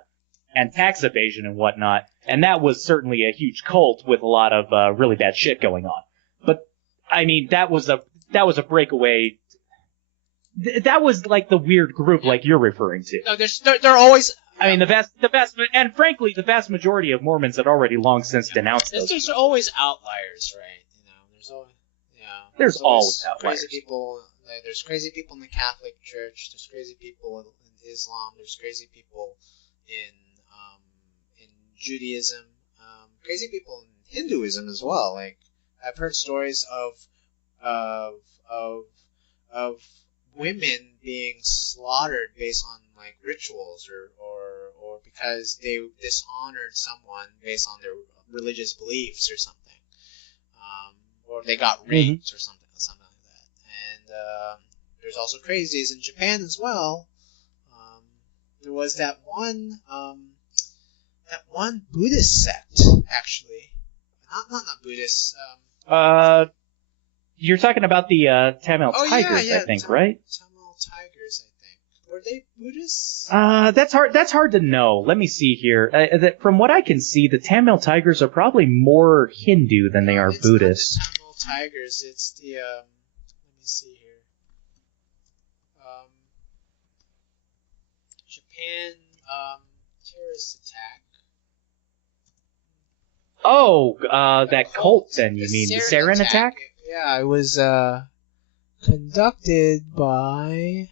and tax evasion and whatnot, and that was certainly a huge cult with a lot of really bad shit going on. But I mean, that was a breakaway. That was like the weird group like you're referring to. No, they're always. I mean, and frankly, the vast majority of Mormons had already long since denounced those. There's always outliers, right? You know, there's always outliers. Crazy people. There's crazy people in the Catholic Church. There's crazy people in Islam. There's crazy people in Judaism. Crazy people in Hinduism as well. Like, I've heard stories of women being slaughtered based on like rituals or because they dishonored someone based on their religious beliefs or something, or they got raped or something like that. And there's also crazies in Japan as well. There was that one Buddhist sect, actually. Not Buddhist. You're talking about the Tamil Oh, Tigers, yeah, I think, right? Tamil Tigers, I think. Were they Buddhists? That's hard to know. Let me see here. From what I can see, the Tamil Tigers are probably more Hindu than they are Buddhist. It's not the Tamil Tigers. It's the let me see here. Japan terrorist attack. Oh, that cult then, you mean? The Sarin attack? Yeah, it was conducted by...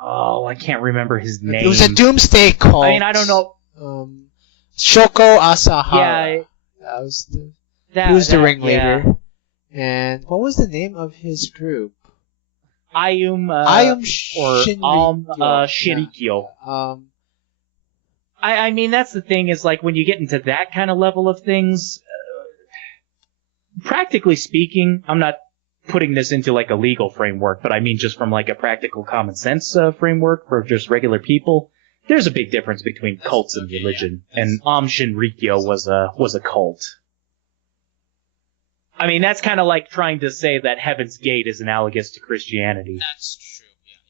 Oh, I can't remember his name. It was a doomsday cult. I mean, I don't know. Shoko Asahara. Yeah, he was the ringleader. Yeah. And what was the name of his group? Ayum Shirikyo. I mean, that's the thing is, like, when you get into that kind of level of things, practically speaking, I'm not putting this into, like, a legal framework, but I mean just from, like, a practical common sense framework for just regular people, there's a big difference between cults and religion, and Shinrikyo was a cult. I mean, that's kind of like trying to say that Heaven's Gate is analogous to Christianity. That's true, yeah.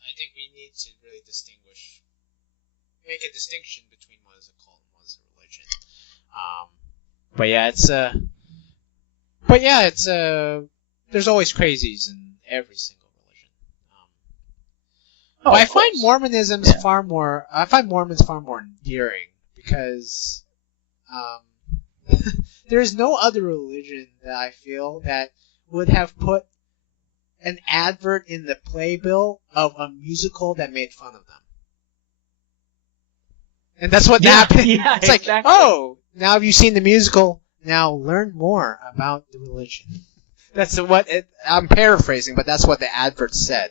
I think we need to really make a distinction between what is a cult and what is a religion. There's always crazies in every single religion. But I find Mormons far more endearing because there's no other religion that I feel that would have put an advert in the playbill of a musical that made fun of them. And that's what happened. Yeah, it's like, exactly. oh, now have you seen the musical? Now learn more about the religion. That's I'm paraphrasing, but that's what the advert said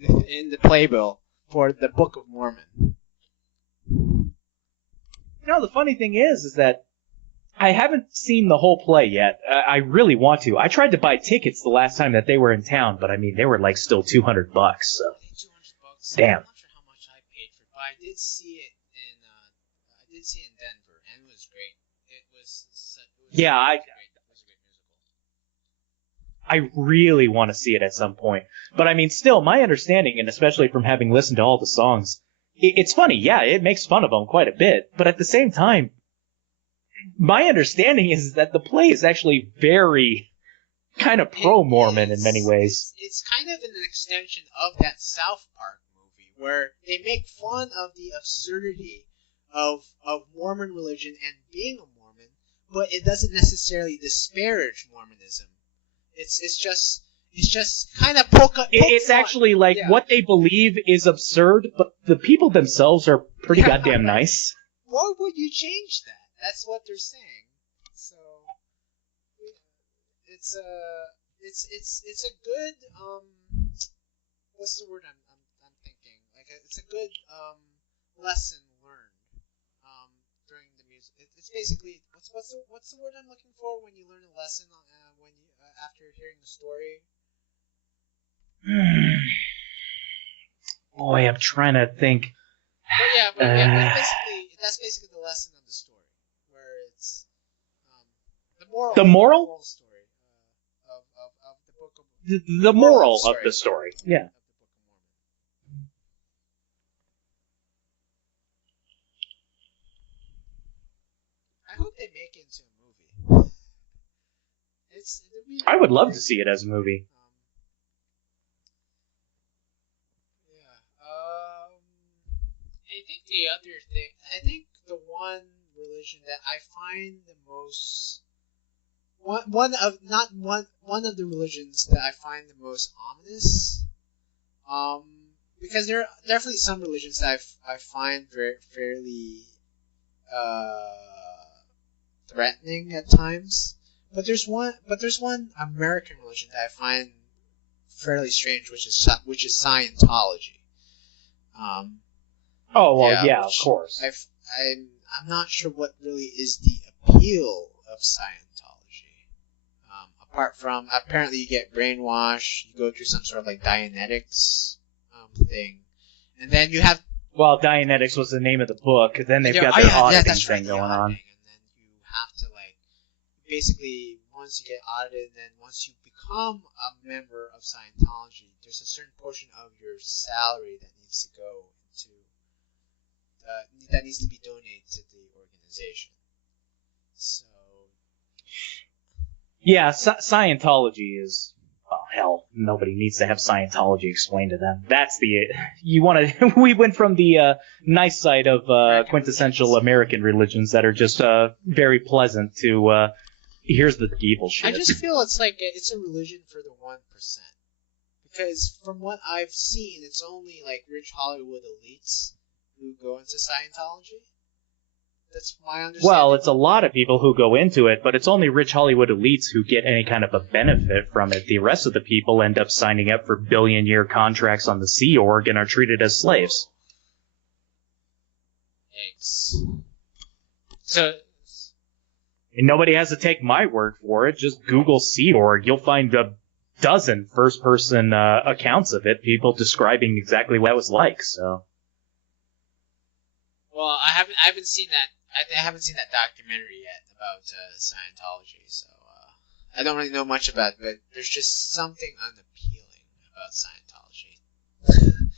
in the playbill for the Book of Mormon. You know, the funny thing is that I haven't seen the whole play yet. I really want to. I tried to buy tickets the last time that they were in town, but I mean, they were like still $200. So. $200. Damn. I'm not sure how much I paid for it, but I did see it in Denver, and it was great. It was yeah, great. It was a great musical. I really want to see it at some point. But I mean, still, my understanding, and especially from having listened to all the songs, it's funny. Yeah, it makes fun of them quite a bit, but at the same time, my understanding is that the play is actually very kind of pro-Mormon in many ways. It's kind of an extension of that South Park movie where they make fun of the absurdity of Mormon religion and being a Mormon, but it doesn't necessarily disparage Mormonism. It's just kind of It's fun. Actually like what they believe is absurd, but the people themselves are pretty goddamn nice. Why would you change that? That's what they're saying. So it's a good what's the word I'm thinking? Like it's a good lesson learned during the music. It's basically what's the word I'm looking for when you learn a lesson when you after hearing the story. Boy, I'm trying to think. That's basically the lesson of the story. It's the moral story of the Book of the moral of the story. Yeah. I hope they make it into a movie. I would love to see it as a movie. I think the one religion that I find the most one of the religions that I find the most ominous, because there are definitely some religions that I find fairly threatening at times, but there's one American religion that I find fairly strange, which is Scientology. Of course. I'm not sure what really is the appeal of Scientology. Apart from, apparently you get brainwashed, you go through some sort of like Dianetics thing. And then you have... Well, Dianetics was the name of the book. Then they've got their auditing thing going on. And basically once you get audited, and then once you become a member of Scientology, there's a certain portion of your salary that needs to go into that needs to be donated to the organization. So Yeah, Scientology is, well, hell, nobody needs to have Scientology explained to them. That's we went from the nice side of quintessential American religions that are just very pleasant to here's the evil shit. I just feel it's like it's a religion for the 1%. Because from what I've seen, it's only like rich Hollywood elites who go into Scientology. That's my understanding. Well, it's a lot of people who go into it, but it's only rich Hollywood elites who get any kind of a benefit from it. The rest of the people end up signing up for billion-year contracts on the Sea Org and are treated as slaves. So, and nobody has to take my word for it. Just Google Sea Org. You'll find a dozen first-person accounts of it, people describing exactly what it was like. So, well, I haven't seen that. I haven't seen that documentary yet about Scientology, so I don't really know much about it, but there's just something unappealing about Scientology.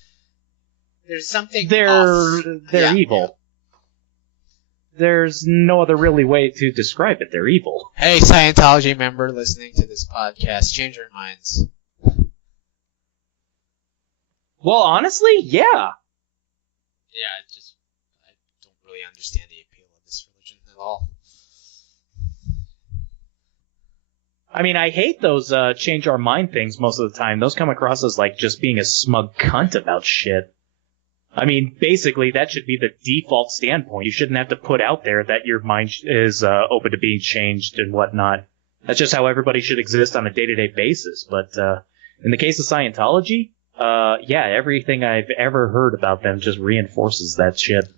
There's something They're evil. Yeah. There's no other really way to describe it. They're evil. Hey, Scientology member listening to this podcast, change your minds. Well, honestly, yeah. Yeah, I don't really understand the appeal of this religion at all. I mean, I hate those change our mind things most of the time. Those come across as like just being a smug cunt about shit. I mean, basically, that should be the default standpoint. You shouldn't have to put out there that your mind is open to being changed and whatnot. That's just how everybody should exist on a day-to-day basis. But in the case of Scientology, yeah, everything I've ever heard about them just reinforces that shit.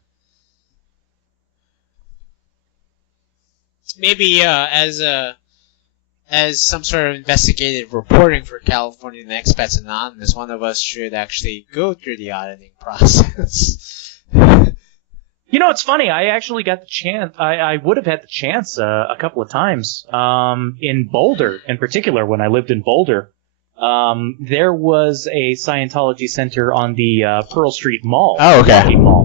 Maybe as some sort of investigative reporting for Californian Expats Anonymous, one of us should actually go through the auditing process. You know, it's funny. I actually got the chance. I would have had the chance a couple of times. In Boulder, in particular, when I lived in Boulder, there was a Scientology center on the Pearl Street Mall. Oh, okay. Mall.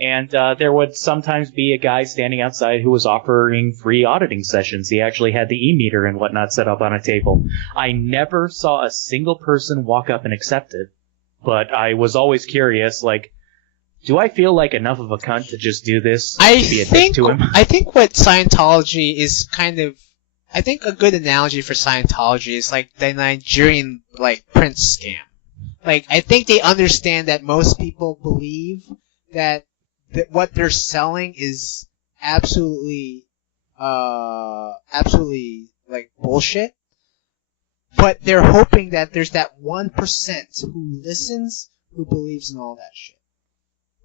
And there would sometimes be a guy standing outside who was offering free auditing sessions. He actually had the e-meter and whatnot set up on a table. I never saw a single person walk up and accept it. But I was always curious, like, do I feel like enough of a cunt to just do this? I think what Scientology is kind of... I think a good analogy for Scientology is like the Nigerian, like, prince scam. Like, I think they understand that most people believe that what they're selling is absolutely like bullshit, but they're hoping that there's that 1% who listens, who believes in all that shit,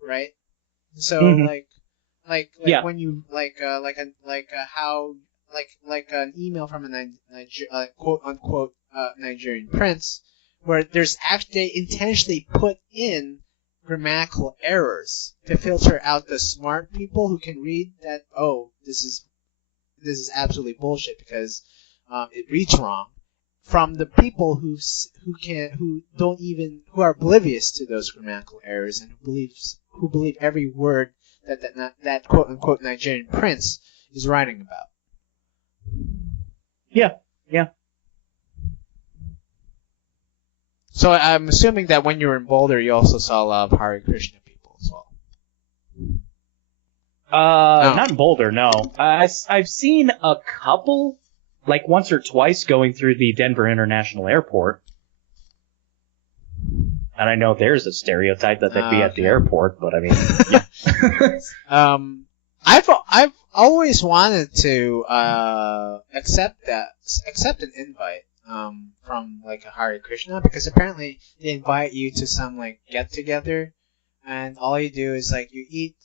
right? So yeah. when you how an email from a quote unquote Nigerian prince, where there's actually they intentionally put in grammatical errors to filter out the smart people who can read that, oh, this is absolutely bullshit because it reads wrong, from the people who are oblivious to those grammatical errors and who believe every word that quote unquote Nigerian prince is writing about. Yeah. So I'm assuming that when you were in Boulder, you also saw a lot of Hare Krishna people as well. Not in Boulder, no. I've seen a couple, like once or twice, going through the Denver International Airport. And I know there's a stereotype that they'd be at the airport, but I mean, yeah. I've always wanted to accept an invite from like a Hare Krishna, because apparently they invite you to some like get together, and all you do is like you eat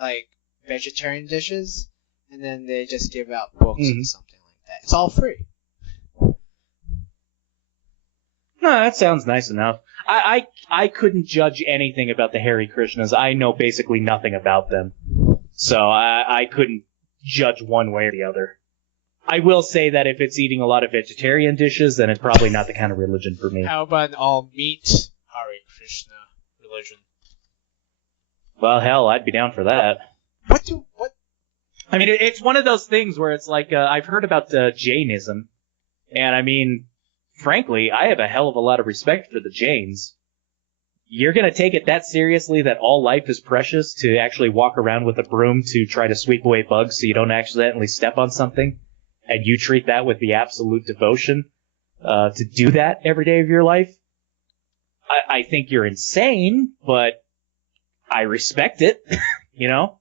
like vegetarian dishes, and then they just give out books and something like that. It's all free. No, that sounds nice enough. I couldn't judge anything about the Hare Krishnas. I know basically nothing about them, so I couldn't judge one way or the other. I will say that if it's eating a lot of vegetarian dishes, then it's probably not the kind of religion for me. How about an all meat Hare Krishna religion? Well, hell, I'd be down for that. What? I mean, it's one of those things where it's like, I've heard about Jainism, and I mean, frankly, I have a hell of a lot of respect for the Jains. You're gonna take it that seriously that all life is precious to actually walk around with a broom to try to sweep away bugs so you don't accidentally step on something? And you treat that with the absolute devotion to do that every day of your life? I think you're insane, but I respect it, you know?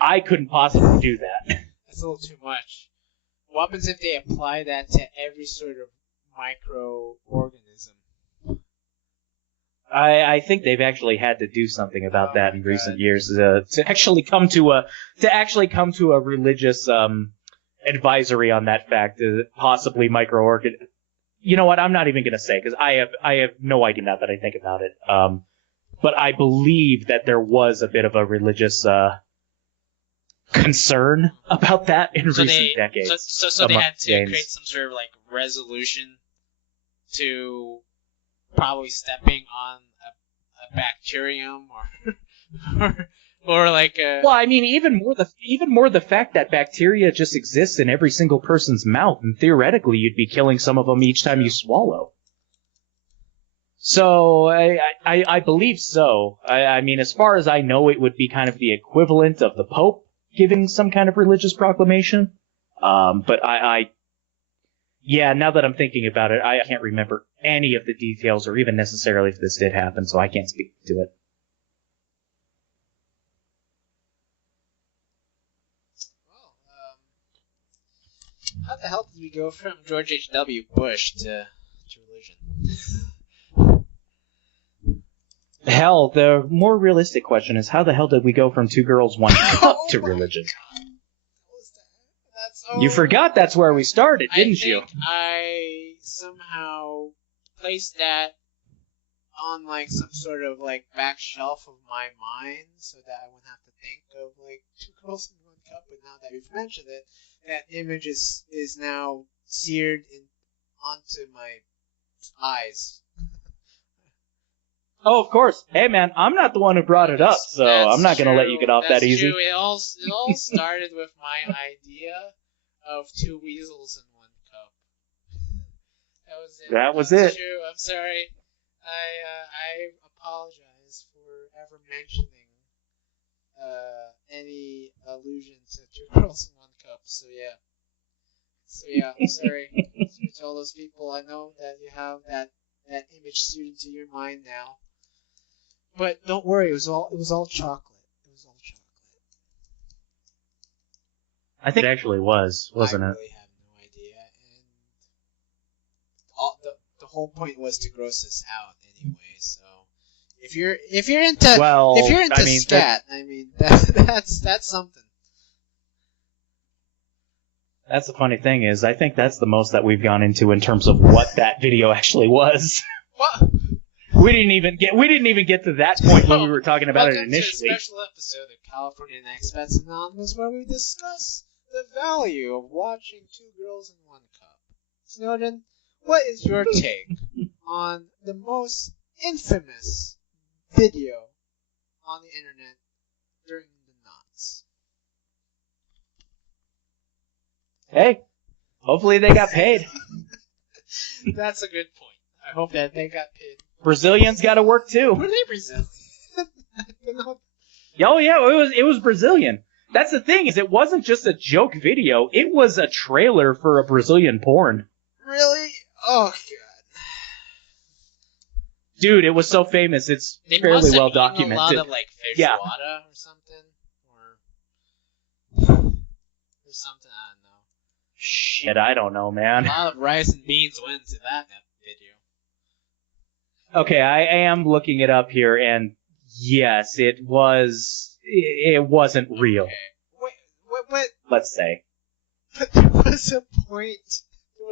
I couldn't possibly do that. That's a little too much. What happens if they apply that to every sort of microorganism? I think they've actually had to do something about that in recent years to actually come to a religious advisory on that fact, possibly microorganism. You know what? I'm not even gonna say because I have no idea now that I think about it. But I believe that there was a bit of a religious concern about that in recent decades. So they had to create some sort of like resolution to probably stepping on a bacterium or like a... Well, I mean, even more the fact that bacteria just exists in every single person's mouth, and theoretically you'd be killing some of them each time you swallow. So I believe so. I mean, as far as I know, it would be kind of the equivalent of the Pope giving some kind of religious proclamation. But yeah, now that I'm thinking about it, I can't remember any of the details or even necessarily if this did happen, so I can't speak to it. How the hell did we go from George H.W. Bush to religion? Hell, the more realistic question is how the hell did we go from Two Girls, One Cup to religion? You forgot that's where we started, didn't you? I somehow placed that on like some sort of like back shelf of my mind so that I wouldn't have to think of like Two Girls in One Cup, but now that we've mentioned it, that image is now seared onto my eyes. Oh, of course. Hey, man, I'm not the one who brought it up, so I'm not going to let you get off that easy. True. It all started with my idea of two weasels in one cup. That was it. That was it. True. I'm sorry. I apologize for ever mentioning any allusion to Two Girls in One Cup. So yeah, I'm sorry to all those people. I know that you have that image seared into your mind now. But don't worry, it was all chocolate. It was all chocolate. I think it actually was, wasn't it? I really have no idea, and the whole point was to gross us out anyway. So if you're into scat, I mean that's something. That's the funny thing is, I think that's the most that we've gone into in terms of what that video actually was. What? We didn't even get to that point when we were talking about it initially. Welcome to a special episode of Californian Expats Anonymous, where we discuss the value of watching Two Girls in One Cup. Snowden, what is your take on the most infamous video on the internet during the knots? Hey, hopefully they got paid. That's a good point. I hope that they got paid. Brazilians got to work too. Were they Brazilian? Oh yeah, it was Brazilian. That's the thing, is it wasn't just a joke video. It was a trailer for a Brazilian porn. Really? Oh god. Dude, it was so famous. It's fairly well documented. A lot of like Tijuana or something, or something. I don't know. Shit, I don't know, man. A lot of rice and beans went into that video. Okay, I am looking it up here, and yes, it wasn't real. Okay. Wait. Let's say. But there was a point. There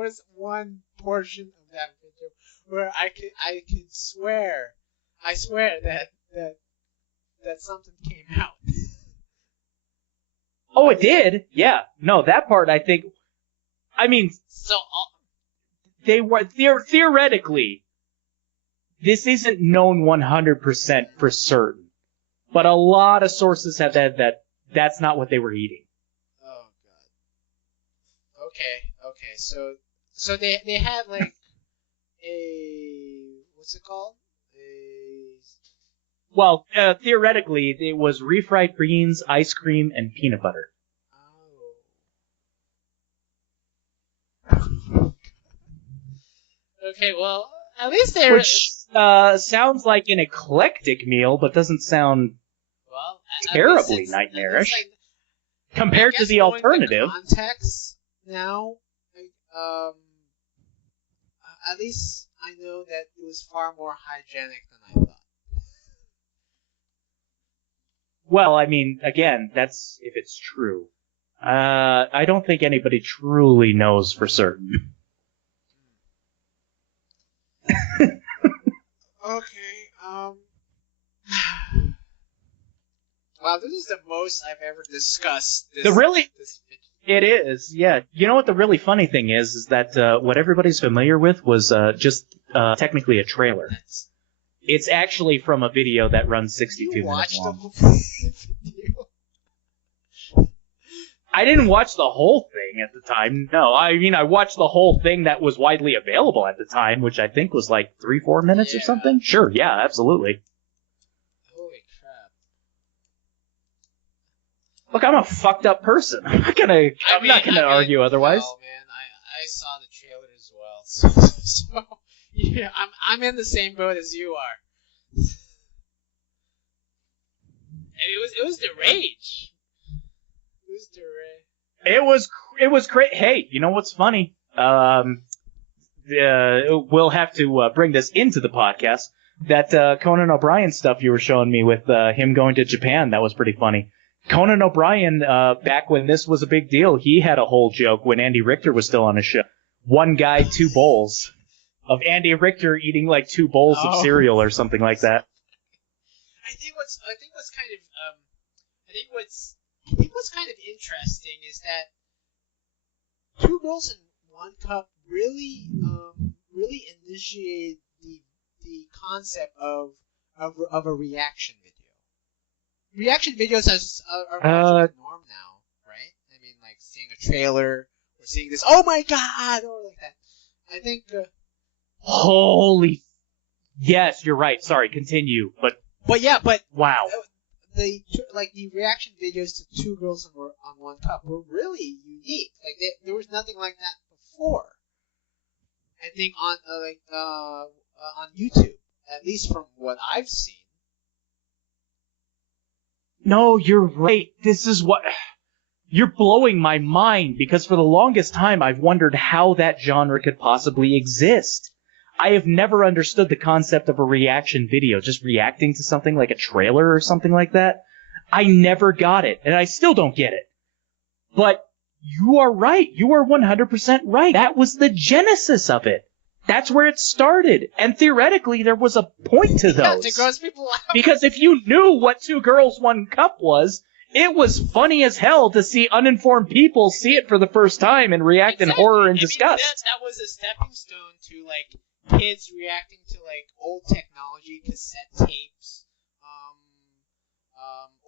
was one portion of that video where I could swear. I swear that something came out. Oh, it did? Yeah. No, that part, I think... I mean... So, they were... Theoretically, this isn't known 100% for certain. But a lot of sources have said that that's not what they were eating. oh god. Okay. So they had like a what's it called? Well, theoretically, it was refried beans, ice cream, and peanut butter. Oh. Okay. Well, at least they Which sounds like an eclectic meal, but doesn't sound terribly nightmarish compared to the alternative. Context now, at least I know that it was far more hygienic than I thought. Well, I mean, again, that's if it's true. I don't think anybody truly knows for certain. Okay. Wow, this is the most I've ever discussed. It is, yeah. You know what the really funny thing is that what everybody's familiar with was just technically a trailer. It's actually from a video that runs 62 minutes long. You watched the whole video? I didn't watch the whole thing at the time. No, I mean, I watched the whole thing that was widely available at the time, which I think was like 3-4 minutes or something. Sure, yeah, absolutely. Holy crap. Look, I'm a fucked up person. I'm not gonna argue otherwise. Oh man, I saw the trailer as well. So yeah, I'm in the same boat as you are. And it was the rage. It was great. Hey, you know what's funny? We'll have to bring this into the podcast. That Conan O'Brien stuff you were showing me with him going to Japan, that was pretty funny. Conan O'Brien, back when this was a big deal, he had a whole joke when Andy Richter was still on his show. One guy, 2 bowls. Of Andy Richter eating like 2 bowls of cereal or something like that. I think what's kind of interesting is that 2 Girls in 1 Cup really initiated the concept of a reaction video. Reaction videos are much the norm now, right? I mean, like seeing a trailer or seeing this, oh my god, or like that. I think. Holy. Yes, you're right. Sorry, continue. But wow. The reaction videos to 2 Girls on 1 Cup were really unique. Like there was nothing like that before. I think on YouTube, at least from what I've seen. No, you're right. This is what... You're blowing my mind, because for the longest time I've wondered how that genre could possibly exist. I have never understood the concept of a reaction video, just reacting to something like a trailer or something like that. I never got it, and I still don't get it. But you are right. You are 100% right. That was the genesis of it. That's where it started. And theoretically, there was a point to those. To gross people out. Because if you knew what 2 Girls, 1 Cup was, it was funny as hell to see uninformed people see it for the first time and react in horror and disgust. That was a stepping stone to, like, kids reacting to, like, old technology, cassette tapes,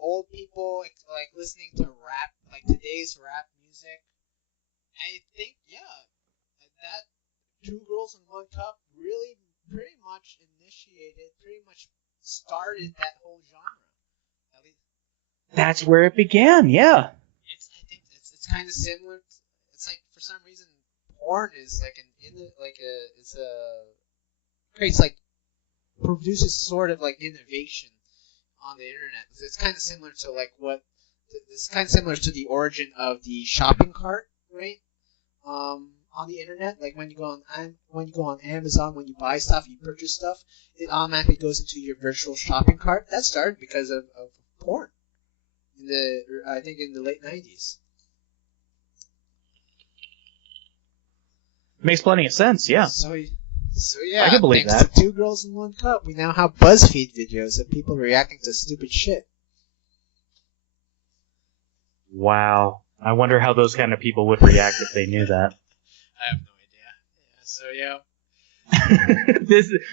old people, like, listening to rap, like, today's rap music. I think, that 2 Girls in 1 Cup really pretty much started that whole genre. At least that's where it began, yeah. I think it's kind of similar. It's like, for some reason, porn is like produces sort of like innovation on the internet. It's kind of similar to like it's kind of similar to the origin of the shopping cart, right? On the internet, like when you go on Amazon, when you buy stuff, you purchase stuff, it automatically goes into your virtual shopping cart. That started because of porn. I think in the late 90s. Makes plenty of sense, yeah. So yeah, I can believe thanks that. to 2 Girls in 1 Cup, we now have BuzzFeed videos of people reacting to stupid shit. Wow. I wonder how those kind of people would react if they knew that. I have no idea. Yeah, so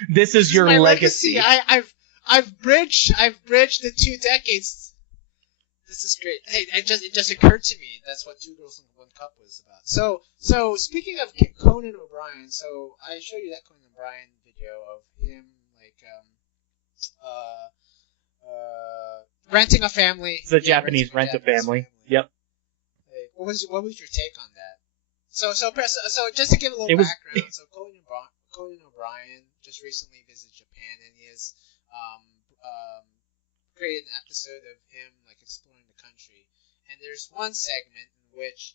This is your my legacy. I've bridged the 2 decades. This is great. Hey, it just occurred to me that's what Two Girls and One Cup was about. So speaking of Conan O'Brien, so I showed you that Conan O'Brien video of him renting a family. It's a Japanese rent-a-family. Yep. Hey, what was your take on that? So just to give a little background, so Conan O'Brien just recently visited Japan, and he has created an episode of him like exploring the country. And there's one segment in which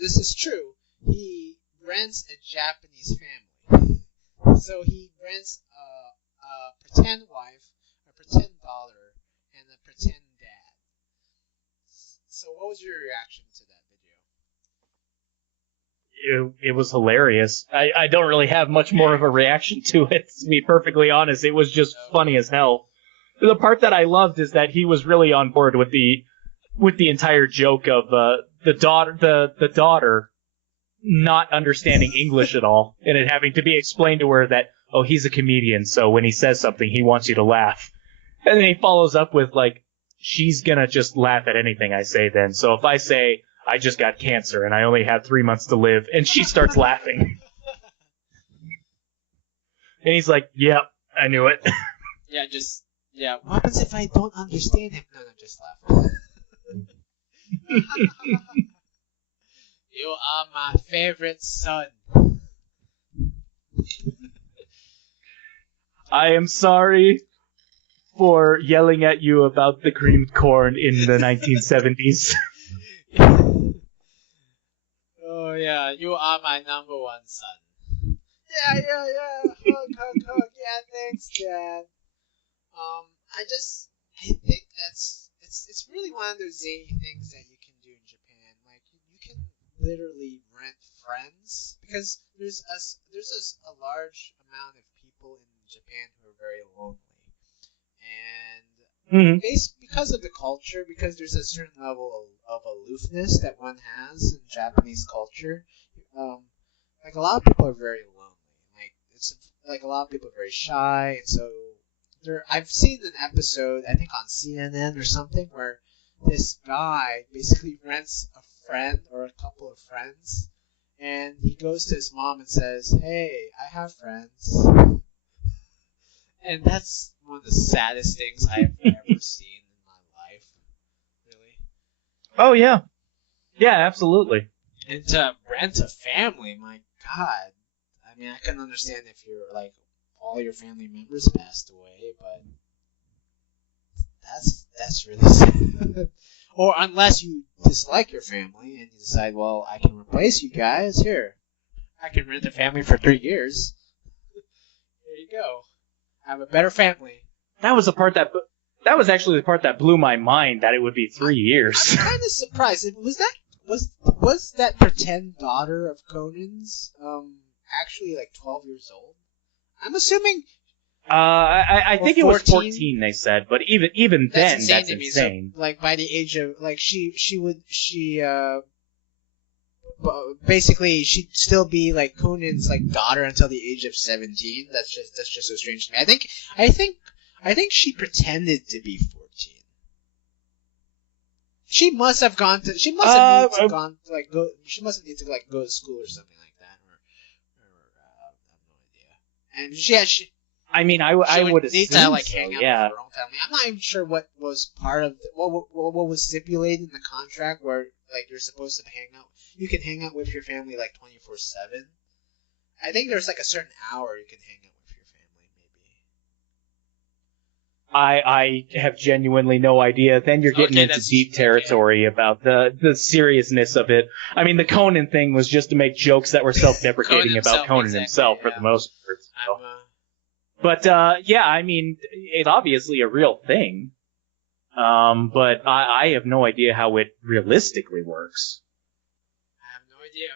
this is true, he rents a Japanese family. So he rents a pretend wife, a pretend daughter, and a pretend dad. So what was your reaction to that video? It was hilarious. I don't really have much more of a reaction to it, to be perfectly honest. It was just funny as hell. The part that I loved is that he was really on board with the entire joke of the daughter not understanding English at all, and it having to be explained to her that, oh, he's a comedian, so when he says something, he wants you to laugh. And then he follows up with, like, she's gonna just laugh at anything I say then. So if I say, I just got cancer and I only have 3 months to live, and she starts laughing. And he's like, yep, I knew it. Yeah. What happens if I don't understand him? No, just laugh. You are my favorite son. I am sorry for yelling at you about the creamed corn in the 1970s. Oh yeah, you are my number one son. Yeah. Hug. Yeah, thanks, Dad. I think it's really one of those zany things that you can do in Japan. Like you can literally rent friends because there's a large amount of people in Japan who are very lonely, and because of the culture, because there's a certain level of aloofness that one has in Japanese culture. Like a lot of people are very lonely. Like it's like a lot of people are very shy, and so. I've seen an episode, I think on CNN or something, where this guy basically rents a friend or a couple of friends, and he goes to his mom and says, "Hey, I have friends," and that's one of the saddest things I've ever seen in my life. Really? Oh yeah, absolutely. And to rent a family, my God. I mean, I can understand if you're like. All your family members passed away, but that's really sad. Or unless you dislike your family and you decide, well, I can replace you guys. Here, I can rent a family for 3 years. Here you go. I have a better family. That was actually the part that blew my mind, that it would be 3 years. I'm kind of surprised. Was that pretend daughter of Conan's actually like 12 years old? I'm assuming. I think it was 14. They said, but even then, that's insane. So, like by the age of basically she'd still be like Conan's like daughter until the age of 17. That's just so strange to me. I think she pretended to be 14. She must have gone to. She must have needed to gone to like go. She must have needed to like go to school or something like that, or I have no idea. And she. I mean, I would assume to like hang out with her own family. I'm not even sure what was part of what was stipulated in the contract where like you're supposed to hang out. You can hang out with your family like 24/7. I think there's like a certain hour you can hang out with your family, maybe. I have genuinely no idea. Then you're getting into deep territory about the seriousness of it. I mean, the Conan thing was just to make jokes that were self-deprecating about Conan himself for the most part. So. But, yeah, I mean, it's obviously a real thing. But I have no idea how it realistically works. I have no idea.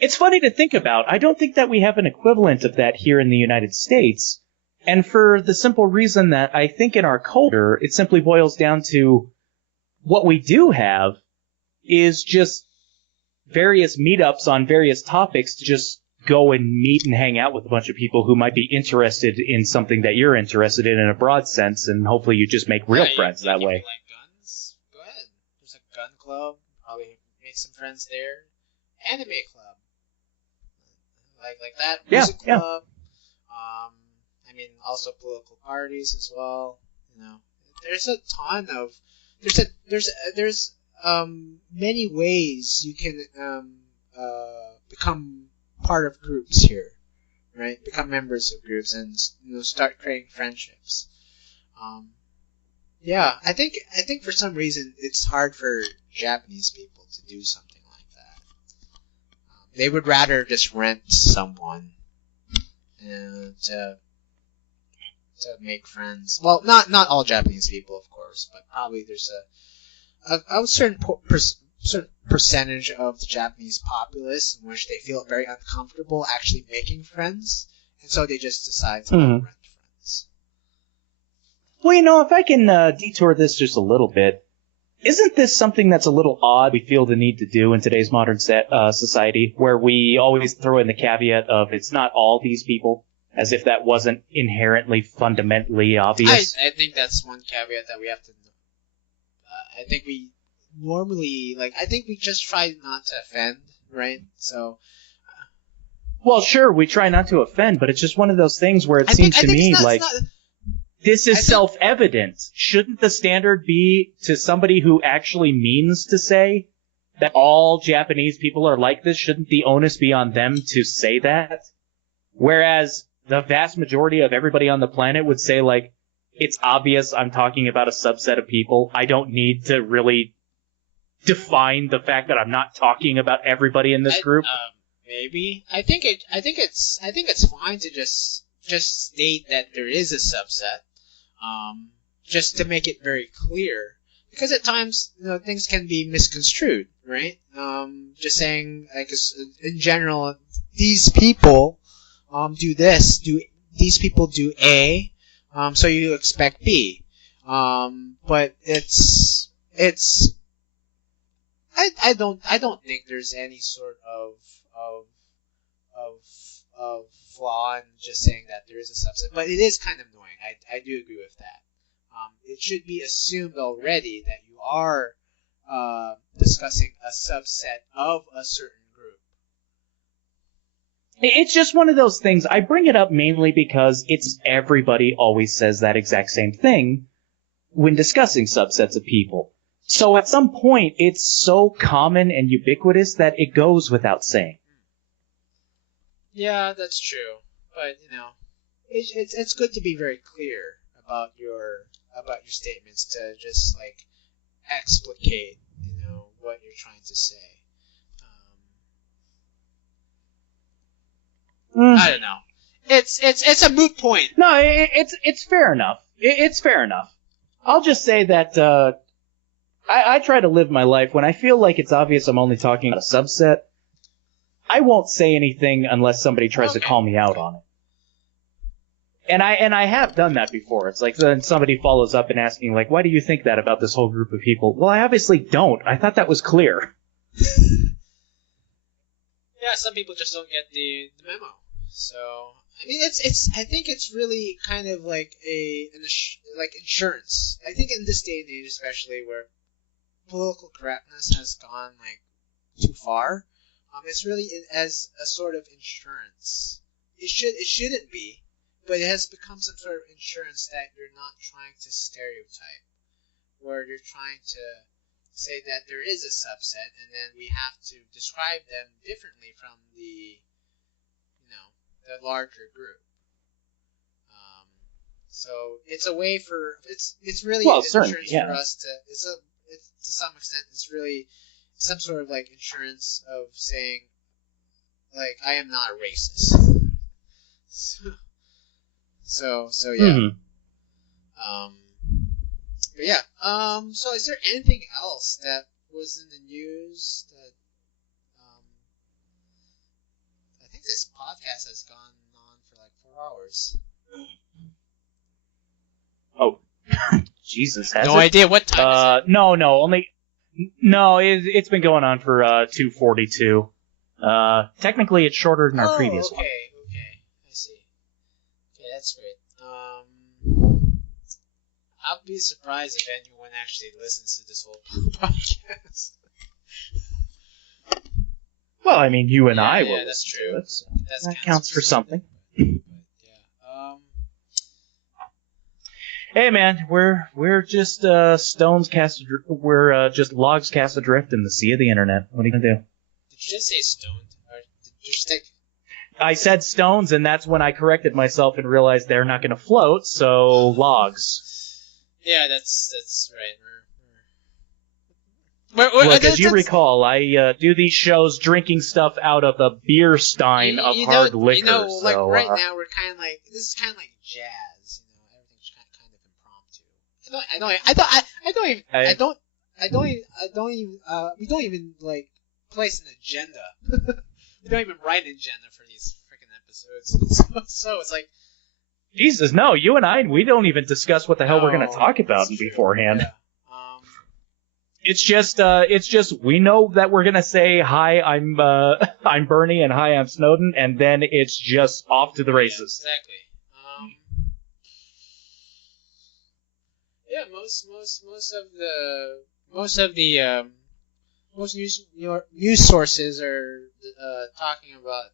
It's funny to think about. I don't think that we have an equivalent of that here in the United States. And for the simple reason that I think in our culture, it simply boils down to what we do have is just various meetups on various topics to just go and meet and hang out with a bunch of people who might be interested in something that you're interested in a broad sense, and hopefully you just make real friends that way. You like guns? Go ahead. There's a gun club. Probably make some friends there. Anime club. Like that. Music club. I mean, also political parties as well. You know, there's a ton of there's many ways you can become part of groups here, right? Become members of groups and start creating friendships. Yeah, I think for some reason it's hard for Japanese people to do something like that. They would rather just rent someone and to make friends. Well, not all Japanese people, of course, but probably there's a certain percentage of the Japanese populace in which they feel very uncomfortable actually making friends, and so they just decide to rent friends. Well, if I can detour this just a little bit, isn't this something that's a little odd we feel the need to do in today's modern society, where we always throw in the caveat of it's not all these people, as if that wasn't inherently, fundamentally obvious? I think that's one caveat that we have to... I think we normally... I think we just try not to offend, right? So... Well, sure, we try not to offend, but it's just one of those things where it seems to me this is self-evident. Shouldn't the standard be to somebody who actually means to say that all Japanese people are like this? Shouldn't the onus be on them to say that? Whereas the vast majority of everybody on the planet would say, it's obvious I'm talking about a subset of people. I don't need to really define the fact that I'm not talking about everybody in this group. Maybe. I think it's fine to just state that there is a subset. Just to make it very clear, because at times things can be misconstrued, right? Just saying, in general, these people do this, these people do A, so you expect B. But I don't think there's any sort of flaw in just saying that there is a subset, but it is kind of annoying. I do agree with that. It should be assumed already that you are discussing a subset of a certain group. It's just one of those things. I bring it up mainly because everybody always says that exact same thing when discussing subsets of people. So at some point, it's so common and ubiquitous that it goes without saying. Yeah, that's true. But it's good to be very clear about your statements, to just explicate what you're trying to say. I don't know. It's a moot point. No, it's fair enough. It's fair enough. I'll just say that I try to live my life when I feel like it's obvious I'm only talking about a subset. I won't say anything unless somebody tries to call me out on it. And I have done that before. It's then somebody follows up and asking, why do you think that about this whole group of people? Well, I obviously don't. I thought that was clear. Yeah, some people just don't get the memo. So, I mean, I think it's really kind of like insurance. I think in this day and age, especially where political correctness has gone too far, it's really as a sort of insurance. It shouldn't be, but it has become some sort of insurance that you're not trying to stereotype, where you're trying to say that there is a subset, and then we have to describe them differently from the larger group. So it's a way for it's really insurance for us to to some extent it's really some sort of insurance of saying I am not a racist. So yeah. Mm-hmm. But yeah. So is there anything else that was in the news that I think this podcast has gone on for 4 hours. Oh, Jesus, has no it? idea what time is it. No, it's been going on for 2:42. Technically, it's shorter than our previous one. Okay, I see. Okay, that's great. I'll be surprised if anyone actually listens to this whole podcast. Well, I mean, you and I will. Yeah, that's true. That counts for something. But, Hey, man, we're just we're just logs cast adrift in the sea of the internet. What are you gonna do? Did you just say stoned? Or did you stick? I said stones, and that's when I corrected myself and realized they're not gonna float. So logs. Yeah, that's right. Look, as you recall, I do these shows drinking stuff out of a beer stein of hard liquor. Like so, right now we're kind of like this is kind of like jazz. Everything's kind of impromptu. We don't even like place an agenda. We don't even write an agenda for these freaking episodes. So it's like. Jesus, no! You and I, we don't even discuss what the hell we're going to talk about beforehand. Yeah. It's just we know that we're going to say hi. I'm Bernie, and hi, I'm Snowden, and then it's just off to the races. Yeah, exactly. Most news sources are talking about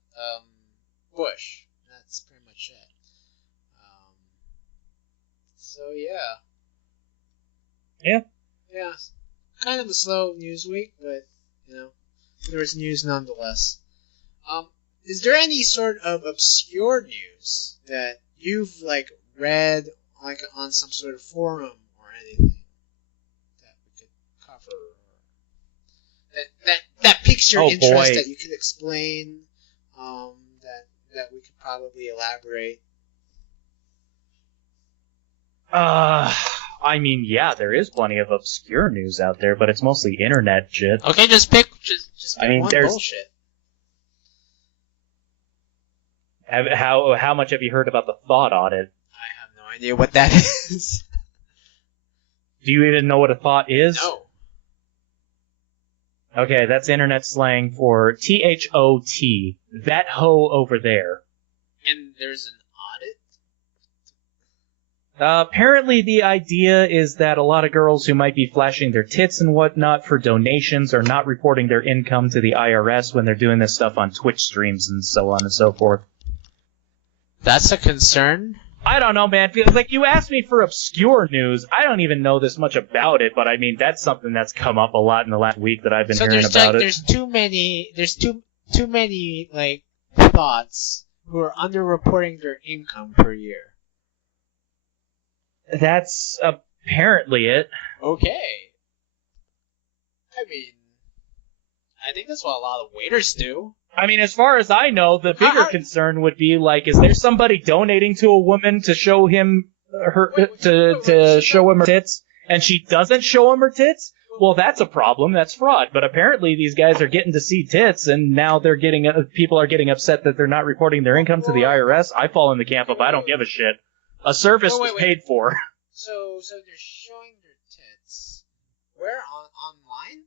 Bush. That's pretty much it. So yeah. Kind of a slow news week, but there was news nonetheless. Is there any sort of obscure news that you've like read like on some sort of forum or anything that we could cover, that piques your interest, that you could explain, that we could probably elaborate? I mean, yeah, there is plenty of obscure news out there, but it's mostly internet shit. Okay, just pick one there's bullshit. How much have you heard about the thought audit? I have no idea what that is. Do you even know what a thought is? No. Okay, that's internet slang for THOT. That hoe over there. And there's an apparently the idea is that a lot of girls who might be flashing their tits and whatnot for donations are not reporting their income to the IRS when they're doing this stuff on Twitch streams and so on and so forth. That's a concern? I don't know, man. Like, you asked me for obscure news. I don't even know this much about it, but I mean, that's something that's come up a lot in the last week that I've been hearing about it. There's too many, like, thoughts who are underreporting their income per year. That's apparently it. Okay. I mean, I think that's what a lot of waiters do. I mean, as far as I know, the bigger concern would be, like, is there somebody donating to a woman to show him show him her tits, and she doesn't show him her tits? Well, that's a problem. That's fraud. But apparently these guys are getting to see tits, and now people are getting upset that they're not reporting their income to the IRS. I fall in the camp of I don't give a shit. A service was paid for. So they're showing their tits. Where? Online?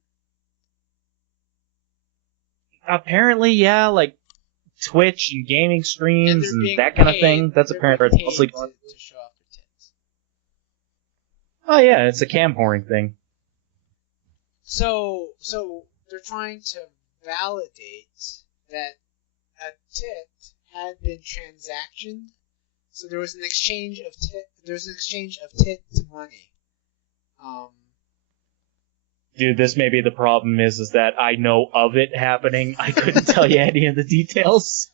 Apparently, yeah, like Twitch and gaming streams and that kind of thing. That's apparently mostly to show off their tits. Oh yeah, it's a cam whoring thing. So they're trying to validate that a tit had been transactioned. So there was an exchange of tit to money. Dude, this may be the problem is that I know of it happening. I couldn't tell you any of the details.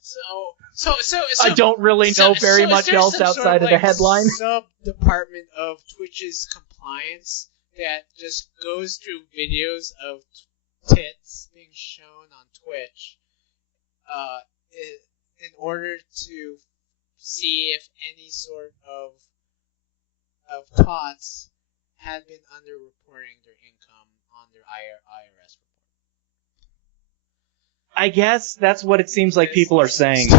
So I don't really know very much else outside of the headline. Sub-department of Twitch's compliance that just goes through videos of tits being shown on Twitch, in order to see if any sort of tots had been underreporting their income on their IRS report. I guess that's what it seems like people are saying.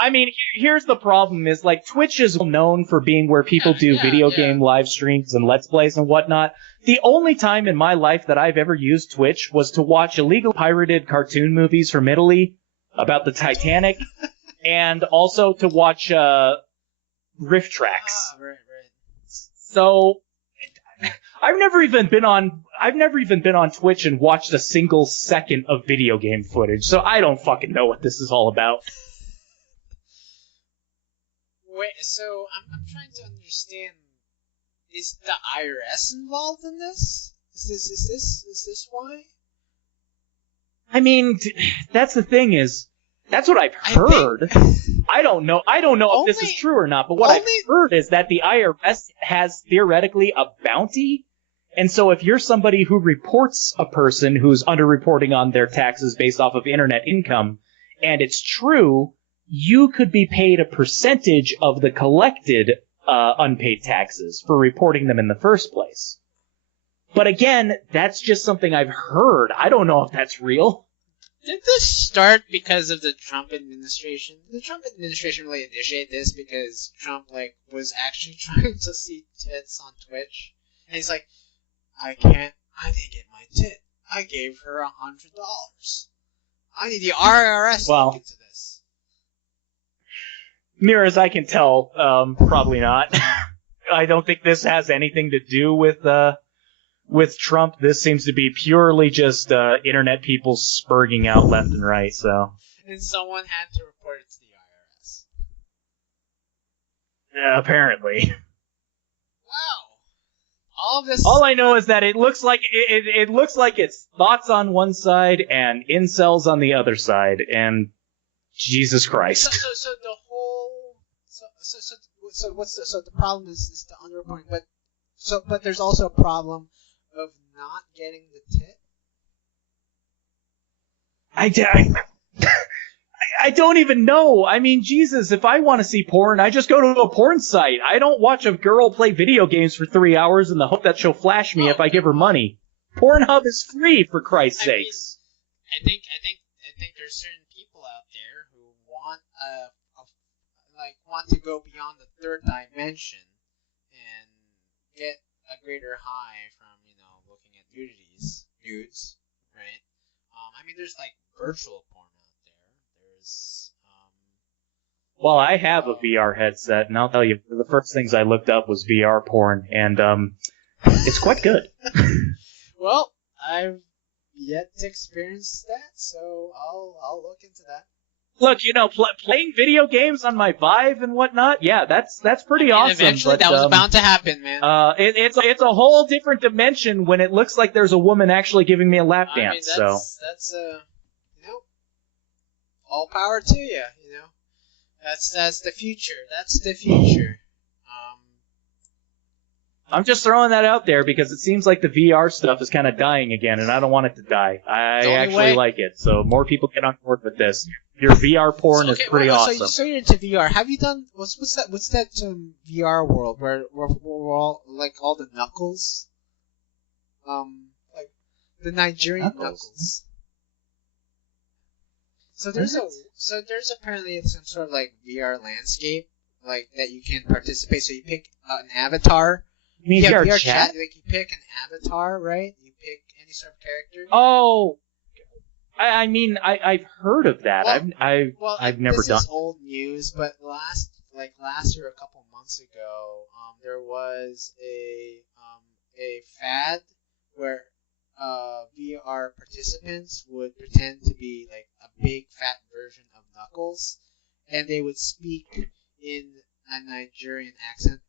I mean, here's the problem: is like Twitch is known for being where people do video game live streams and let's plays and whatnot. The only time in my life that I've ever used Twitch was to watch illegal pirated cartoon movies from Italy about the Titanic, and also to watch riff tracks. Right. So I've never even been on Twitch and watched a single second of video game footage. So I don't fucking know what this is all about. Wait, so I'm trying to understand. Is the IRS involved in this? Is this why? I mean, that's the thing is, that's what I've heard. I don't know if this is true or not, but what I've heard is that the IRS has theoretically a bounty, and so if you're somebody who reports a person who's underreporting on their taxes based off of internet income, and it's true, you could be paid a percentage of the collected unpaid taxes for reporting them in the first place. But again, that's just something I've heard. I don't know if that's real. Did this start because of the Trump administration? Did the Trump administration really initiate this because Trump was actually trying to see tits on Twitch? And he's like, I didn't get my tit. I gave her $100. I need the IRS to look into this. Near as I can tell, probably not. I don't think this has anything to do with Trump. This seems to be purely just internet people spurging out left and right. So. And someone had to report it to the IRS. Yeah, apparently. Wow. All of this. All I know is that it looks like it's thoughts on one side and incels on the other side, and Jesus Christ. So the whole. So the problem is the underreporting, but there's also a problem of not getting the tit. I don't even know. I mean, Jesus, if I want to see porn, I just go to a porn site. I don't watch a girl play video games for 3 hours in the hope that she'll flash me if I give her money. Pornhub is free, for Christ's sakes. I think there's certain people out there who want to go beyond the third dimension and get a greater high from looking at nudes, right? I mean, there's virtual porn out there. There's Well, I have a VR headset, and I'll tell you, the first things I looked up was VR porn, and it's quite good. Well, I've yet to experience that, so I'll look into that. Look, playing video games on my Vive and whatnot, yeah, that's pretty awesome. Eventually, that was bound to happen, man. It's a whole different dimension when it looks like there's a woman actually giving me a lap dance. That's all power to you. That's the future. That's the future. I'm just throwing that out there because it seems like the VR stuff is kind of dying again, and I don't want it to die. I actually like it, so more people get on board with this. Your VR porn is pretty awesome. So you're into VR. Have you done what's that VR world where we're all all the Knuckles, the Nigerian Knuckles. So there's apparently some sort of VR landscape that you can participate. So you pick an avatar. You mean VR chat? You pick an avatar, right? You pick any sort of character. Oh, I mean, I've heard of that. I've never done. This is old news, but last year, a couple months ago, there was a fad where VR participants would pretend to be a big fat version of Knuckles, and they would speak in a Nigerian accent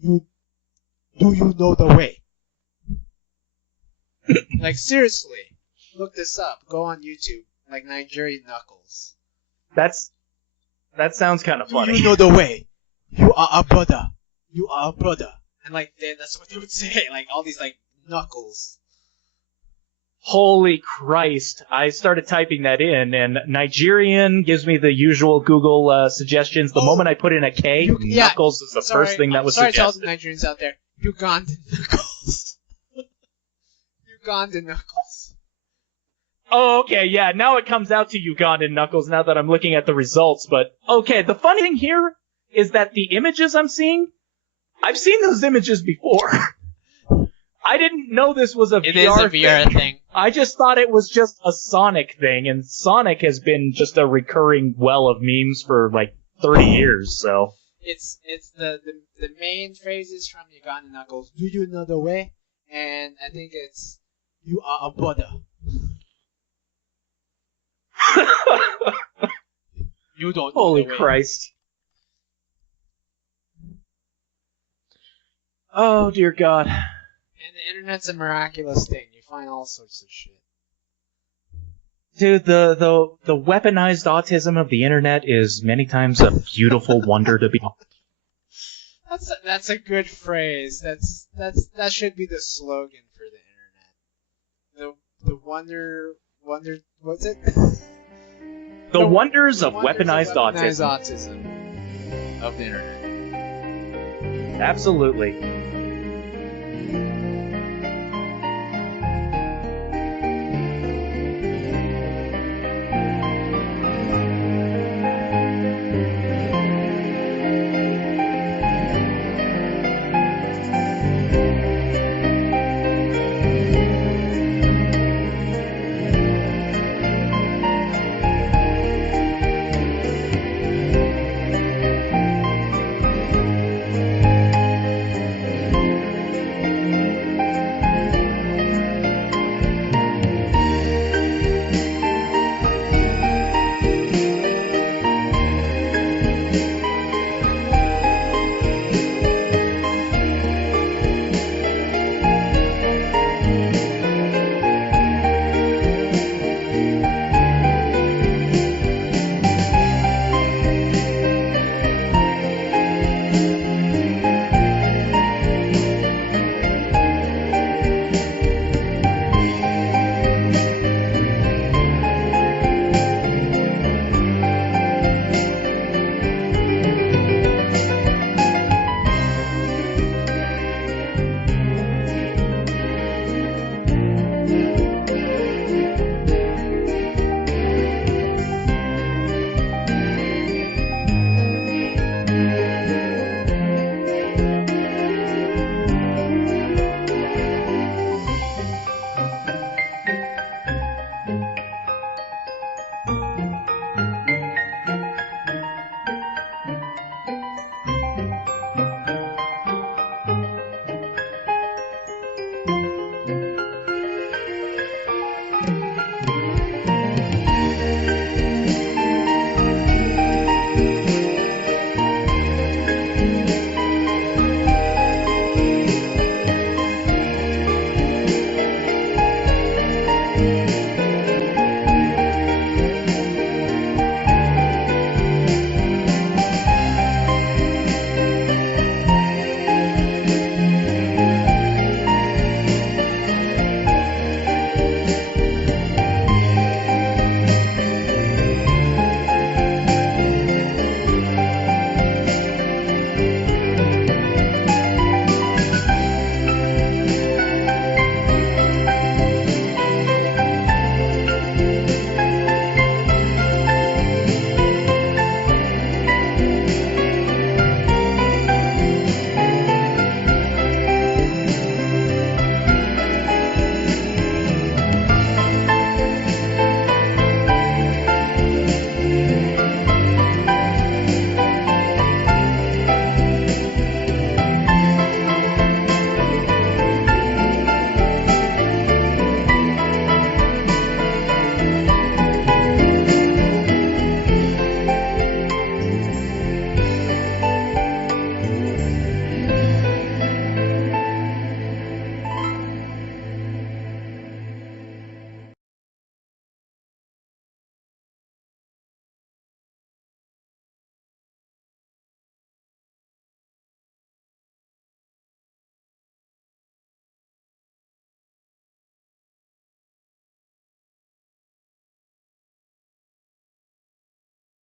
do you know the way? Seriously, look this up. Go on YouTube, Nigerian Knuckles. That sounds kind of funny. Do you know the way? You are a brother. You are a brother. And that's what they would say. All these Knuckles. Holy Christ. I started typing that in, and Nigerian gives me the usual Google suggestions. The moment I put in a K, Knuckles is the first thing that was suggested. Sorry to all the Nigerians out there. Ugandan Knuckles. Ugandan Knuckles. Oh, okay, yeah, now it comes out to Ugandan Knuckles now that I'm looking at the results, but okay, the funny thing here is that the images I'm seeing, I've seen those images before. I didn't know this was a It VR is a VR thing. I just thought it was just a Sonic thing, and Sonic has been just a recurring well of memes for like 30 years, so. It's the main phrases from Ugandan Knuckles. Do you know the way? And I think it's you are a Buddha. You don't know Holy the way. Christ. Oh, dear God. And the internet's a miraculous thing. You find all sorts of shit. Dude, the weaponized autism of the internet is many times a beautiful wonder to behold. That's a good phrase. That should be the slogan for the internet. The wonder what's it? The wonders of wonders weaponized autism. autism of the internet. Absolutely.